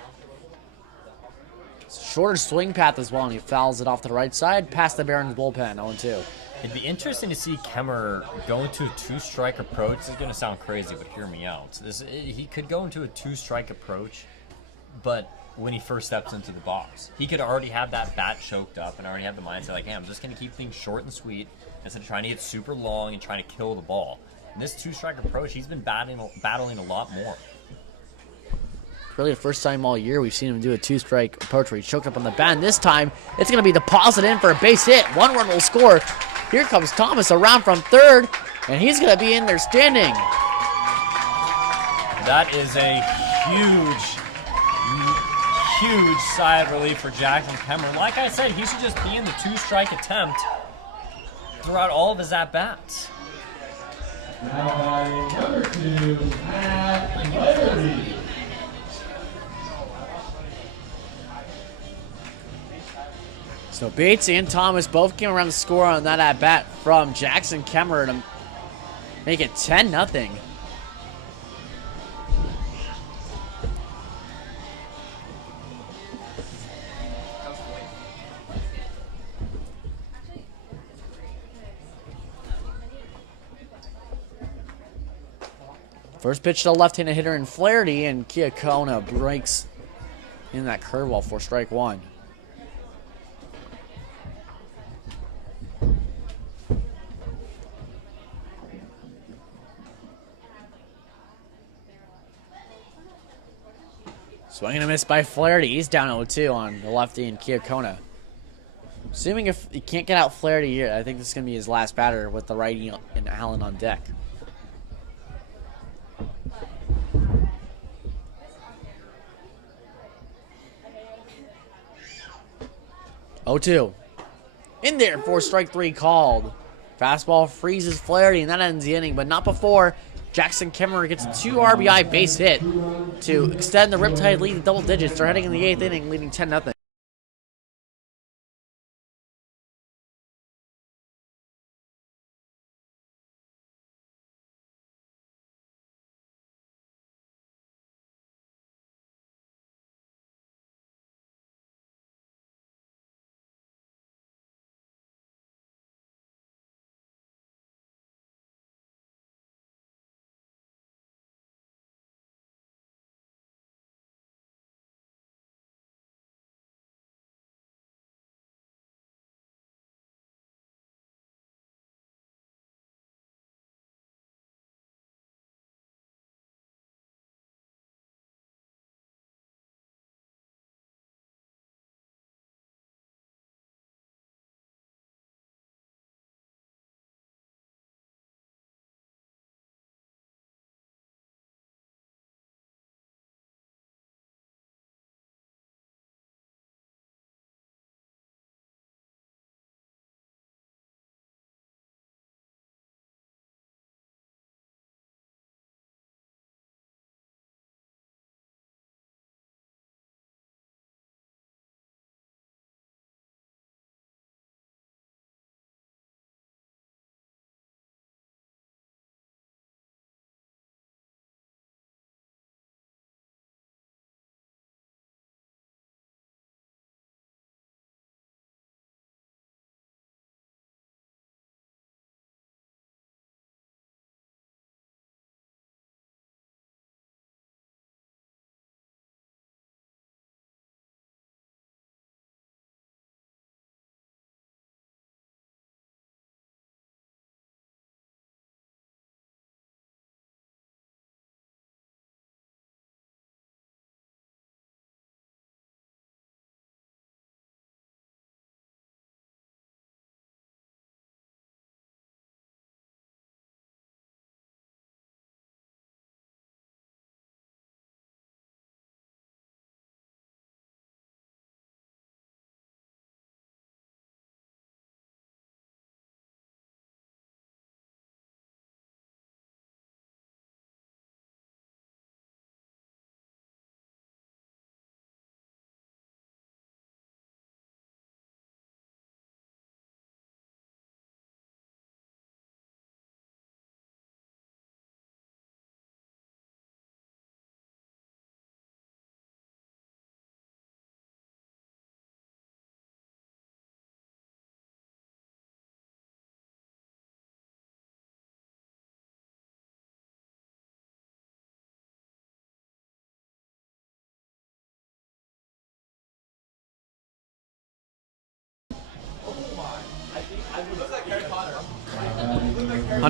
Shorter swing path as well, and he fouls it off to the right side, past the Barons bullpen, 0-2. It'd be interesting to see Kemmerer go into a two-strike approach. This is going to sound crazy, but hear me out. He could go into a two-strike approach, but when he first steps into the box, he could already have that bat choked up and already have the mindset like, hey, I'm just going to keep things short and sweet instead of trying to get super long and trying to kill the ball. In this two-strike approach, he's been battling a lot more. Really the first time all year we've seen him do a two-strike approach where he choked up on the bat. And this time, it's going to be deposited in for a base hit. 1 run will score. Here comes Thomas around from third, and he's going to be in there standing. That is a huge sigh of relief for Jackson Kemmerer. Like I said, he should just be in the two-strike attempt throughout all of his at-bats. Now by number 2, Matt Flaherty. So Bates and Thomas both came around to score on that at-bat from Jackson Kemmerer to make it 10-0. First pitch to the left-handed hitter in Flaherty, and Kiakona breaks in that curveball for strike 1. Swing and a miss by Flaherty. He's down 0-2 on the lefty and Kiakona. Assuming if he can't get out Flaherty here, I think this is going to be his last batter with the righty and Allen on deck. Oh-2. In there for strike 3 called. Fastball freezes Flaherty, and that ends the inning, but not before Jackson Kemmerer gets a 2 RBI base hit to extend the Riptide lead to double digits. They're heading in the 8th inning, leading 10-0.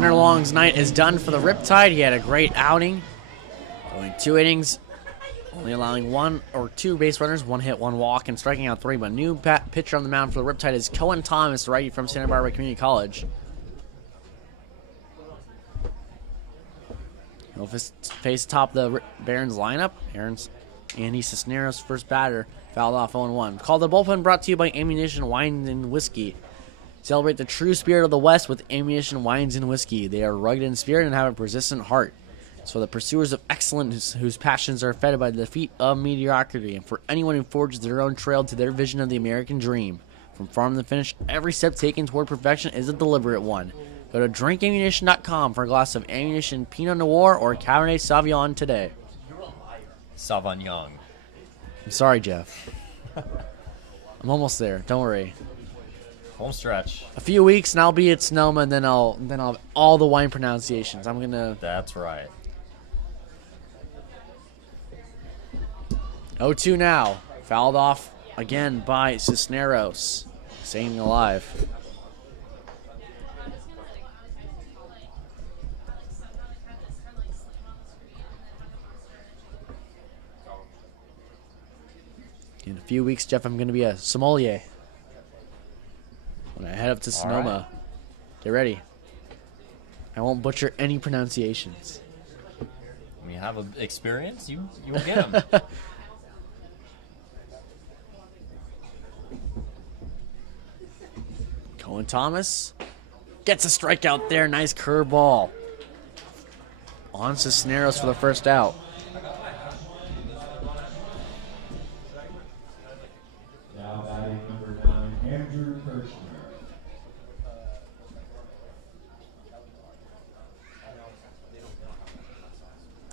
Hunter Long's night is done for the Riptide. He had a great outing, going 2 innings, only allowing 1 or 2 base runners, 1 hit, 1 walk, and striking out 3. But new pitcher on the mound for the Riptide is Cohen Thomas, the righty from Santa Barbara Community College. He'll face top of the Barons lineup. Andy Cisneros, first batter, fouled off 0-1. Call the bullpen brought to you by Ammunition Wines and Whiskey. Celebrate the true spirit of the West with Ammunition Wines and Whiskey. They are rugged in spirit and have a persistent heart. It's for the pursuers of excellence whose passions are fed by the defeat of mediocrity, and for anyone who forges their own trail to their vision of the American dream. From farm to finish, every step taken toward perfection is a deliberate one. Go to drinkammunition.com for a glass of Ammunition Pinot Noir or Cabernet Sauvignon today. Sauvignon. I'm sorry, Jeff. I'm almost there. Don't worry. Home stretch. A few weeks and I'll be at Sonoma, and then I'll have all the wine pronunciations. I'm gonna. That's right. 0-2 now. Fouled off again by Cisneros. Staying alive. In a few weeks, Jeff, I'm going to be a sommelier. When I head up to Sonoma, get ready. I won't butcher any pronunciations. When you have experience, you will get them. Cohen Thomas gets a strikeout there. Nice curveball. On Cisneros for the first out. Now batting number 9, Andrew Kirshner.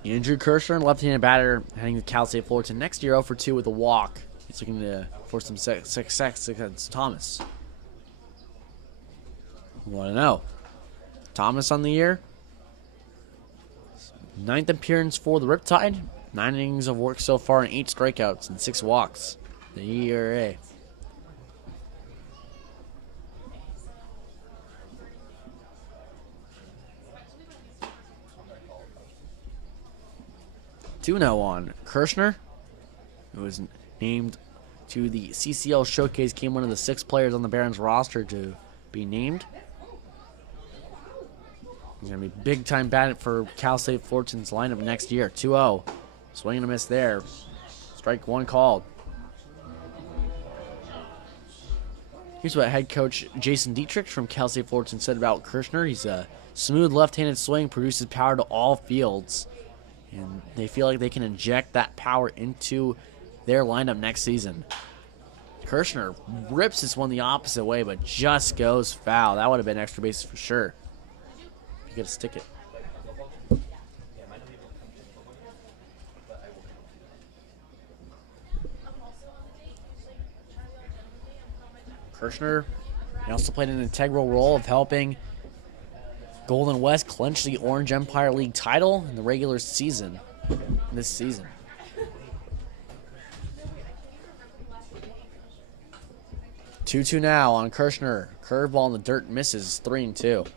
Andrew Kirshner, left-handed batter, heading to Cal State Fullerton next year, 0-2 with a walk. He's looking for some success against Thomas. Want to know? Thomas on the year. 9th appearance for the Riptide. 9 innings of work so far and 8 strikeouts and 6 walks. The ERA. Two-0 on Kirshner, who was named to the CCL Showcase, became one of the 6 players on the Barons roster to be named. He's going to be big-time batting for Cal State Fullerton's lineup next year. 2-0. Swing and a miss there. Strike 1 called. Here's what head coach Jason Dietrich from Cal State Fullerton said about Kirshner. He's a smooth left-handed swing, produces power to all fields. And they feel like they can inject that power into their lineup next season. Kirshner rips this one the opposite way, but just goes foul. That would have been extra bases for sure. You got to stick it. Kirshner, he also played an integral role of helping Golden West clinch the Orange Empire League title in the regular season this season. Two-two now on Kirshner. Curveball in the dirt misses. 3-2.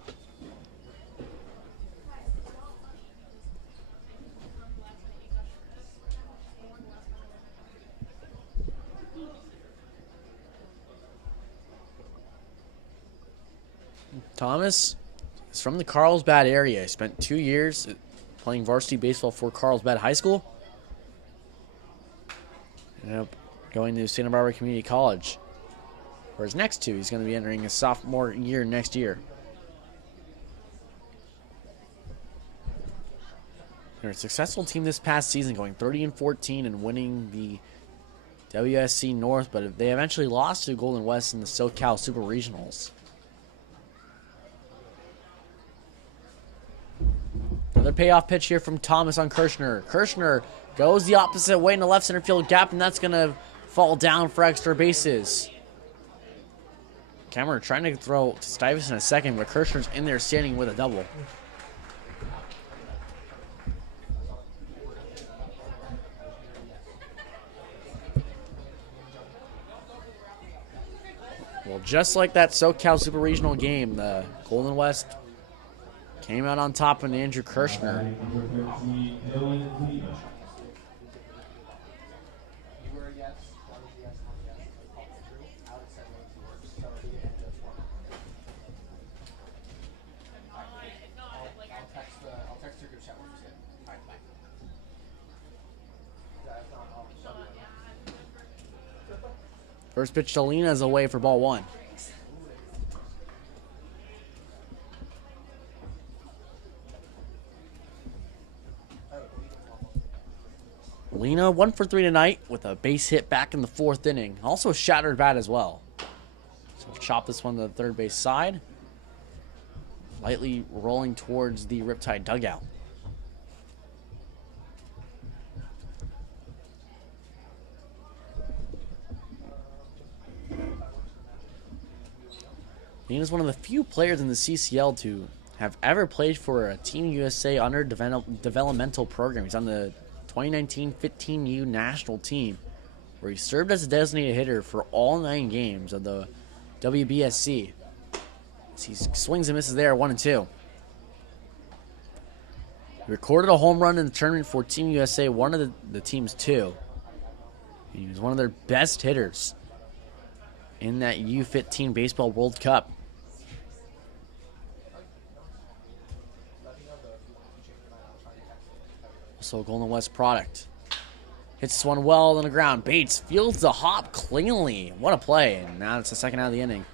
Thomas is from the Carlsbad area. He spent 2 years playing varsity baseball for Carlsbad High School. Ended up going to Santa Barbara Community College. For his next 2, he's going to be entering his sophomore year next year. They're a successful team this past season, going 30-14 and winning the WSC North, but they eventually lost to Golden West in the SoCal Super Regionals. Another payoff pitch here from Thomas on Kirshner. Kirshner goes the opposite way in the left center field gap, and that's going to fall down for extra bases. Cameron trying to throw to Stuyvesant in a second, but Kirshner's in there standing with a double. Well, just like that SoCal Super Regional game, the Golden West Came out on top of Andrew Kirshner. Number 13, Dylan Lima. First pitch to Lena is away for ball 1. Lena 1 for 3 tonight with a base hit back in the 4th inning. Also a shattered bat as well. So chop this one to the third base side. Lightly rolling towards the Riptide dugout. Lena's one of the few players in the CCL to have ever played for a Team USA under developmental program. He's on the 2019 15U national team, where he served as a designated hitter for all 9 games of the WBSC. As he swings and misses there, 1 and 2. He recorded a home run in the tournament for Team USA, one of the team's 2. He was one of their best hitters in that U15 Baseball World Cup. Also a Golden West product. Hits this one well on the ground. Bates fields the hop cleanly. What a play. And now it's the second out of the inning.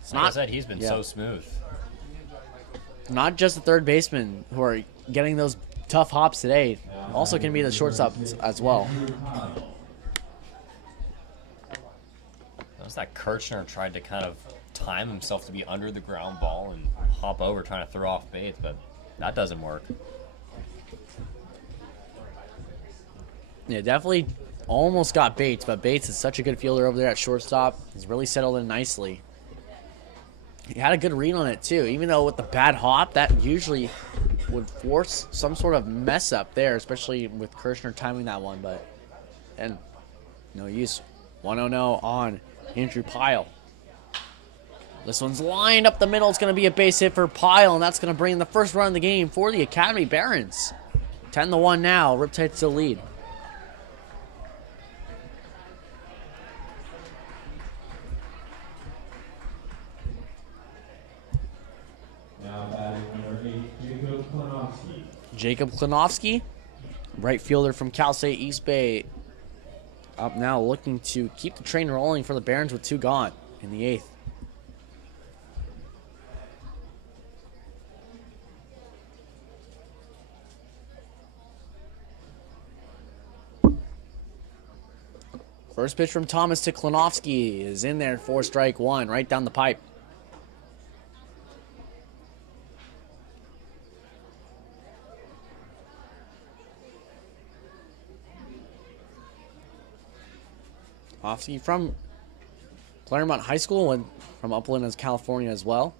It's Like I said, he's been so smooth. Not just the third baseman who are getting those tough hops today. Also can be the shortstop as well. Notice that Kirchner tried to kind of time himself to be under the ground ball and hop over trying to throw off Bates, but that doesn't work. Yeah, definitely almost got Bates, but Bates is such a good fielder over there at shortstop. He's really settled in nicely. He had a good read on it, too. Even though with the bad hop, that usually would force some sort of mess up there, especially with Kirshner timing that one. But, and no use. 1-0 on Andrew Pyle. This one's lined up the middle. It's going to be a base hit for Pyle, and that's going to bring in the first run of the game for the Academy Barons. 10-1 now. Riptide still lead. Now batting number 8, Jacob Klanowski. Jacob Klanowski, right fielder from Cal State East Bay, up now looking to keep the train rolling for the Barons with 2 gone in the 8th. First pitch from Thomas to Klanowski is in there for strike 1, right down the pipe. Klanowski from Claremont High School and from Upland, as California as well.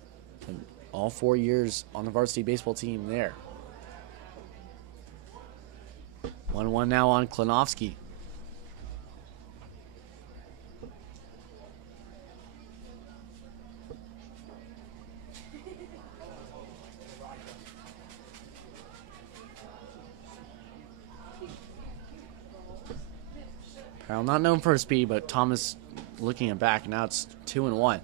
And all 4 years on the varsity baseball team there. 1-1 now on Klanowski. Well, not known for his speed, but Thomas looking it back. Now it's 2-1.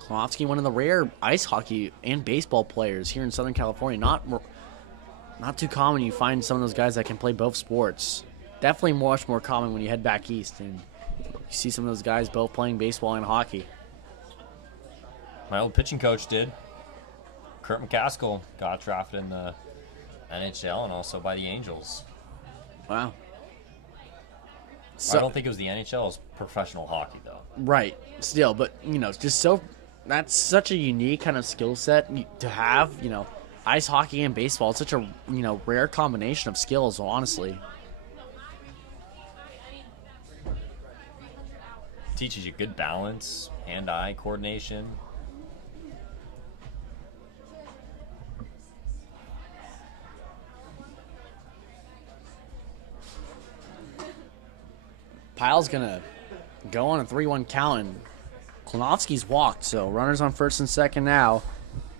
Klanowski, one of the rare ice hockey and baseball players here in Southern California. Not too common you find some of those guys that can play both sports. Definitely much more common when you head back east and you see some of those guys both playing baseball and hockey. My old pitching coach did. Kurt McCaskill got drafted in the NHL and also by the Angels. Wow. I don't think it was the NHL, it was professional hockey, though. Right. Still, but, just so... That's such a unique kind of skill set to have, ice hockey and baseball. It's such a, rare combination of skills, honestly. Teaches you good balance, hand-eye coordination. Pyle's going to go on a 3-1 count, and Klonowski's walked. So runners on first and second now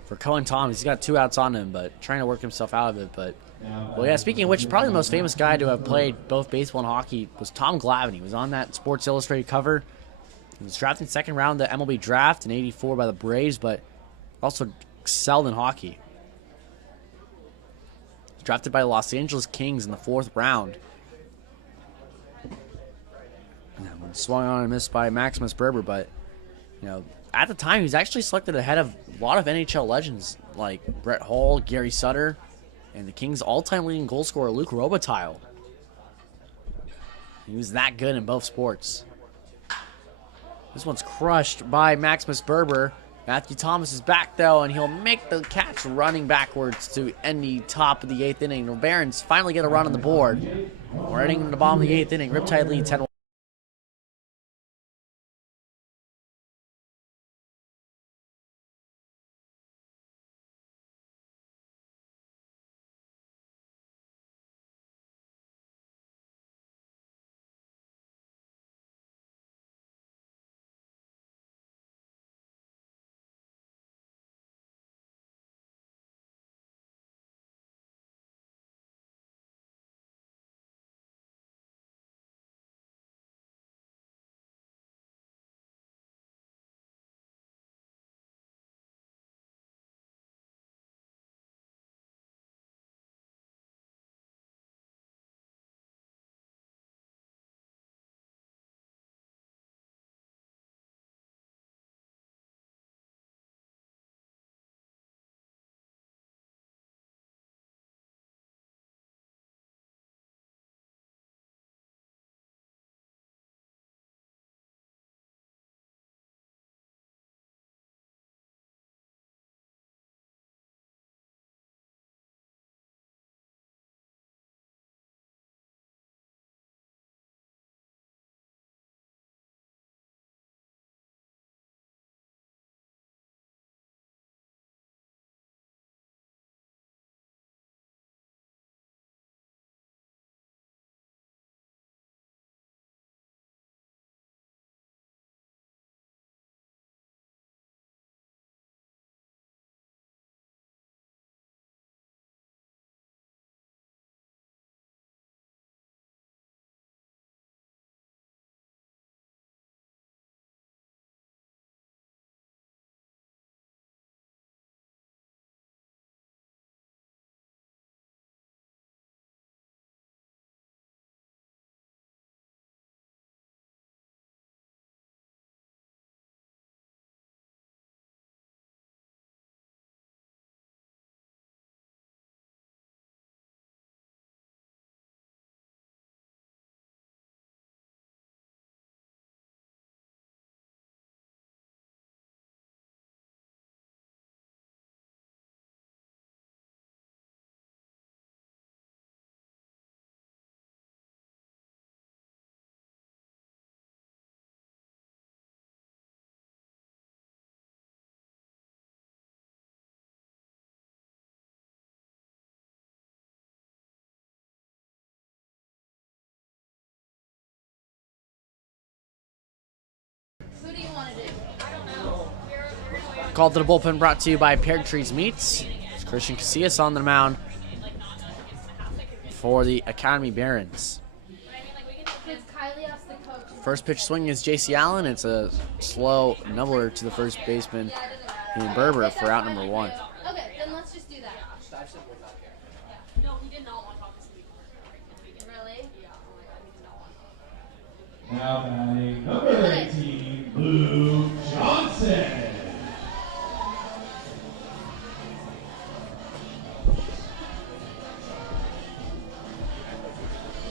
for Cohen Thomas. He's got 2 outs on him, but trying to work himself out of it. But, well, yeah, speaking of which, probably the most famous guy to have played both baseball and hockey was Tom Glavine. He was on that Sports Illustrated cover. He was drafted second round of the MLB draft in '84 by the Braves, but also excelled in hockey. Drafted by the Los Angeles Kings in the 4th round. And swung on and missed by Maximus Berber, but at the time he was actually selected ahead of a lot of NHL legends like Brett Hull, Gary Sutter, and the Kings' all-time leading goal scorer Luc Robitaille. He was that good in both sports. This one's crushed by Maximus Berber. Matthew Thomas is back, though, and he'll make the catch running backwards to end the top of the 8th inning. The Barons finally get a run on the board. We're heading into the bottom of the 8th inning. Riptide lead 10-1. Called to the bullpen, brought to you by Pear Trees Meats. It's Christian Casillas on the mound for the Academy Barons. First pitch swing is J.C. Allen. It's a slow nubbler to the first baseman in Berber for out number 1. Okay, then let's just do that. No, he did not want to talk to me. Really? Now batting number 18, Luke Johnson.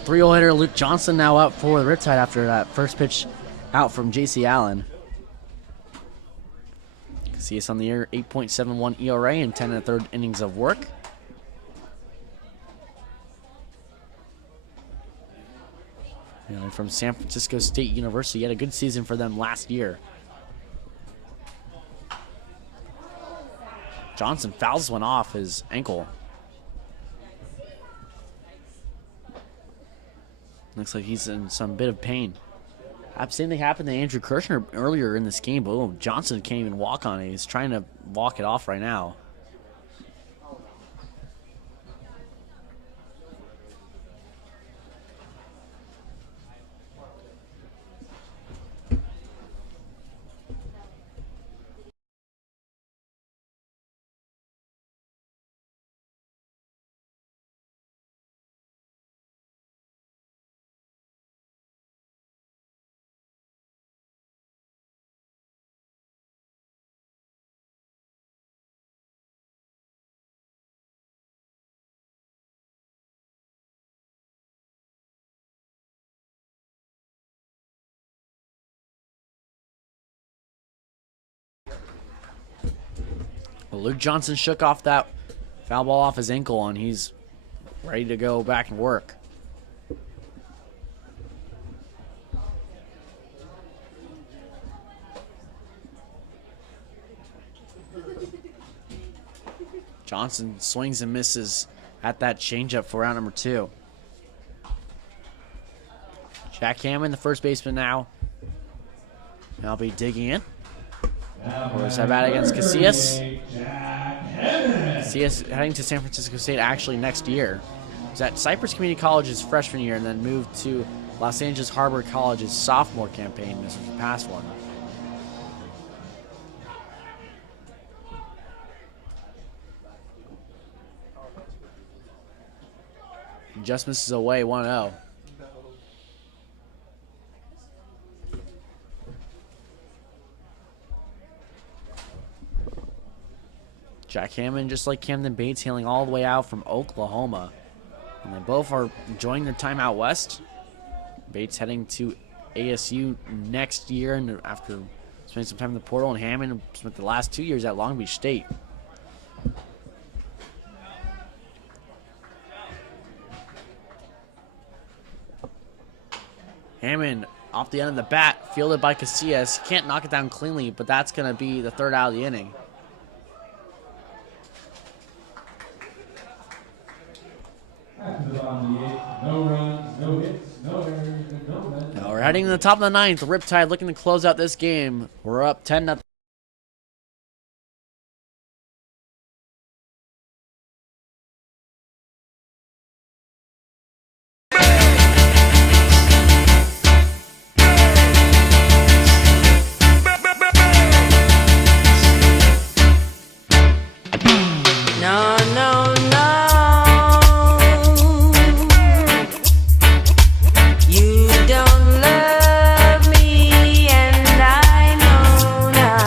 Three-hole hitter Luke Johnson now up for the Riptide after that first pitch out from J.C. Allen. Casillas on the year, 8.71 ERA and 10 1/3 innings of work. From San Francisco State University, he had a good season for them last year. Johnson fouls one off his ankle. Looks like he's in some bit of pain. Same thing happened to Andrew Kirshner earlier in this game. Boom. Johnson can't even walk on it. He's trying to walk it off right now. Well, Luke Johnson shook off that foul ball off his ankle, and he's ready to go back and work. Johnson swings and misses at that changeup for round number 2. Jack Hammond, the first baseman now. I'll be digging in. Where's that bat against Casillas? Casillas heading to San Francisco State actually next year. He's at Cypress Community College's freshman year and then moved to Los Angeles Harbor College's sophomore campaign. This was the past one. He just misses away 1-0. Jack Hammond, just like Camden Bates, hailing all the way out from Oklahoma. And they both are enjoying their time out west. Bates heading to ASU next year and after spending some time in the portal, and Hammond spent the last 2 years at Long Beach State. Hammond off the end of the bat, fielded by Casillas. Can't knock it down cleanly, but that's going to be the third out of the inning. No runs, no hits, no errors, and no runs. Now we're heading to the top of the 9th. The Riptide looking to close out this game. We're up 10-0. No, no, no. You don't love me, and I know now.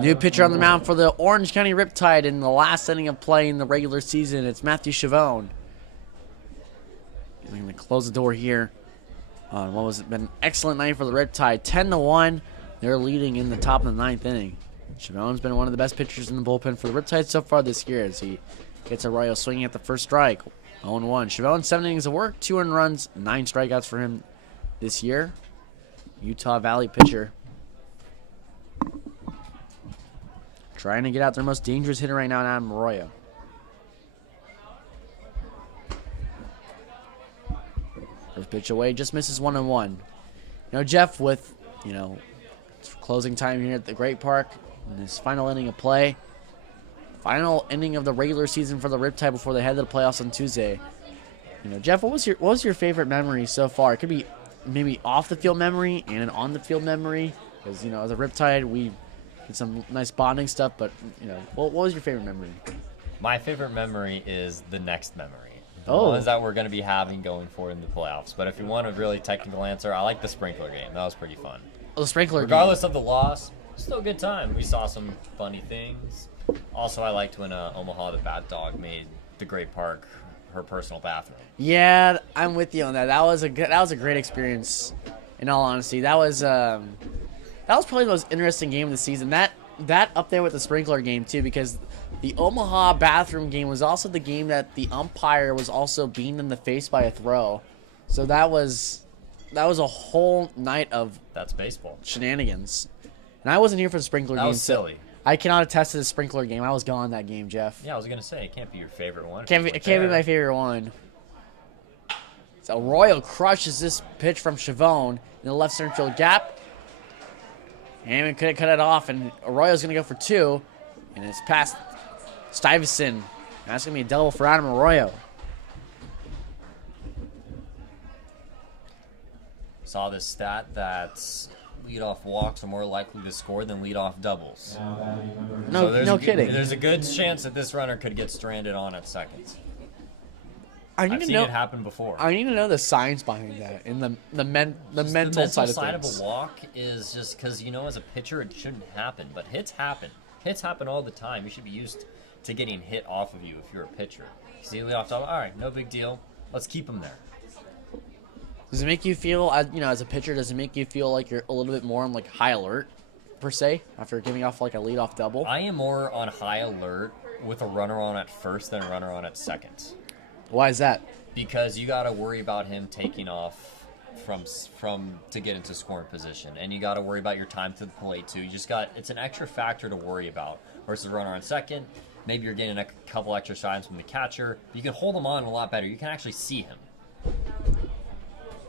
New pitcher on the mound for the Orange County Riptide in the last inning of play in the regular season. It's Matthew Chavone. He's going to close the door here What was been an excellent night for the Riptide. 10-1. They're leading in the top of the 9th inning. Chavon's been one of the best pitchers in the bullpen for the Riptide so far this year as he gets Arroyo swinging at the first strike. 0-1. Chavon, 7 innings of work, 2 earned runs, 9 strikeouts for him this year. Utah Valley pitcher. Trying to get out their most dangerous hitter right now, Adam Arroyo. First pitch away, just misses 1-1. You know, Jeff, with, closing time here at the Great Park in this final inning of play. Final inning of the regular season for the Riptide before they head to the playoffs on Tuesday. Jeff, what was your favorite memory so far? It could be maybe off the field memory and an on the field memory, because as a Riptide we did some nice bonding stuff. But what was your favorite memory? My favorite memory is the next memory. The Oh. ones that we're going to be having going forward in the playoffs. But if you want a really technical answer, I like the sprinkler game. That was pretty fun. Oh, the sprinkler game. Regardless of the loss, still a good time. We saw some funny things. Also, I liked when Omaha the Bat Dog made the Great Park her personal bathroom. Yeah, I'm with you on that. That was a great experience. In all honesty, that was probably the most interesting game of the season. That up there with the sprinkler game too, because the Omaha bathroom game was also the game that the umpire was also beaten in the face by a throw. So that was a whole night of That's baseball. shenanigans. And I wasn't here for the sprinkler game. That was so silly. I cannot attest to the sprinkler game. I was gone that game, Jeff. Yeah, I was going to say, it can't be your favorite one. It can't be my favorite one. So Arroyo crushes this pitch from Chavon in the left center field gap. Hammond couldn't cut it off, and Arroyo's going to go for 2. And it's past Stuyvesant. That's going to be a double for Adam Arroyo. Saw this stat that leadoff walks are more likely to score than leadoff doubles. No kidding. There's a good chance that this runner could get stranded on at second. I I've need to seen know. it happen before. I need to know the science behind that and the mental side of things. Of a walk is just because, as a pitcher, it shouldn't happen. But hits happen. Hits happen all the time. You should be used to getting hit off of you if you're a pitcher. You see a leadoff double, all right, no big deal. Let's keep him there. Does it make you feel, as a pitcher, does it make you feel like you're a little bit more on like high alert, per se, after giving off like a leadoff double? I am more on high alert with a runner on at first than a runner on at second. Why is that? Because you got to worry about him taking off from to get into scoring position, and you got to worry about your time to the plate too. It's an extra factor to worry about versus runner on second. Maybe you're getting a couple extra signs from the catcher. You can hold him on a lot better. You can actually see him.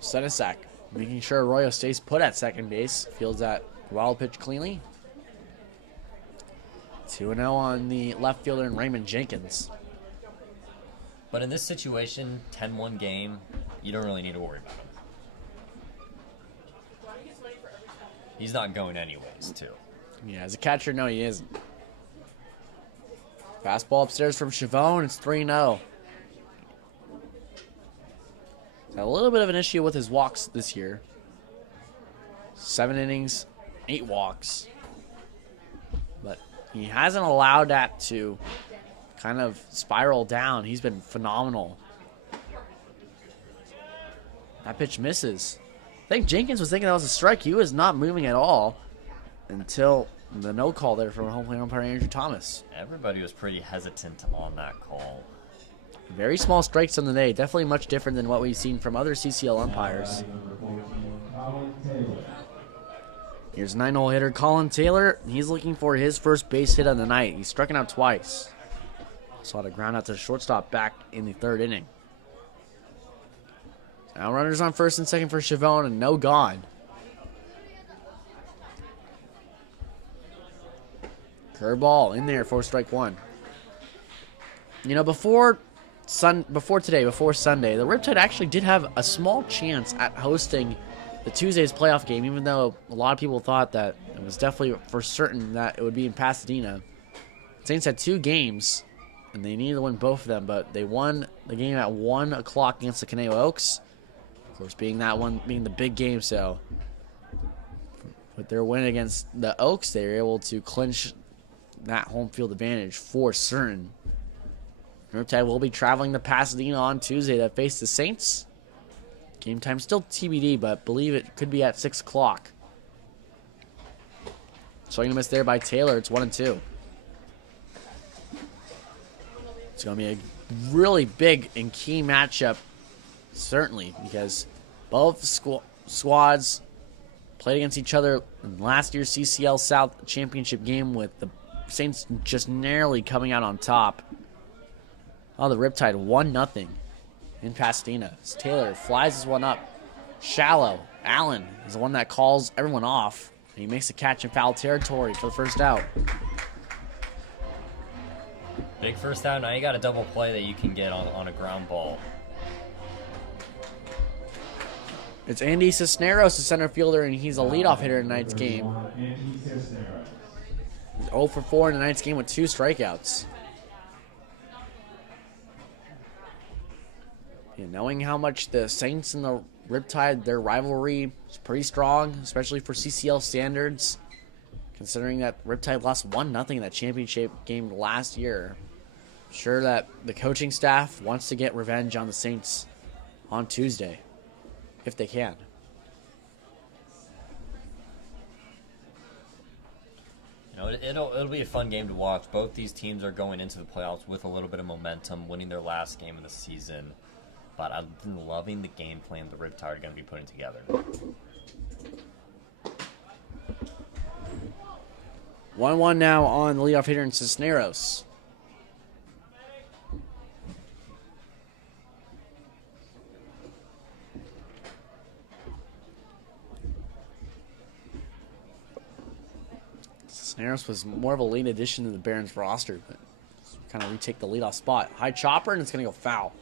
Set a sack, making sure Arroyo stays put at second base. Fields that wild pitch cleanly. 2-0 on the left fielder in Raymond Jenkins. But in this situation, 10-1 game, you don't really need to worry about him. He's not going anyways, too. Yeah, as a catcher, no, he isn't. Fastball upstairs from Chavon. It's 3-0. A little bit of an issue with his walks this year. 7 innings, 8 walks. But he hasn't allowed that to kind of spiral down. He's been phenomenal. That pitch misses. I think Jenkins was thinking that was a strike. He was not moving at all until the no call there from home plate umpire Andrew Thomas. Everybody was pretty hesitant on that call. Very small strikes on the day. Definitely much different than what we've seen from other CCL umpires. Here's 9-hole hitter Colin Taylor. He's looking for his first base hit of the night. He's struck out twice. Saw the ground out to the shortstop back in the 3rd inning. Now runners on first and second for Chavon and no gone. Curveball in there for strike 1. Before Sunday, the Riptide actually did have a small chance at hosting the Tuesday's playoff game, even though a lot of people thought that it was definitely for certain that it would be in Pasadena. Saints had 2 games, and they needed to win both of them, but they won the game at 1 o'clock against the Conejo Oaks. Of course, being the big game, so with their win against the Oaks, they were able to clinch that home field advantage for certain. Riptide will be traveling to Pasadena on Tuesday to face the Saints. Game time still TBD, but believe it could be at 6 o'clock. Swing and a miss there by Taylor. It's 1-2. It's going to be a really big and key matchup, certainly, because both squads played against each other in last year's CCL South Championship game, with the Saints just narrowly coming out on top. Oh, the Riptide 1-0 in Pasadena. As Taylor flies this one up. Shallow. Allen is the one that calls everyone off. And he makes a catch in foul territory for the first out. Big first out. Now you got a double play that you can get on a ground ball. It's Andy Cisneros, the center fielder, and he's a leadoff hitter in tonight's game. He's 0 for 4 in tonight's game with 2 strikeouts. Yeah, knowing how much the Saints and the Riptide, their rivalry is pretty strong, especially for CCL standards, considering that Riptide lost 1-0 in that championship game last year. I'm sure that the coaching staff wants to get revenge on the Saints on Tuesday, if they can. You know, it'll be a fun game to watch. Both these teams are going into the playoffs with a little bit of momentum, winning their last game of the season. But I've been loving the game plan the Riptide are going to be putting together. 1-1 now on the leadoff hitter in Cisneros. Cisneros was more of a late addition to the Barons roster, but kind of retake the leadoff spot. High chopper, and it's going to go foul.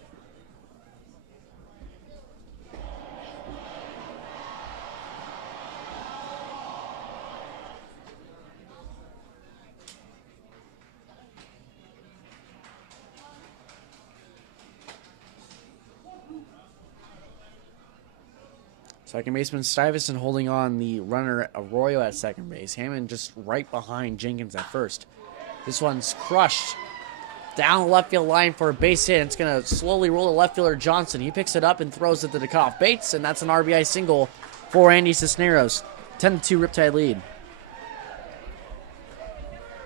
Second baseman Stuyvesant holding on the runner Arroyo at second base. Hammond just right behind Jenkins at first. This one's crushed down the left field line for a base hit. It's going to slowly roll to left fielder Johnson. He picks it up and throws it to the cutoff Bates, and that's an RBI single for Andy Cisneros. 10-2 Riptide lead.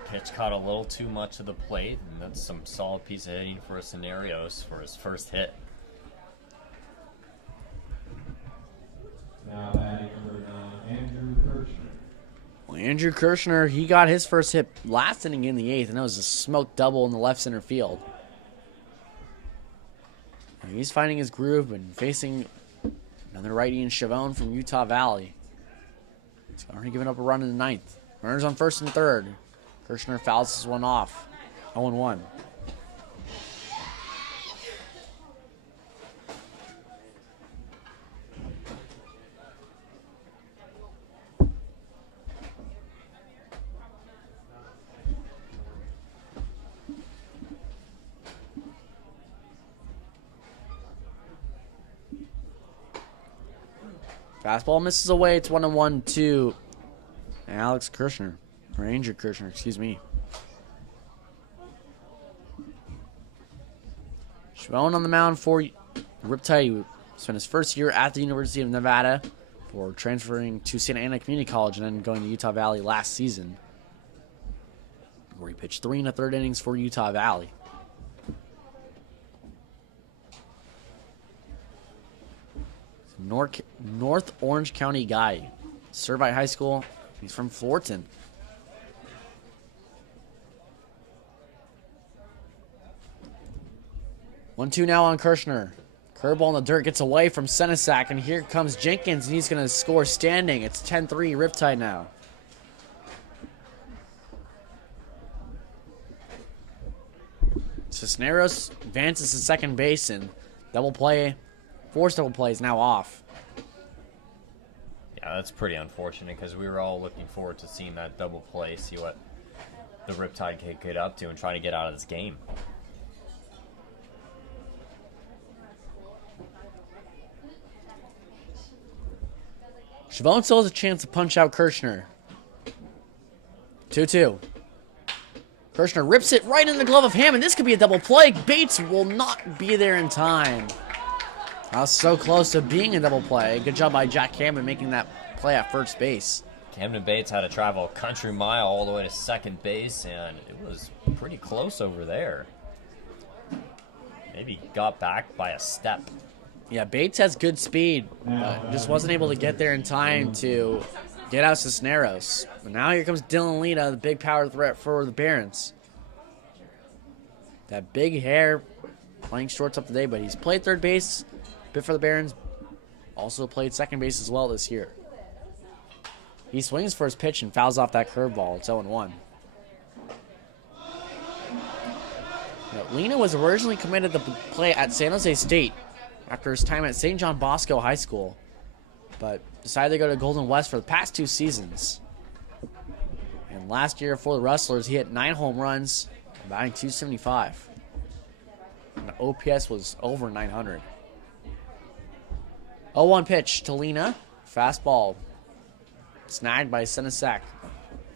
Pitch caught a little too much to the plate, and that's some solid piece of hitting for Cisneros for his first hit. Now batting number 9, Andrew Kirchner. Well, Andrew Kirchner, he got his first hit last inning in the 8th, and that was a smoked double in the left center field. And he's finding his groove and facing another righty in Chavone from Utah Valley. He's already given up a run in the 9th. Runners on first and third. Kirchner fouls this one off. 0-1. Fastball misses away. It's 1-1 to Alex Kirchner. Or Andrew Kirchner, excuse me. Chavone on the mound for Riptide. He spent his first year at the University of Nevada for transferring to Santa Ana Community College and then going to Utah Valley last season, where he pitched 3 1/3 innings for Utah Valley. North Orange County guy. Servite High School. He's from Fullerton. 1-2 now on Kirchner. Curveball in the dirt gets away from Senesac, and here comes Jenkins, and he's going to score standing. It's 10-3 Riptide now. Cisneros advances to second base, and double play. Forced double play is now off. Yeah, that's pretty unfortunate because we were all looking forward to seeing that double play, see what the Riptide could get up to and try to get out of this game. Chavone still has a chance to punch out Kirchner. 2-2. Kirchner rips it right in the glove of Hammond. This could be a double play. Bates will not be there in time. I was so close to being a double play. Good job by Jack Cameron making that play at first base. Camden Bates had to travel a country mile all the way to second base, and it was pretty close over there. Maybe got back by a step. Yeah, Bates has good speed, but just wasn't able to get there in time to get out Cisneros. But now here comes Dylan Lena, the big power threat for the Barons. That big hair, playing shortstop today, but he's played third base a bit for the Barons. Also played second base as well this year. He swings for his pitch and fouls off that curveball. It's 0-1. Lena was originally committed to play at San Jose State after his time at St. John Bosco High School, but decided to go to Golden West for the past 2 seasons. And last year for the Rustlers, he hit 9 home runs, batting .275. And the OPS was over 900. 0-1 pitch to Lena. Fastball. Snagged by Senesac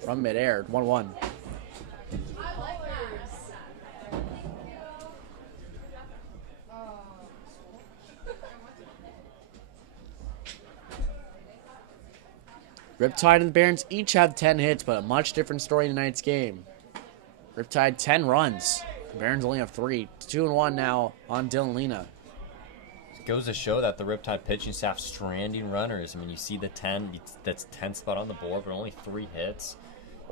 from midair. 1-1. Riptide and the Barons each have 10 hits, but a much different story in tonight's game. Riptide 10 runs. The Barons only have 3. 2-1 now on Dylan Lena. It goes to show that the Riptide pitching staff stranding runners. I mean, you see the 10, that's 10 spot on the board, but only 3 hits.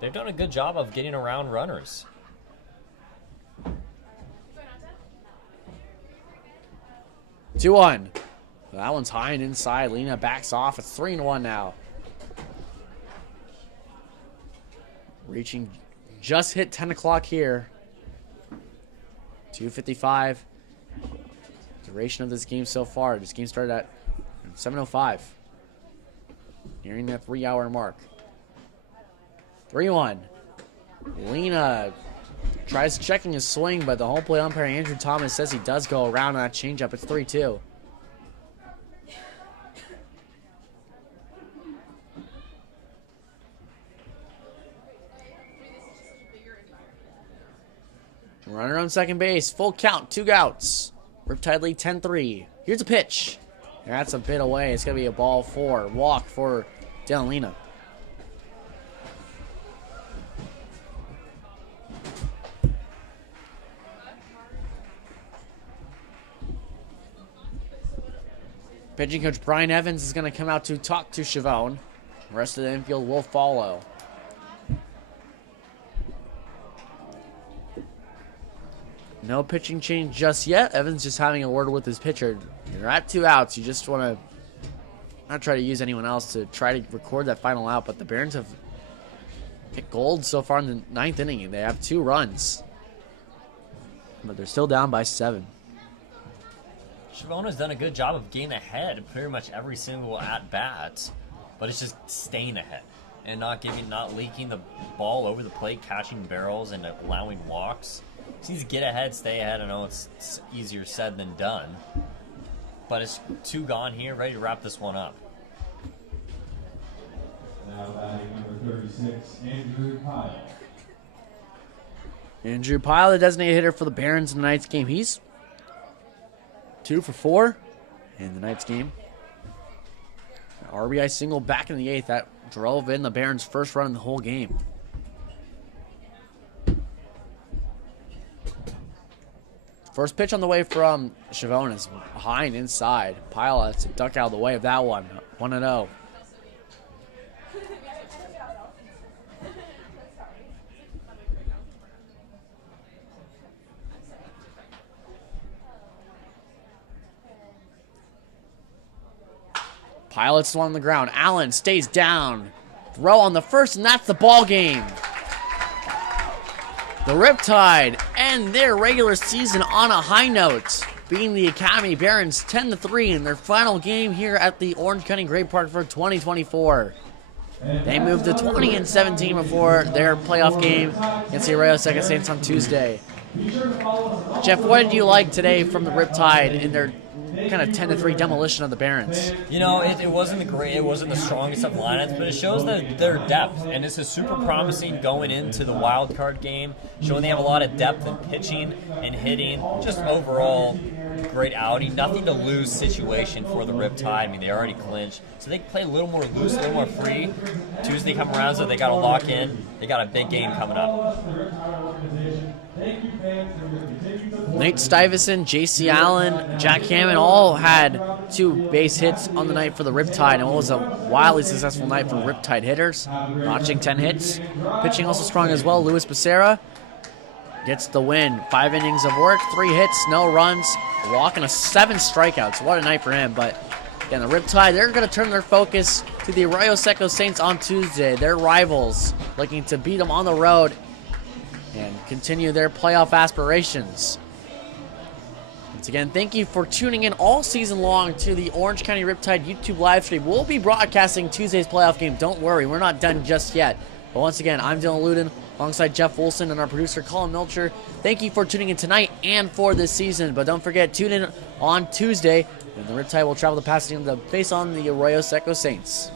They've done a good job of getting around runners. 2-1. That one's high and inside. Lena backs off. It's 3-1 now. Reaching, just hit 10 o'clock here. 2:55. Duration of this game so far. This game started at 7:05. Nearing that 3-hour mark. 3-1. Lena tries checking his swing, but the home plate umpire Andrew Thomas says he does go around on that changeup. It's 3-2. Runner on second base. Full count. 2 outs. Riptide lead 10-3. Here's a pitch. That's a bit away. It's going to be a ball 4. Walk for Dylan Lena. Pitching coach Brian Evans is going to come out to talk to Chavone. The rest of the infield will follow. No pitching change just yet. Evans just having a word with his pitcher. You're at 2 outs. You just want to not try to use anyone else to try to record that final out. But the Barons have hit gold so far in the 9th inning. They have 2 runs. But they're still down by 7. Shavona's done a good job of getting ahead pretty much every single at-bat. But it's just staying ahead. And not leaking the ball over the plate, catching barrels, and allowing walks. Just needs to get ahead, stay ahead. I know it's easier said than done. But it's 2 gone here, ready to wrap this one up. Now batting number 36, Andrew Pyle. Andrew Pyle, the designated hitter for the Barons in tonight's game. He's 2 for 4 in the night's game. RBI single back in the 8th. That drove in the Barons' first run in the whole game. First pitch on the way from Chavone is high and inside. Pyle has to duck out of the way of that one. 1-0. Pilot's on the ground. Allen stays down. Throw on the first, and that's the ball game. The Riptide end their regular season on a high note, beating the Academy Barons 10-3 in their final game here at the Orange County Great Park for 2024. They moved to 20-17 before their playoff game against the Arroyo Seca Saints on Tuesday. Jeff, what did you like today from the Riptide in their kind of 10-3 demolition of the Barons? You know, it wasn't it wasn't the strongest of lineups, but it shows that their depth, and this is super promising going into the wild card game, showing they have a lot of depth in pitching and hitting, just overall great outing, nothing to lose situation for the Riptide. I mean, they already clinched, so they can play a little more loose, a little more free. Tuesday come around, so they got to lock in. They got a big game coming up. Nate Stuyvesant, J.C. Allen, Jack Hammond all had 2 base hits on the night for the Riptide, and it was a wildly successful night for Riptide hitters, notching 10 hits. Pitching also strong as well. Luis Basera gets the win. 5 innings of work, 3 hits, no runs, walk, and 7 strikeouts. What a night for him. But again, the Riptide, they're going to turn their focus to the Arroyo Seco Saints on Tuesday. Their rivals looking to beat them on the road and continue their playoff aspirations. Once again, thank you for tuning in all season long to the Orange County Riptide YouTube live stream. We'll be broadcasting Tuesday's playoff game. Don't worry, we're not done just yet. But once again, I'm Dylan Luden alongside Jeff Wilson and our producer Colin Milcher. Thank you for tuning in tonight and for this season. But don't forget, tune in on Tuesday when the Riptide will travel to Pasadena to face on the Arroyo Seco Saints.